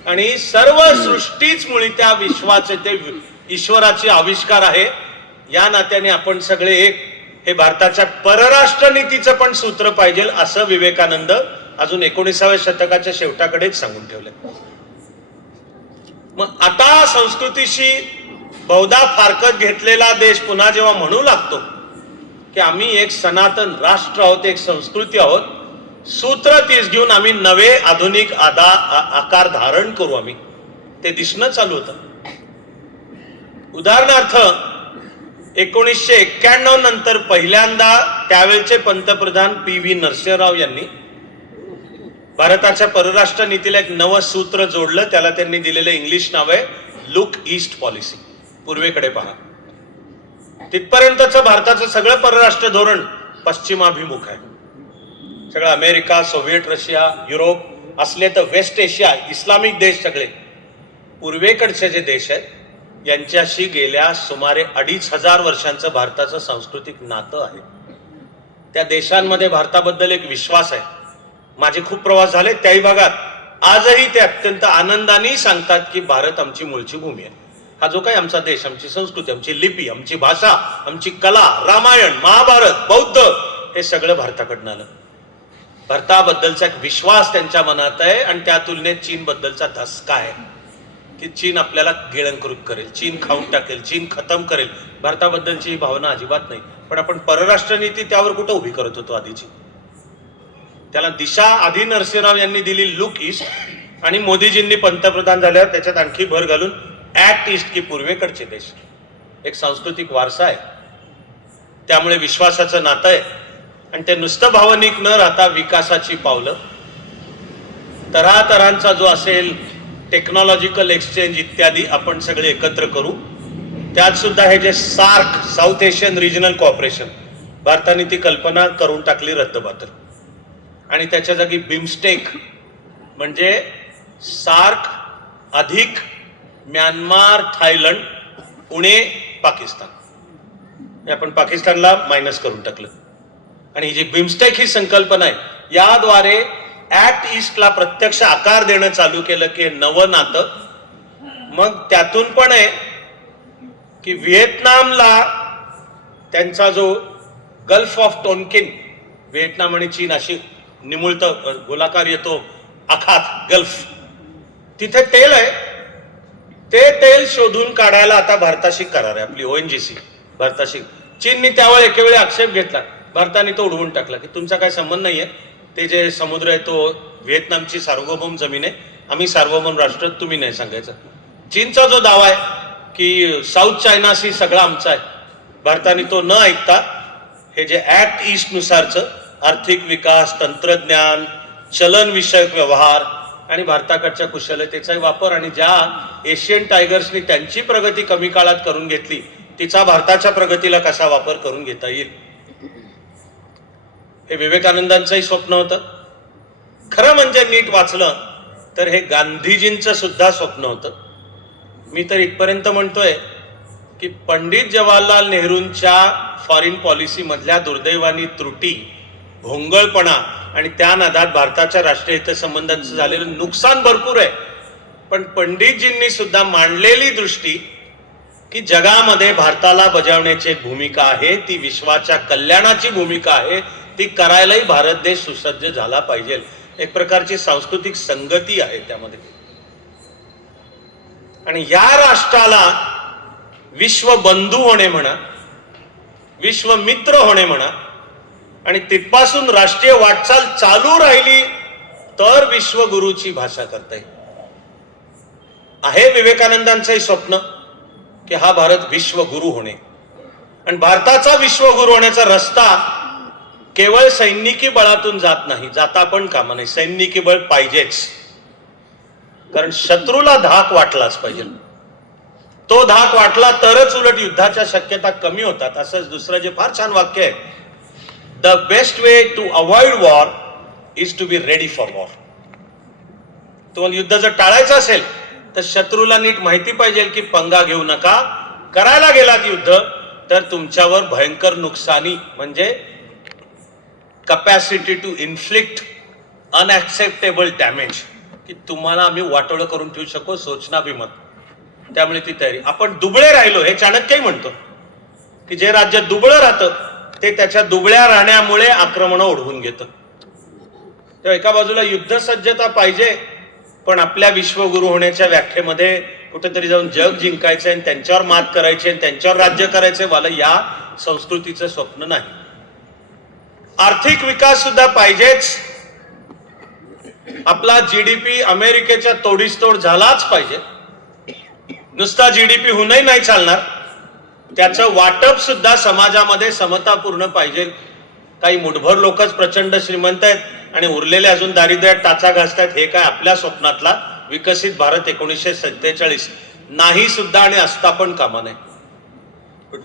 आणि सर्व सृष्टीच मुळी त्या विश्वाचे, ते ईश्वराचे आविष्कार आहे. या नात्याने आपण सगळे एक, हे भारताच्या परराष्ट्र नीतीचं पण सूत्र पाहिजे असं विवेकानंद अजून 19व्या शतकाच्या शेवटाकडेच सांगून ठेवलंय. मग आता संस्कृतीशी बहुधा फारकत घेतलेला देश पुन्हा जेव्हा म्हणू लागतो की आम्ही एक सनातन राष्ट्र आहोत, एक संस्कृती आहोत, सूत्र तीच घेऊन आम्ही नवे आधुनिक आकार धारण करू, आम्ही ते दिसणं चालू होतं. उदाहरणार्थ 1991 नंतर पहिल्यांदा त्यावेळचे पंतप्रधान PV नरसिंहराव यांनी भारताच्या परराष्ट्र नीतीला एक नवं सूत्र जोडलं. त्याला त्यांनी दिलेलं इंग्लिश नाव आहे लुक ईस्ट पॉलिसी, पूर्वेकडे पहा. तिथपर्यंतचं भारताचं सगळं परराष्ट्र धोरण पश्चिमाभिमुख आहे. सगळं अमेरिका, सोव्हिएट रशिया, युरोप असले तर वेस्ट एशिया, इस्लामिक देश, सगळे पूर्वेकडचे जे देश आहेत यांच्याशी गेल्या सुमारे 2500 वर्षांचं भारताचं सांस्कृतिक नातं आहे. त्या देशांमध्ये भारताबद्दल एक विश्वास आहे. माझे खूप प्रवास झाले त्याही भागात. आजही ते अत्यंत आनंदाने सांगतात की भारत आमची मूळची भूमी आहे. हा जो काही आमचा देश, आमची संस्कृती, आमची लिपी, आमची भाषा, आमची कला, रामायण, महाभारत, बौद्ध, हे सगळं भारताकडनं आलं. भारताबद्दलचा एक विश्वास त्यांच्या मनात आहे आणि त्या तुलनेत चीन बद्दलचा धसका आहे की चीन आपल्याला गिळंकृत करेल, चीन खाऊन टाकेल, चीन खतम करेल. भारताबद्दलची ही भावना अजिबात नाही. पण आपण परराष्ट्र नीती त्यावर कुठं उभी करत होतो आधीची? त्याला दिशा आधी नरसिंहराव यांनी दिली लुक ईस्ट आणि मोदीजींनी पंतप्रधान झाल्यावर त्याच्यात आणखी भर घालून ऍक्ट ईस्ट, की पूर्वेकडचे देश. एक सांस्कृतिक वारसा आहे, त्यामुळे विश्वासाचं नातं आहे आणि ते नुसतं भावनिक न राहता विकासाची पावलं, तऱ्हातऱ्हांचा जो असेल टेक्नॉलॉजिकल एक्सचेंज इत्यादी आपण सगळे एकत्र करू. त्यात सुद्धा हे जे SAARC, South Asian Regional Cooperation, भारताने ती कल्पना करून टाकली रद्दबातल आणि त्याच्या जागी बिमस्टेक म्हणजे सार्क अधिक म्यानमार, थायलंड, पुणे, पाकिस्तान, हे आपण पाकिस्तानला मायनस करून टाकलं. आणि ही जी बिमस्टेक ही संकल्पना आहे, याद्वारे ऍक्ट ईस्टला प्रत्यक्ष आकार देणं चालू केलं की नवं नातं. मग त्यातून पण आहे की व्हिएतनामला त्यांचा जो गल्फ ऑफ टोनकिन, व्हिएतनाम आणि चीन अशी निमुळत गोलाकार येतो आखात गल्फ, तिथे तेल आहे. ते तेल शोधून काढायला आता भारताशी करार आहे आपली ONGC भारताशी. चीननी त्यावेळी एकेवेळी आक्षेप घेतला, भारताने तो उडवून टाकला की तुमचा काय संबंध नाहीये, ते जे समुद्र आहे तो व्हिएतनामची सार्वभौम जमीन आहे, आम्ही सार्वभौम राष्ट्र, तुम्ही नाही सांगायचं. चीनचा जो दावा आहे की साऊथ चायना सी सगळा आमचा आहे, भारताने तो न ऐकता हे जे ऍक्ट ईस्ट नुसारचं आर्थिक विकास, तंत्रज्ञान, चलन विषयक व्यवहार आणि भारताकडच्या कुशलतेचा वापर आणि ज्या एशियन टायगर्सनी त्यांची प्रगती कमी काळात करून घेतली तिचा भारताच्या प्रगतीला कसा वापर करून घेता येईल, हे विवेकानंदांचंही स्वप्न होतं. खरं म्हणजे नीट वाचलं तर हे गांधीजींचं सुद्धा स्वप्न होतं. मी तर इथपर्यंत म्हणतोय की पंडित जवाहरलाल नेहरूंच्या फॉरेन पॉलिसी मधल्या दुर्दैवानी त्रुटी, भोंगळपणा आणि त्या नादात भारताच्या राष्ट्रीय हितसंबंधांचं झालेलं नुकसान भरपूर आहे. पण पंडितजींनी सुद्धा मांडलेली दृष्टी की जगामध्ये भारताला बजावण्याची एक भूमिका आहे, ती विश्वाच्या कल्याणाची भूमिका आहे, ती करायलाही भारत देश सुसज्ज झाला पाहिजे. एक प्रकारची सांस्कृतिक संगती आहे त्यामध्ये. आणि या राष्ट्राला विश्वबंधू होणे म्हणा, विश्वमित्र होणे म्हणा आणि तिथपासून राष्ट्रीय वाटचाल चालू राहिली तर विश्वगुरूची भाषा करता येईल. आहे विवेकानंदांचंही स्वप्न की हा भारत विश्वगुरू होणे. आणि भारताचा विश्वगुरू होण्याचा रस्ता केवळ सैनिकी बळातून जात नाही, जाता पण कामा नाही. सैनिकी बळ पाहिजेच, कारण शत्रूला धाक वाटलाच पाहिजे. तो धाक वाटला तरच उलट युद्धाच्या शक्यता कमी होतात. असंच दुसरं जे फार छान वाक्य आहे, the best way to avoid war is to be ready for war. तुम्हाला युद्ध जर टाळायचं असेल तर शत्रूला नीट माहिती पाहिजे की पंगा घेऊ नका, करायला गेलात युद्ध तर तुमच्यावर भयंकर नुकसानी म्हणजे कपॅसिटी टू इन्फ्लिक्ट अनऍक्सेप्टेबल डॅमेज, की तुम्हाला आम्ही वाटोळं करून ठेवू शकू सोचना भी मत. त्यामुळे ती तयारी. आपण दुबळे राहिलो हे चाणक्यही म्हणतो की जे राज्य दुबळं राहतं ते त्याच्या दुबळ्या राहण्यामुळे आक्रमण ओढवून घेतं. तेव्हा एका बाजूला युद्ध सज्जता पाहिजे, पण आपल्या विश्वगुरू होण्याच्या व्याख्येमध्ये कुठेतरी जाऊन जग जिंकायचं आणि त्यांच्यावर मात करायची आणि त्यांच्यावर राज्य करायचे वाला या संस्कृतीचं स्वप्न नाही. आर्थिक विकास सुद्धा पाहिजेच. आपला GDP अमेरिकेच्या तोडीस तोड झालाच पाहिजे. नुसता GDP होऊनही नाही चालणार, त्याचं वाटप सुद्धा समाजामध्ये समतापूर्ण पाहिजे. काही मुठभर लोकच प्रचंड श्रीमंत आहेत आणि उरलेले अजून दारिद्र्यात टाचा घासतात. हे काय आपल्या स्वप्नातला विकसित भारत 1947 नाही सुद्धा आणि असता पण कामा नाही.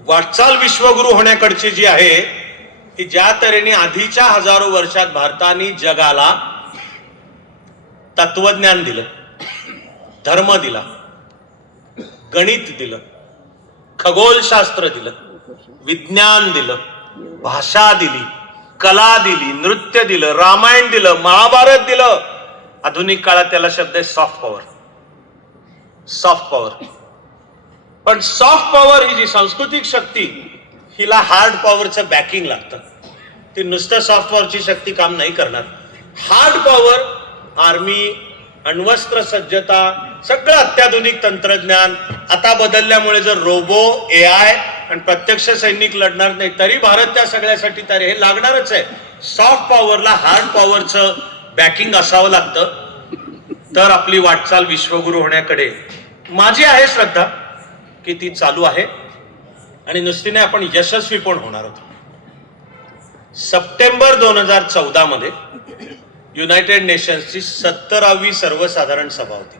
वाटचाल विश्वगुरू होण्याकडची जी आहे की ज्या तऱ्हेने आधीच्या हजारो वर्षात भारताने जगाला तत्वज्ञान दिलं, धर्म दिला, गणित दिलं, खगोलशास्त्र दिलं, विज्ञान दिलं, भाषा दिली, कला दिली, नृत्य दिलं, रामायण दिलं, महाभारत दिलं. आधुनिक काळात त्याला शब्द आहे सॉफ्ट पॉवर. Soft power. पण सॉफ्ट पॉवर ही जी सांस्कृतिक शक्ती, हिला हार्ड पॉवरचं बॅकिंग लागतं. ती नुसतं सॉफ्ट पॉवरची शक्ती काम नाही करणार. हार्ड पॉवर, आर्मी, अण्वस्त्र सज्जता, सगळं अत्याधुनिक तंत्रज्ञान आता बदलल्यामुळे जर रोबो, AI आणि प्रत्यक्ष सैनिक लढणार नाही तरी भारत त्या सगळ्यासाठी तयार. हे लागणारच आहे. सॉफ्ट पॉवरला हार्ड पॉवरचं बॅकिंग असावं लागतं तर आपली वाटचाल विश्वगुरू होण्याकडे माझी आहे श्रद्धा की ती चालू आहे आणि नुसतीने आपण यशस्वी पण होणार आहोत. सप्टेंबर 2014 मध्ये युनायटेड नेशन्सची 17वी सर्वसाधारण सभा होती.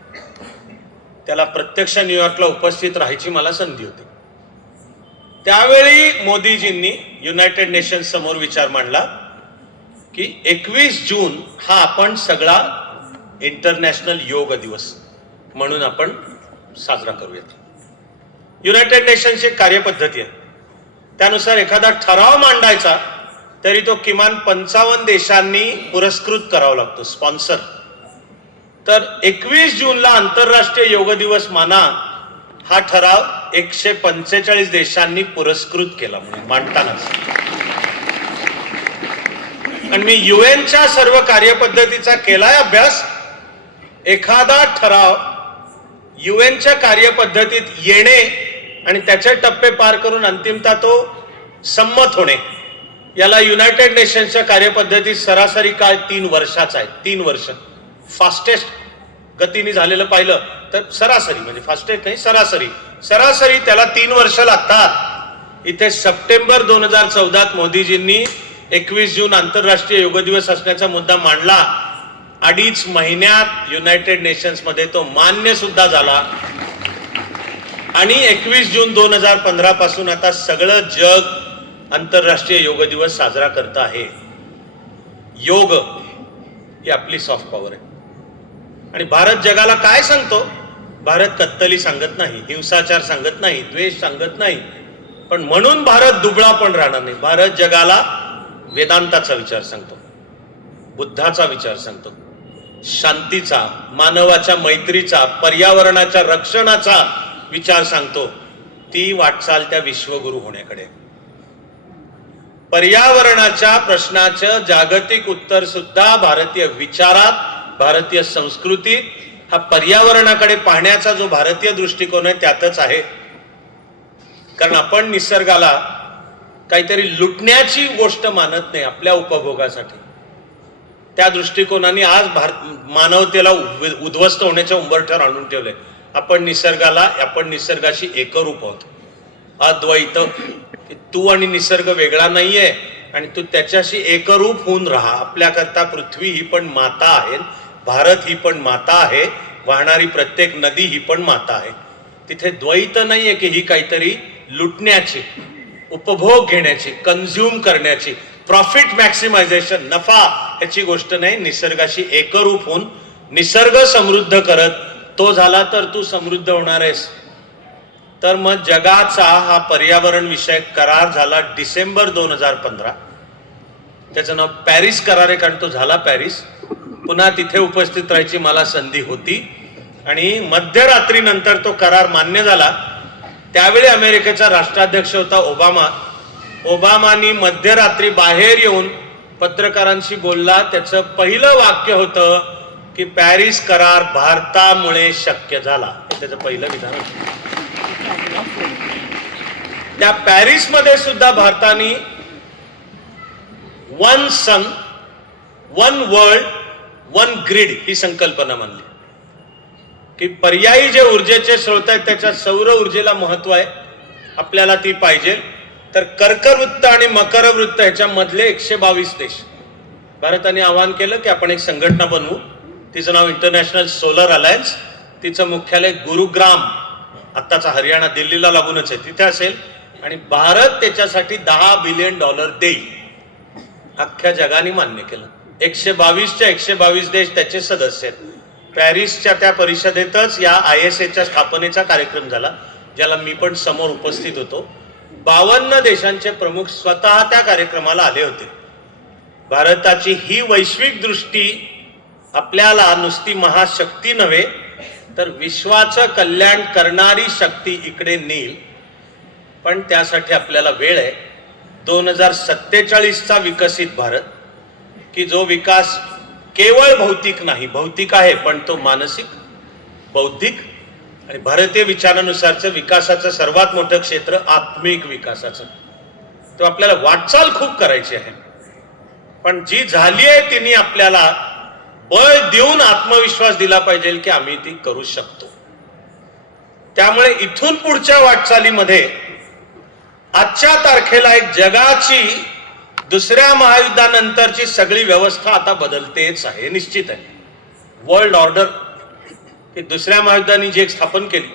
त्याला प्रत्यक्ष न्यूयॉर्कला उपस्थित राहायची मला संधी होती. त्यावेळी मोदीजींनी युनायटेड नेशन्स समोर विचार मांडला की 21 जून हा आपण सगळा इंटरनॅशनल योग दिवस म्हणून आपण साजरा करूयात. युनायटेड नेशन्सची कार्यपद्धती आहे, त्यानुसार एखादा ठराव मांडायचा तरी तो किमान 55 देशांनी पुरस्कृत करावा लागतो, स्पॉन्सर. तर 21 जूनला आंतरराष्ट्रीय योग दिवस माना हा ठराव 145 देशांनी पुरस्कृत केला, म्हणजे मांडतानाच. आणि मी युएनच्या सर्व कार्यपद्धतीचा केलाय अभ्यास. एखादा ठराव युएनच्या कार्यपद्धतीत येणे आणि त्याचे टप्पे पार करून अंतिमतः तो संमत होणे, याला युनायटेड नेशन्सच्या कार्यपद्धतीत सरासरी काळ 3 वर्षाचा आहे. 3 वर्ष फास्टेस्ट गतीने झालेलं पाहिलं तर सरासरी, म्हणजे फास्टेस्ट नाही, सरासरी त्याला 3 वर्ष लागतात. इथे सप्टेंबर 2014 मोदीजींनी 21 जून आंतरराष्ट्रीय योग दिवस असण्याचा मुद्दा मांडला. 2.5 महिन्यात युनायटेड नेशन्स मध्ये तो मान्य सुद्धा झाला. आणि 21 जून 2015 पासून आता सगळं जग आंतरराष्ट्रीय योग दिवस साजरा करत आहे. योग ही आपली सॉफ्ट पॉवर आहे. आणि भारत जगाला काय सांगतो? भारत कत्तली सांगत नाही, हिंसाचार सांगत नाही, द्वेष सांगत नाही. पण म्हणून भारत दुबळा पण राहणार नाही. भारत जगाला वेदांताचा विचार सांगतो, बुद्धाचा विचार सांगतो, शांतीचा, मानवाच्या मैत्रीचा, पर्यावरणाच्या रक्षणाचा विचार सांगतो. ती वाटचाल त्या विश्वगुरु होण्याकडे. पर्यावरणाच्या प्रश्नाचं जागतिक उत्तर सुद्धा भारतीय विचारात, भारतीय संस्कृतीत, हा पर्यावरणाकडे पाहण्याचा जो भारतीय दृष्टिकोन आहे त्यातच आहे. कारण आपण निसर्गाला काहीतरी लुटण्याची गोष्ट मानत नाही आपल्या उपभोगासाठी. त्या दृष्टिकोनाने आज मानवतेला उद्ध्वस्त होण्याच्या उंबरठ्यावर आणून ठेवलंय. आपण निसर्गाशी एकरूप आहोत, अद्वैत. तू आणि निसर्ग वेगळा नाहीये आणि तू त्याच्याशी एकरूप होऊन राहा. आपल्याकरता पृथ्वी ही पण माता आहे, भारत ही पण माता आहे, वाहणारी प्रत्येक नदी ही पण माता आहे. तिथे द्वैत नाहीये की ही काहीतरी लुटण्याची, उपभोग घेण्याची, कन्झ्युम करण्याची, प्रॉफिट मॅक्सिमायझेशन, नफा याची गोष्ट नाही. निसर्गाशी एकरूप होऊन निसर्ग समृद्ध करत तो झाला तर तू समृद्ध होणार आहेस. तर मग जगाचा हा पर्यावरण विषयक करार झाला डिसेंबर 2015. त्याचं नाव पॅरिस करार आहे, कारण तो झाला पॅरिस. पुन्हा तिथे उपस्थित राहायची मला संधी होती आणि मध्यरात्रीनंतर तो करार मान्य झाला. त्यावेळी अमेरिकेचा राष्ट्राध्यक्ष होता ओबामा. ओबामानी मध्यरात्री बाहेर येऊन पत्रकारांशी बोलला. त्याचं पहिलं वाक्य होतं की पॅरिस करार भारतामुळे शक्य झाला. हे त्याचं पहिलं विधान होतं. त्या पॅरिसमध्ये सुद्धा भारताने वन सन, वन वर्ल्ड, वन ग्रिड ही संकल्पना मानली की पर्यायी जे ऊर्जेचे स्रोत आहेत त्याच्यात सौर ऊर्जेला महत्व आहे, आपल्याला ती पाहिजे. तर कर्कवृत्त आणि मकरवृत्त ह्याच्यामधले 122 देश भारताने आवाहन केलं की आपण एक संघटना बनवू. तिचं नाव इंटरनॅशनल सोलर अलायन्स. तिचं मुख्यालय गुरुग्राम, आत्ताचा हरियाणा, दिल्लीला लागूनच आहे, तिथे असेल. आणि भारत त्याच्यासाठी $10 बिलियन देईल. अख्ख्या जगाने मान्य केलं. 122च्या 122 देश त्याचे सदस्य आहेत. पॅरिसच्या त्या परिषदेतच या ISAच्या स्थापनेचा कार्यक्रम झाला, ज्याला मी पण समोर उपस्थित होतो. 52 देशांचे प्रमुख स्वतः त्या कार्यक्रमाला आले होते. भारताची ही वैश्विक दृष्टी आपल्याला नुसती महाशक्ती नव्हे तर विश्वाचं कल्याण करणारी शक्ती इकडे नेईल. पण त्यासाठी आपल्याला वेळ आहे. 2047चा विकसित भारत, की जो विकास केवळ भौतिक नाही, भौतिक आहे पण तो मानसिक, बौद्धिक आणि भारतीय विचारानुसारचं विकासाचं सर्वात मोठं क्षेत्र आत्मिक विकासाचं. तो आपल्याला वाटचाल खूप करायची आहे. पण जी झाली आहे तिने आपल्याला बळ देऊन आत्मविश्वास दिला पाहिजे की आम्ही ती करू शकतो. त्यामुळे इथून पुढच्या वाटचालीमध्ये आजच्या तारखेला एक जगाची दुसऱ्या महायुद्धानंतरची सगळी व्यवस्था आता बदलतेच आहे, निश्चित आहे. वर्ल्ड ऑर्डर की दुसऱ्या महायुद्धाने जी एक स्थापन केली,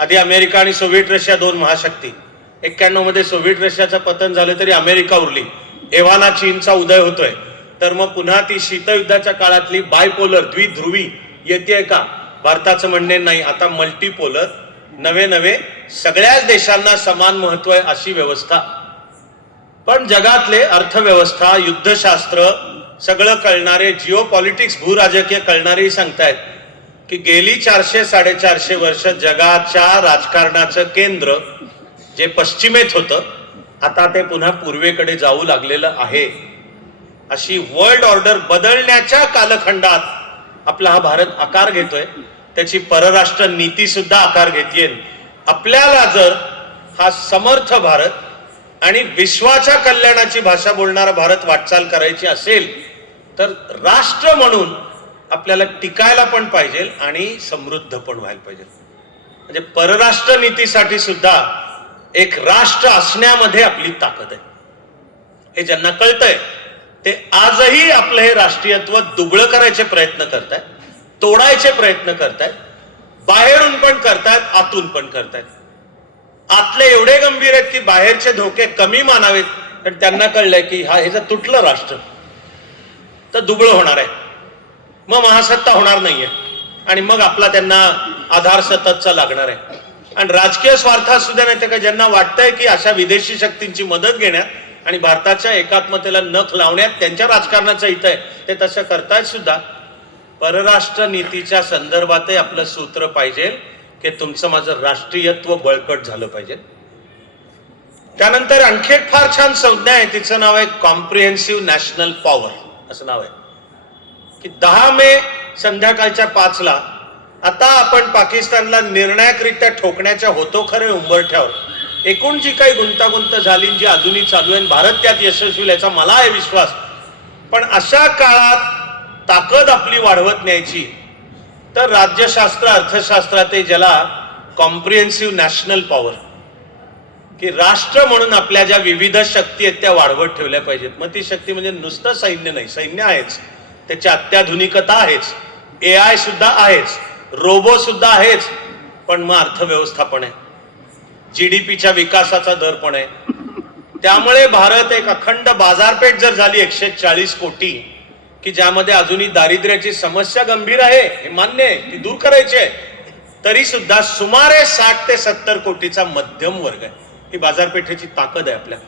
आधी अमेरिका आणि सोव्हिएट रशिया 2 महाशक्ती. 91 मध्ये सोव्हिएट रशियाचं पतन झालं तरी अमेरिका उरली. एव्हाना चीनचा उदय होतोय. तर मग पुन्हा ती शीतयुद्धाच्या काळातली बायपोलर, द्विध्रुवी येते का? भारताचं म्हणणे नाही, आता मल्टीपोलर, नवे नवे सगळ्याच देशांना समान महत्व आहे अशी व्यवस्था. पण जगातले अर्थव्यवस्था, युद्धशास्त्र सगळं कळणारे, जिओ पॉलिटिक्स, भूराजकीय कळणारेही सांगतायत की गेली 400-450 वर्ष जगाच्या राजकारणाचं केंद्र जे पश्चिमेत होतं आता ते पुन्हा पूर्वेकडे जाऊ लागलेलं आहे. अशी वर्ल्ड ऑर्डर बदलण्याच्या कालखंडात आपला हा भारत आकार घेतोय. त्याची परराष्ट्र नीती सुद्धा आकार घेतेय. आपल्याला जर हा समर्थ भारत आणि विश्वाच्या कल्याणाची भाषा बोलणारा भारत वाटचाल करायची असेल तर राष्ट्र म्हणून आपल्याला टिकायला पण पाहिजे आणि समृद्ध पण व्हायला पाहिजे. म्हणजे परराष्ट्र नीतीसाठी सुद्धा एक राष्ट्र असण्यामध्ये आपली ताकद आहे. हे ज्यांना कळतंय ते आजही आपलं हे राष्ट्रीयत्व दुबळं करायचे प्रयत्न करतायत, तोडायचे प्रयत्न करतायत, बाहेरून पण करतायत, आतून पण करतायत. आतले एवढे गंभीर आहेत की बाहेरचे धोके कमी मानावेत, पण त्यांना कळलंय की हे जर तुटलं राष्ट्र तर दुबळं होणार आहे, मग महासत्ता होणार नाहीये आणि मग आपला त्यांना आधार सततचा लागणार आहे. आणि राजकीय स्वार्थ असू द्या नाही तर का ज्यांना वाटतंय की अशा विदेशी शक्तींची मदत घेण्यात आणि भारताच्या एकात्मतेला नख लावण्यात त्यांच्या राजकारणाचं हित आहे, ते तसं करतायत सुद्धा. परराष्ट्र नीतीच्या संदर्भातही आपलं सूत्र पाहिजे की तुमचं माझं राष्ट्रीयत्व बळकट झालं पाहिजे. त्यानंतर आणखी एक फार छान संज्ञा आहे, तिचं नाव आहे कॉम्प्रिहेन्सिव्ह नॅशनल पॉवर असं नाव आहे. की 10 मे संध्याकाळच्या 5ला आता आपण पाकिस्तानला निर्णायकरित्या ठोकण्याच्या होतो खरे उंबरठ्यावर एकूण जी काही गुंतागुंत झाली, जी अजूनही चालू आहे, भारत त्यात यशस्वी याचा मला आहे विश्वास. पण अशा काळात ताकद आपली वाढवत न्यायची तर राज्यशास्त्र, अर्थशास्त्रात ज्याला कॉम्प्रिहेन्सिव्ह नॅशनल पॉवर, की राष्ट्र म्हणून आपल्या ज्या विविध शक्ती आहेत त्या वाढवत ठेवल्या पाहिजेत. मग ती शक्ती म्हणजे नुसतं सैन्य नाही, सैन्य आहेच, त्याची अत्याधुनिकता आहेच, AI सुद्धा आहेच, रोबो सुद्धा आहेच, पण मग अर्थव्यवस्था पण आहे, GDPच्या विकासाचा दर पण आहे. त्यामुळे भारत एक अखंड बाजारपेठ जर झाली 140 कोटी, की ज्यामध्ये अजूनही दारिद्र्याची समस्या गंभीर आहे, हे मान्य आहे, ती दूर करायची आहे, तरी सुद्धा सुमारे 60 ते 70 कोटीचा मध्यम वर्ग आहे. ही बाजारपेठेची ताकद आहे आपल्या,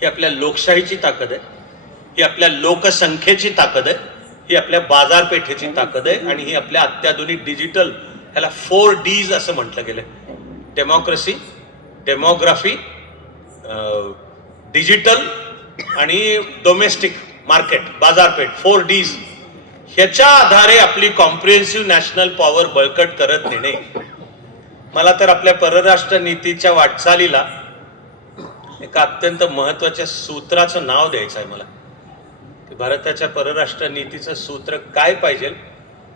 ही आपल्या लोकशाहीची ताकद आहे, ही आपल्या लोकसंख्येची ताकद आहे, ही आपल्या बाजारपेठेची ताकद आहे आणि ही आपल्या अत्याधुनिक डिजिटल, ह्याला 4Ds असं म्हटलं गेलंय, डेमोक्रेसी, डेमोग्राफी, डिजिटल आणि डोमेस्टिक मार्केट, बाजारपेठ, 4Ds. ह्याच्या आधारे आपली कॉम्प्रिहेन्सिव्ह नॅशनल पॉवर बळकट करत नेणे. मला तर आपल्या परराष्ट्र नीतीच्या वाटचालीला एका अत्यंत महत्वाच्या सूत्राचं नाव द्यायचं आहे मला, की भारताच्या परराष्ट्र नीतीचं सूत्र काय पाहिजे.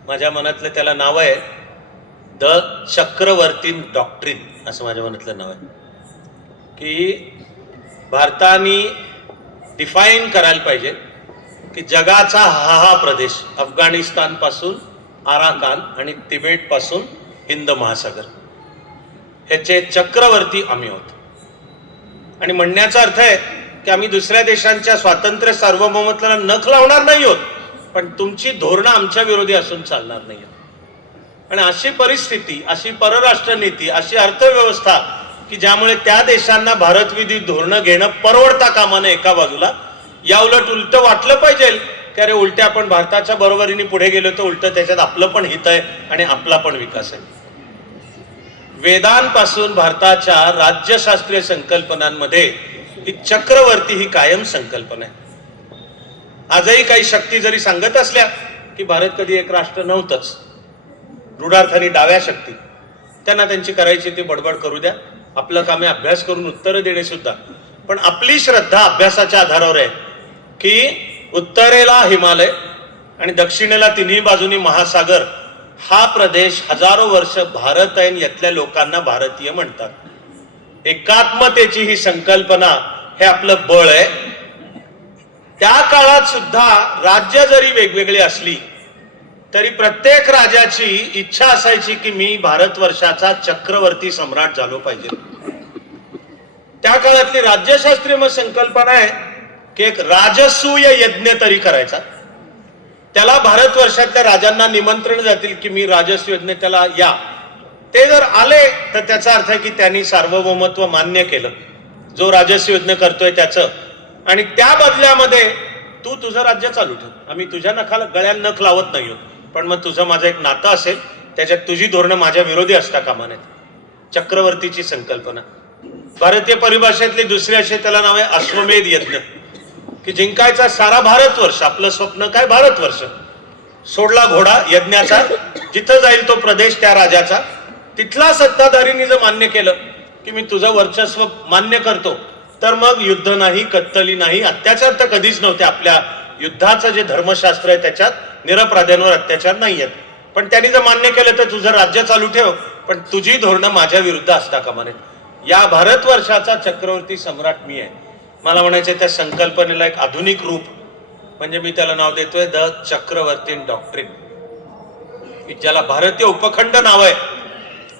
माझ्या मनातलं त्याला नाव आहे द चक्रवर्ती डॉक्ट्रिन असं माझ्या मनातलं नाव आहे. की भारताने डिफाईन करायला पाहिजे की जगाचा हा प्रदेश, अफगाणिस्तान पासून आराकान आणि तिबेट पासून हिंद महासागर, ह्याचे चक्रवर्ती आम्ही आहोत. आणि म्हणण्याचा अर्थ आहे की आम्ही दुसऱ्या देशांच्या स्वातंत्र्य सार्वभौमत्वाला नख लावणार नाही आहोत, पण तुमची धोरणं आमच्या विरोधी असून चालणार नाही. आणि अशी परिस्थिती, अशी परराष्ट्र नीती, अशी अर्थव्यवस्था की ज्यामुळे त्या देशांना भारतविधी धोरणं घेणं परवडता कामा नये एका बाजूला. या उलट वाटलं पाहिजे की अरे उलट्या आपण भारताच्या बरोबरीने पुढे गेलो तर उलट त्याच्यात आपलं पण हित आहे आणि आपला पण विकास आहे. वेदांपासून भारताच्या राज्यशास्त्रीय संकल्पनांमध्ये ही चक्रवर्ती ही कायम संकल्पना आहे. आजही काही शक्ती जरी सांगत असल्या की भारत कधी एक राष्ट्र नव्हतंच, रूढार्थाने डाव्या शक्ती, त्यांना त्यांची करायची ती बडबड करू द्या, आपलं काम आहे अभ्यास करून उत्तरं देणे सुद्धा. पण आपली श्रद्धा अभ्यासाच्या आधारावर आहे की उत्तरेला हिमालय आणि दक्षिणेला तिन्ही बाजूनी महासागर, हा प्रदेश हजारो वर्ष भारत आहे, यातल्या लोकांना भारतीय म्हणतात. एकात्मतेची ही संकल्पना हे आपलं बळ आहे. त्या काळात सुद्धा राज्य जरी वेगवेगळी असली तरी प्रत्येक राजाची इच्छा असायची की मी भारतवर्षाचा चक्रवर्ती सम्राट झालो पाहिजे. त्या काळातली राज्यशास्त्रीय मग संकल्पना आहे की एक राजसूय यज्ञ तरी करायचा. त्याला भारतवर्षातल्या राजांना निमंत्रण जातील की मी राजसूय यज्ञ, त्याला या. ते जर आले तर त्याचा अर्थ आहे की त्यांनी सार्वभौमत्व मान्य केलं, जो राजसूय यज्ञ करतोय त्याचं, आणि त्या बदल्यामध्ये तू तुझं राज्य चालू ठेव. आम्ही तुझ्या नखाला गळ्याला नख लावत नाही आहोत, पण मग तुझं माझं एक नातं असेल, त्याच्यात तुझी धोरणं माझ्या विरोधी असता कामा नयेत. चक्रवर्तीची संकल्पना भारतीय परिभाषेतली दुसरी अशी, त्याला नाव आहे अश्वमेध यज्ञ, की जिंकायचा सारा भारतवर्ष. आपलं स्वप्न काय? भारतवर्ष. सोडला घोडा यज्ञाचा, जिथं जाईल तो प्रदेश त्या राजाचा. तिथला सत्ताधारीने जर मान्य केलं की मी तुझं वर्चस्व मान्य करतो, तर मग युद्ध नाही, कत्तली नाही, अत्याचार तर कधीच नव्हते. आपल्या युद्धाचं जे धर्मशास्त्र आहे त्याच्यात निरपराध्यांवर अत्याचार नाही आहेत. पण त्यांनी जर मान्य केलं तर तुझं राज्य चालू ठेव, पण तुझी धोरणं माझ्या विरुद्ध असता कामा नयेत. या भारतवर्षाचा चक्रवर्ती सम्राट मी आहे. मला म्हणायचं त्या संकल्पनेला एक आधुनिक रूप म्हणजे मी त्याला नाव देतोय द चक्रवर्ती डॉक्ट्रिन, ज्याला भारतीय उपखंड नाव आहे.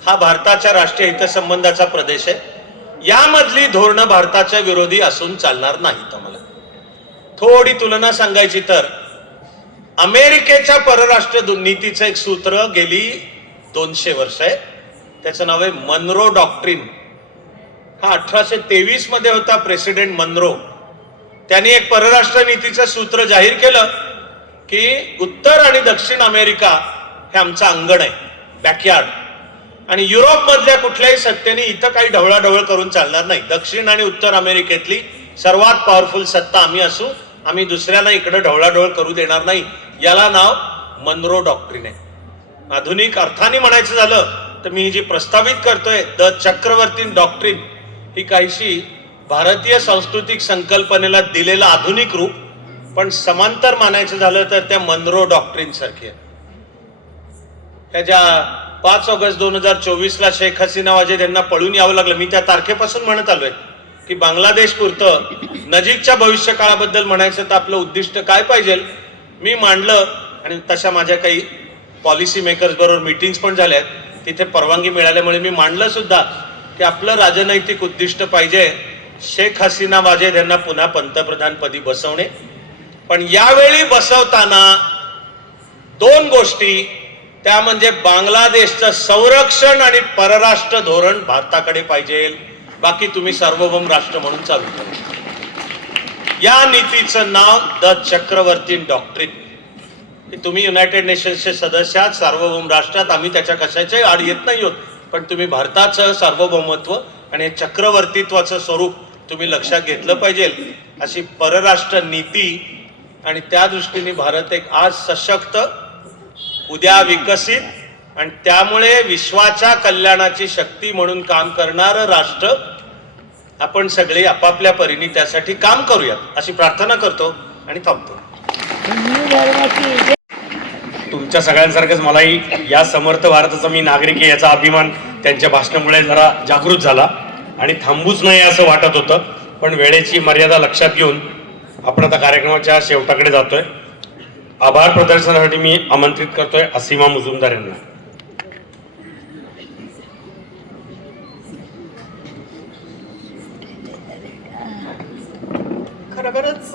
हा भारताच्या राष्ट्रीय हितसंबंधाचा प्रदेश आहे. यामधली धोरणं भारताच्या विरोधी असून चालणार नाहीत. मला थोडी तुलना सांगायची तर अमेरिकेच्या परराष्ट्र नीतीचं एक सूत्र गेली 200 वर्ष आहे, त्याचं नाव आहे मनरो डॉक्ट्रिन. हा 1823 मध्ये होता. प्रेसिडेंट मनरो त्यांनी एक परराष्ट्र नीतीचं सूत्र जाहीर केलं की उत्तर आणि दक्षिण अमेरिका हे आमचं अंगण आहे, बॅकयार्ड. आणि युरोप मधल्या कुठल्याही सत्तेने इथं काही ढवळाढवळ करून चालणार नाही. दक्षिण आणि उत्तर अमेरिकेतली सर्वात पॉवरफुल सत्ता आम्ही असू, आम्ही दुसऱ्याला इकडे ढवळाढवळ करू देणार नाही. याला नाव मनरो डॉक्ट्रिन आहे. आधुनिक अर्थाने म्हणायचं झालं तर मी ही जी प्रस्तावित करतोय द चक्रवर्ती डॉक्ट्रिन, ही काहीशी भारतीय सांस्कृतिक संकल्पनेला दिलेलं आधुनिक रूप, पण समांतर मानायचं झालं तर त्या मनरो डॉक्ट्रिन सारखी आहे. त्याच्या 5 ऑगस्ट 2024 शेख हसीना वाजेद यांना पळून यावं लागलं. मी त्या तारखेपासून म्हणत आलोय की बांगलादेश पुरतं नजीकच्या भविष्य काळाबद्दल म्हणायचं तर आपलं उद्दिष्ट काय पाहिजे मी मांडलं. आणि तशा माझ्या काही पॉलिसी मेकर्स बरोबर मीटिंग्स पण झाल्यात, तिथे परवानगी मिळाल्यामुळे मी मांडलं सुद्धा की आपलं राजनैतिक उद्दिष्ट पाहिजे शेख हसीना वाजेद यांना पुन्हा पंतप्रधानपदी बसवणे. पण यावेळी बसवताना 2 गोष्टी, त्या म्हणजे बांगलादेशचं संरक्षण आणि परराष्ट्र धोरण भारताकडे पाहिजे, बाकी तुम्ही सार्वभौम राष्ट्र म्हणून चालू करा. या नीतीचं नाव द चक्रवर्ती डॉक्ट्रिन. तुम्ही युनायटेड नेशन्सचे सदस्य आहात, सार्वभौम राष्ट्रात, आम्ही त्याच्या कशाच्याही आड येत नाही आहोत, पण तुम्ही भारताचं सार्वभौमत्व आणि चक्रवर्तीत्वाचं स्वरूप तुम्ही लक्षात घेतलं पाहिजे. अशी परराष्ट्र नीती आणि त्या दृष्टीने भारत एक आज सशक्त, उद्या विकसित आणि त्यामुळे विश्वाच्या कल्याणाची शक्ती म्हणून काम करणारं राष्ट्र आपण सगळे आपापल्या परीने त्यासाठी काम करूयात अशी प्रार्थना करतो आणि थांबतो. तुमच्या सगळ्यांसारखंच मलाही या समर्थ भारताचा मी नागरिक आहे याचा अभिमान त्यांच्या भाषणामुळे जरा जागृत झाला आणि थांबूच नाही असं वाटत होतं. पण वेळेची मर्यादा लक्षात घेऊन आपण आता कार्यक्रमाच्या शेवटाकडे जातोय. आभार प्रदर्शनासाठी मी आमंत्रित करतोय असीमा मुजुमदार यांना. खरोखरच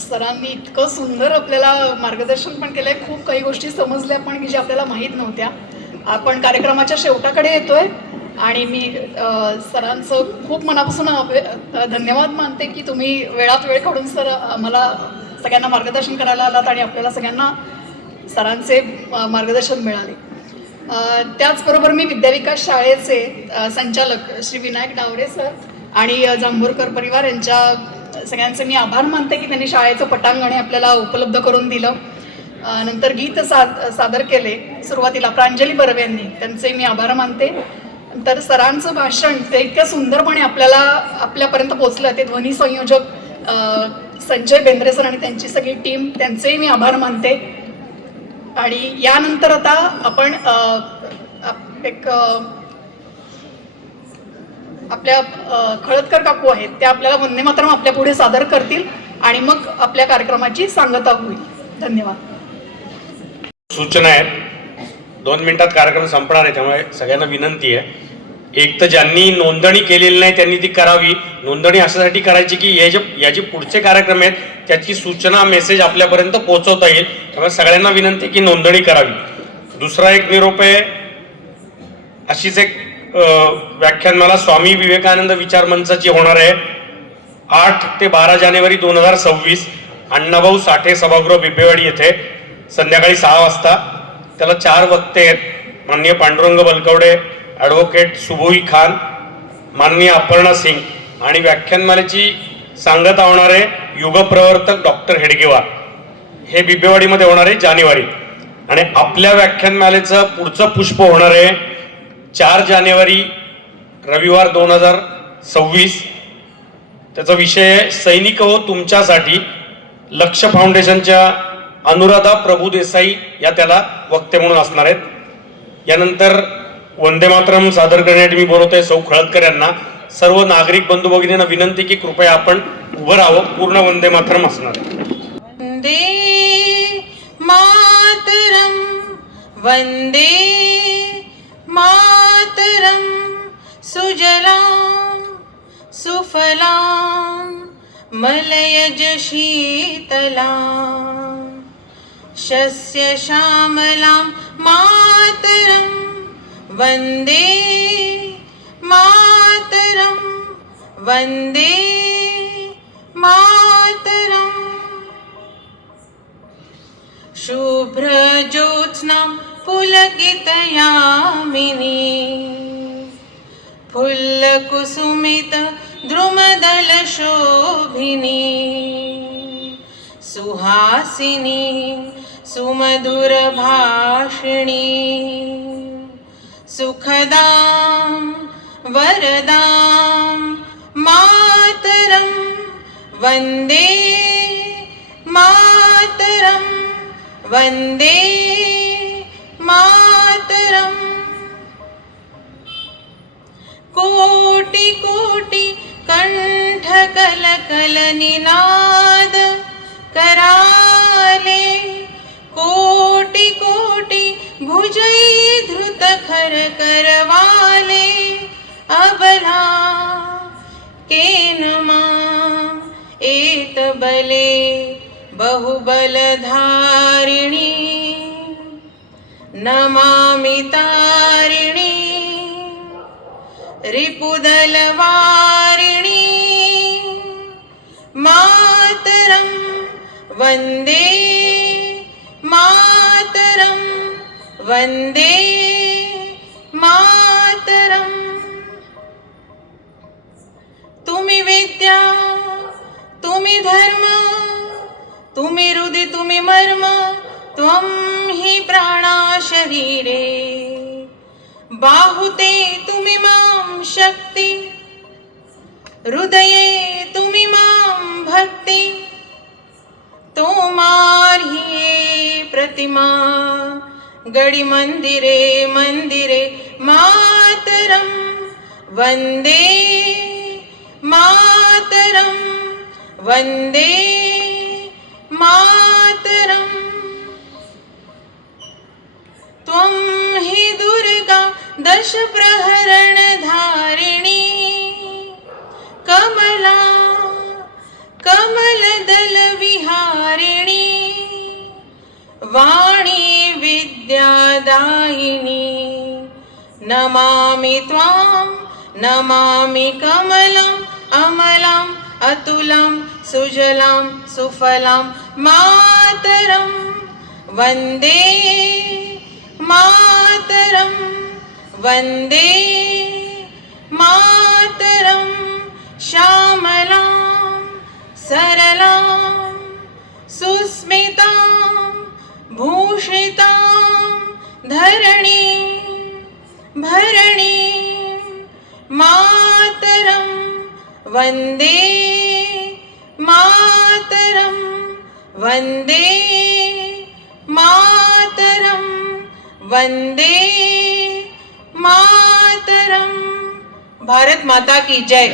सरांनी इतकं सुंदर आपल्याला मार्गदर्शन पण केलंय. खूप काही गोष्टी समजल्या पण की ज्या आपल्याला माहीत नव्हत्या. आपण कार्यक्रमाच्या शेवटाकडे येतोय आणि मी सरांचं खूप मनापासून धन्यवाद मानते की तुम्ही वेळात वेळ काढून सर आम्हाला सगळ्यांना मार्गदर्शन करायला आलात आणि आपल्याला सगळ्यांना सरांचे मार्गदर्शन मिळाले. त्याचबरोबर मी विद्याविकास शाळेचे संचालक श्री विनायक डावरे सर आणि जांभूरकर परिवार यांच्या सगळ्यांचे मी आभार मानते की त्यांनी शाळेचं पटांगण आपल्याला उपलब्ध करून दिलं. नंतर गीत सादर केले सुरुवातीला प्रांजली बर्वे यांनी, त्यांचे मी आभार मानते. नंतर सरांचं भाषण ते इतक्या सुंदरपणे आपल्यापर्यंत पोचलं. ते ध्वनी संयोजक संजय बेंद्रे सर आणि त्यांची सगळी टीम, त्यांचेही मी आभार मानते. आणि यानंतर आता आपण एक आपल्या खळदकर काकू आहेत, त्या आपल्याला वंदे मातरम आपल्या पुढे सादर करतील आणि मग आपल्या कार्यक्रमाची सांगता होईल. धन्यवाद. सूचना आहेत. 2 मिनिटात कार्यक्रम संपणार आहे, त्यामुळे सगळ्यांना विनंती आहे, एक तर ज्यांनी नोंदणी केलेली नाही त्यांनी ती करावी. नोंदणी अशासाठी करायची की या जे पुढचे कार्यक्रम आहेत त्याची सूचना मेसेज आपल्यापर्यंत पोहोचवता येईल. त्यामुळे सगळ्यांना विनंती की नोंदणी करावी. दुसरा एक निरोप आहे, अशीच एक व्याख्यान मला स्वामी विवेकानंद विचार मंचाची होणार आहे 8 ते 12 जानेवारी 2026 अण्णाभाऊ साठे सभागृह बिबेवाडी येथे संध्याकाळी 6 वाजता. त्याला 4 वक्ते आहेत. माननीय पांडुरंग बलकवडे, ॲडव्होकेट सुबोई खान, माननीय अपर्णा सिंग आणि व्याख्यानमालेची सांगता होणारे युगप्रवर्तक डॉक्टर हेडगेवार. हे बिबेवाडीमध्ये होणार आहे जानेवारी. आणि आपल्या व्याख्यानमालेचं पुढचं पुष्प होणार आहे 4 जानेवारी रविवार 2026. त्याचा विषय आहे सैनिक हो तुमच्यासाठी. लक्ष फाउंडेशनच्या अनुराधा प्रभुदेसाई या त्याला वक्ते म्हणून असणार आहेत. यानंतर वंदे मातरम सादर करण्यासाठी मी बोलवतोय सौ खळदकर यांना. सर्व नागरिक बंधू भगिनींना विनंती की कृपया आपण उभं राहावं. पूर्ण वंदे मातरम असणार आहे. वन्दे मातरं वन्दे मातरं सुजलां सुफलां मलयज शीतलां शस्य श्यामलां मातरं वन्दे मातरं वन्दे मातरम् शुभ्रज्योत्स्नां पुलकितयामिनी फुल्लकुसुमित द्रुमदलशोभिनी सुहासिनी सुमधुरभाषिणी सुखदां वरदां मातरं वन्दे मातरं वन्दे मातरम् कोटि कोटि कंठ कलकल निनाद कराले कोटि कोटि भुजै धृत खर करवाले अबला केन मां एत बले बहुबलधारिणी नमामि तारिणी रिपुदलवारिणी मातरं वन्दे मातरं वन्दे मातरम् तुम्ही विद्या तुम्ही धर्म तुम्ही हृदि तुम्ही मर्म त्वं हि प्राणा शरीरे बाहुते तुम्ही मां शक्ति हृदये तुम्ही मां भक्ति तोमार्हिये प्रतिमा गडी मंदिरे मंदिरे मातरं वन्दे मातरं वन्दे मातरम् त्वं हि दुर्गा दश प्रहरण धारिणी कमला कमलदल विहारिणी वाणी विद्यादायिनी नमामि त्वां नमामि कमलम् अमलां अतुलां सुजलां सुफलां मातरं वन्दे मातरं वन्दे मातरं श्यामलां सरलां सुस्मितां भूषितां धरणीं भरणीं मातरं वन्दे मातरं वन्दे मातरं वन्दे मातरं। भारत माता की जय।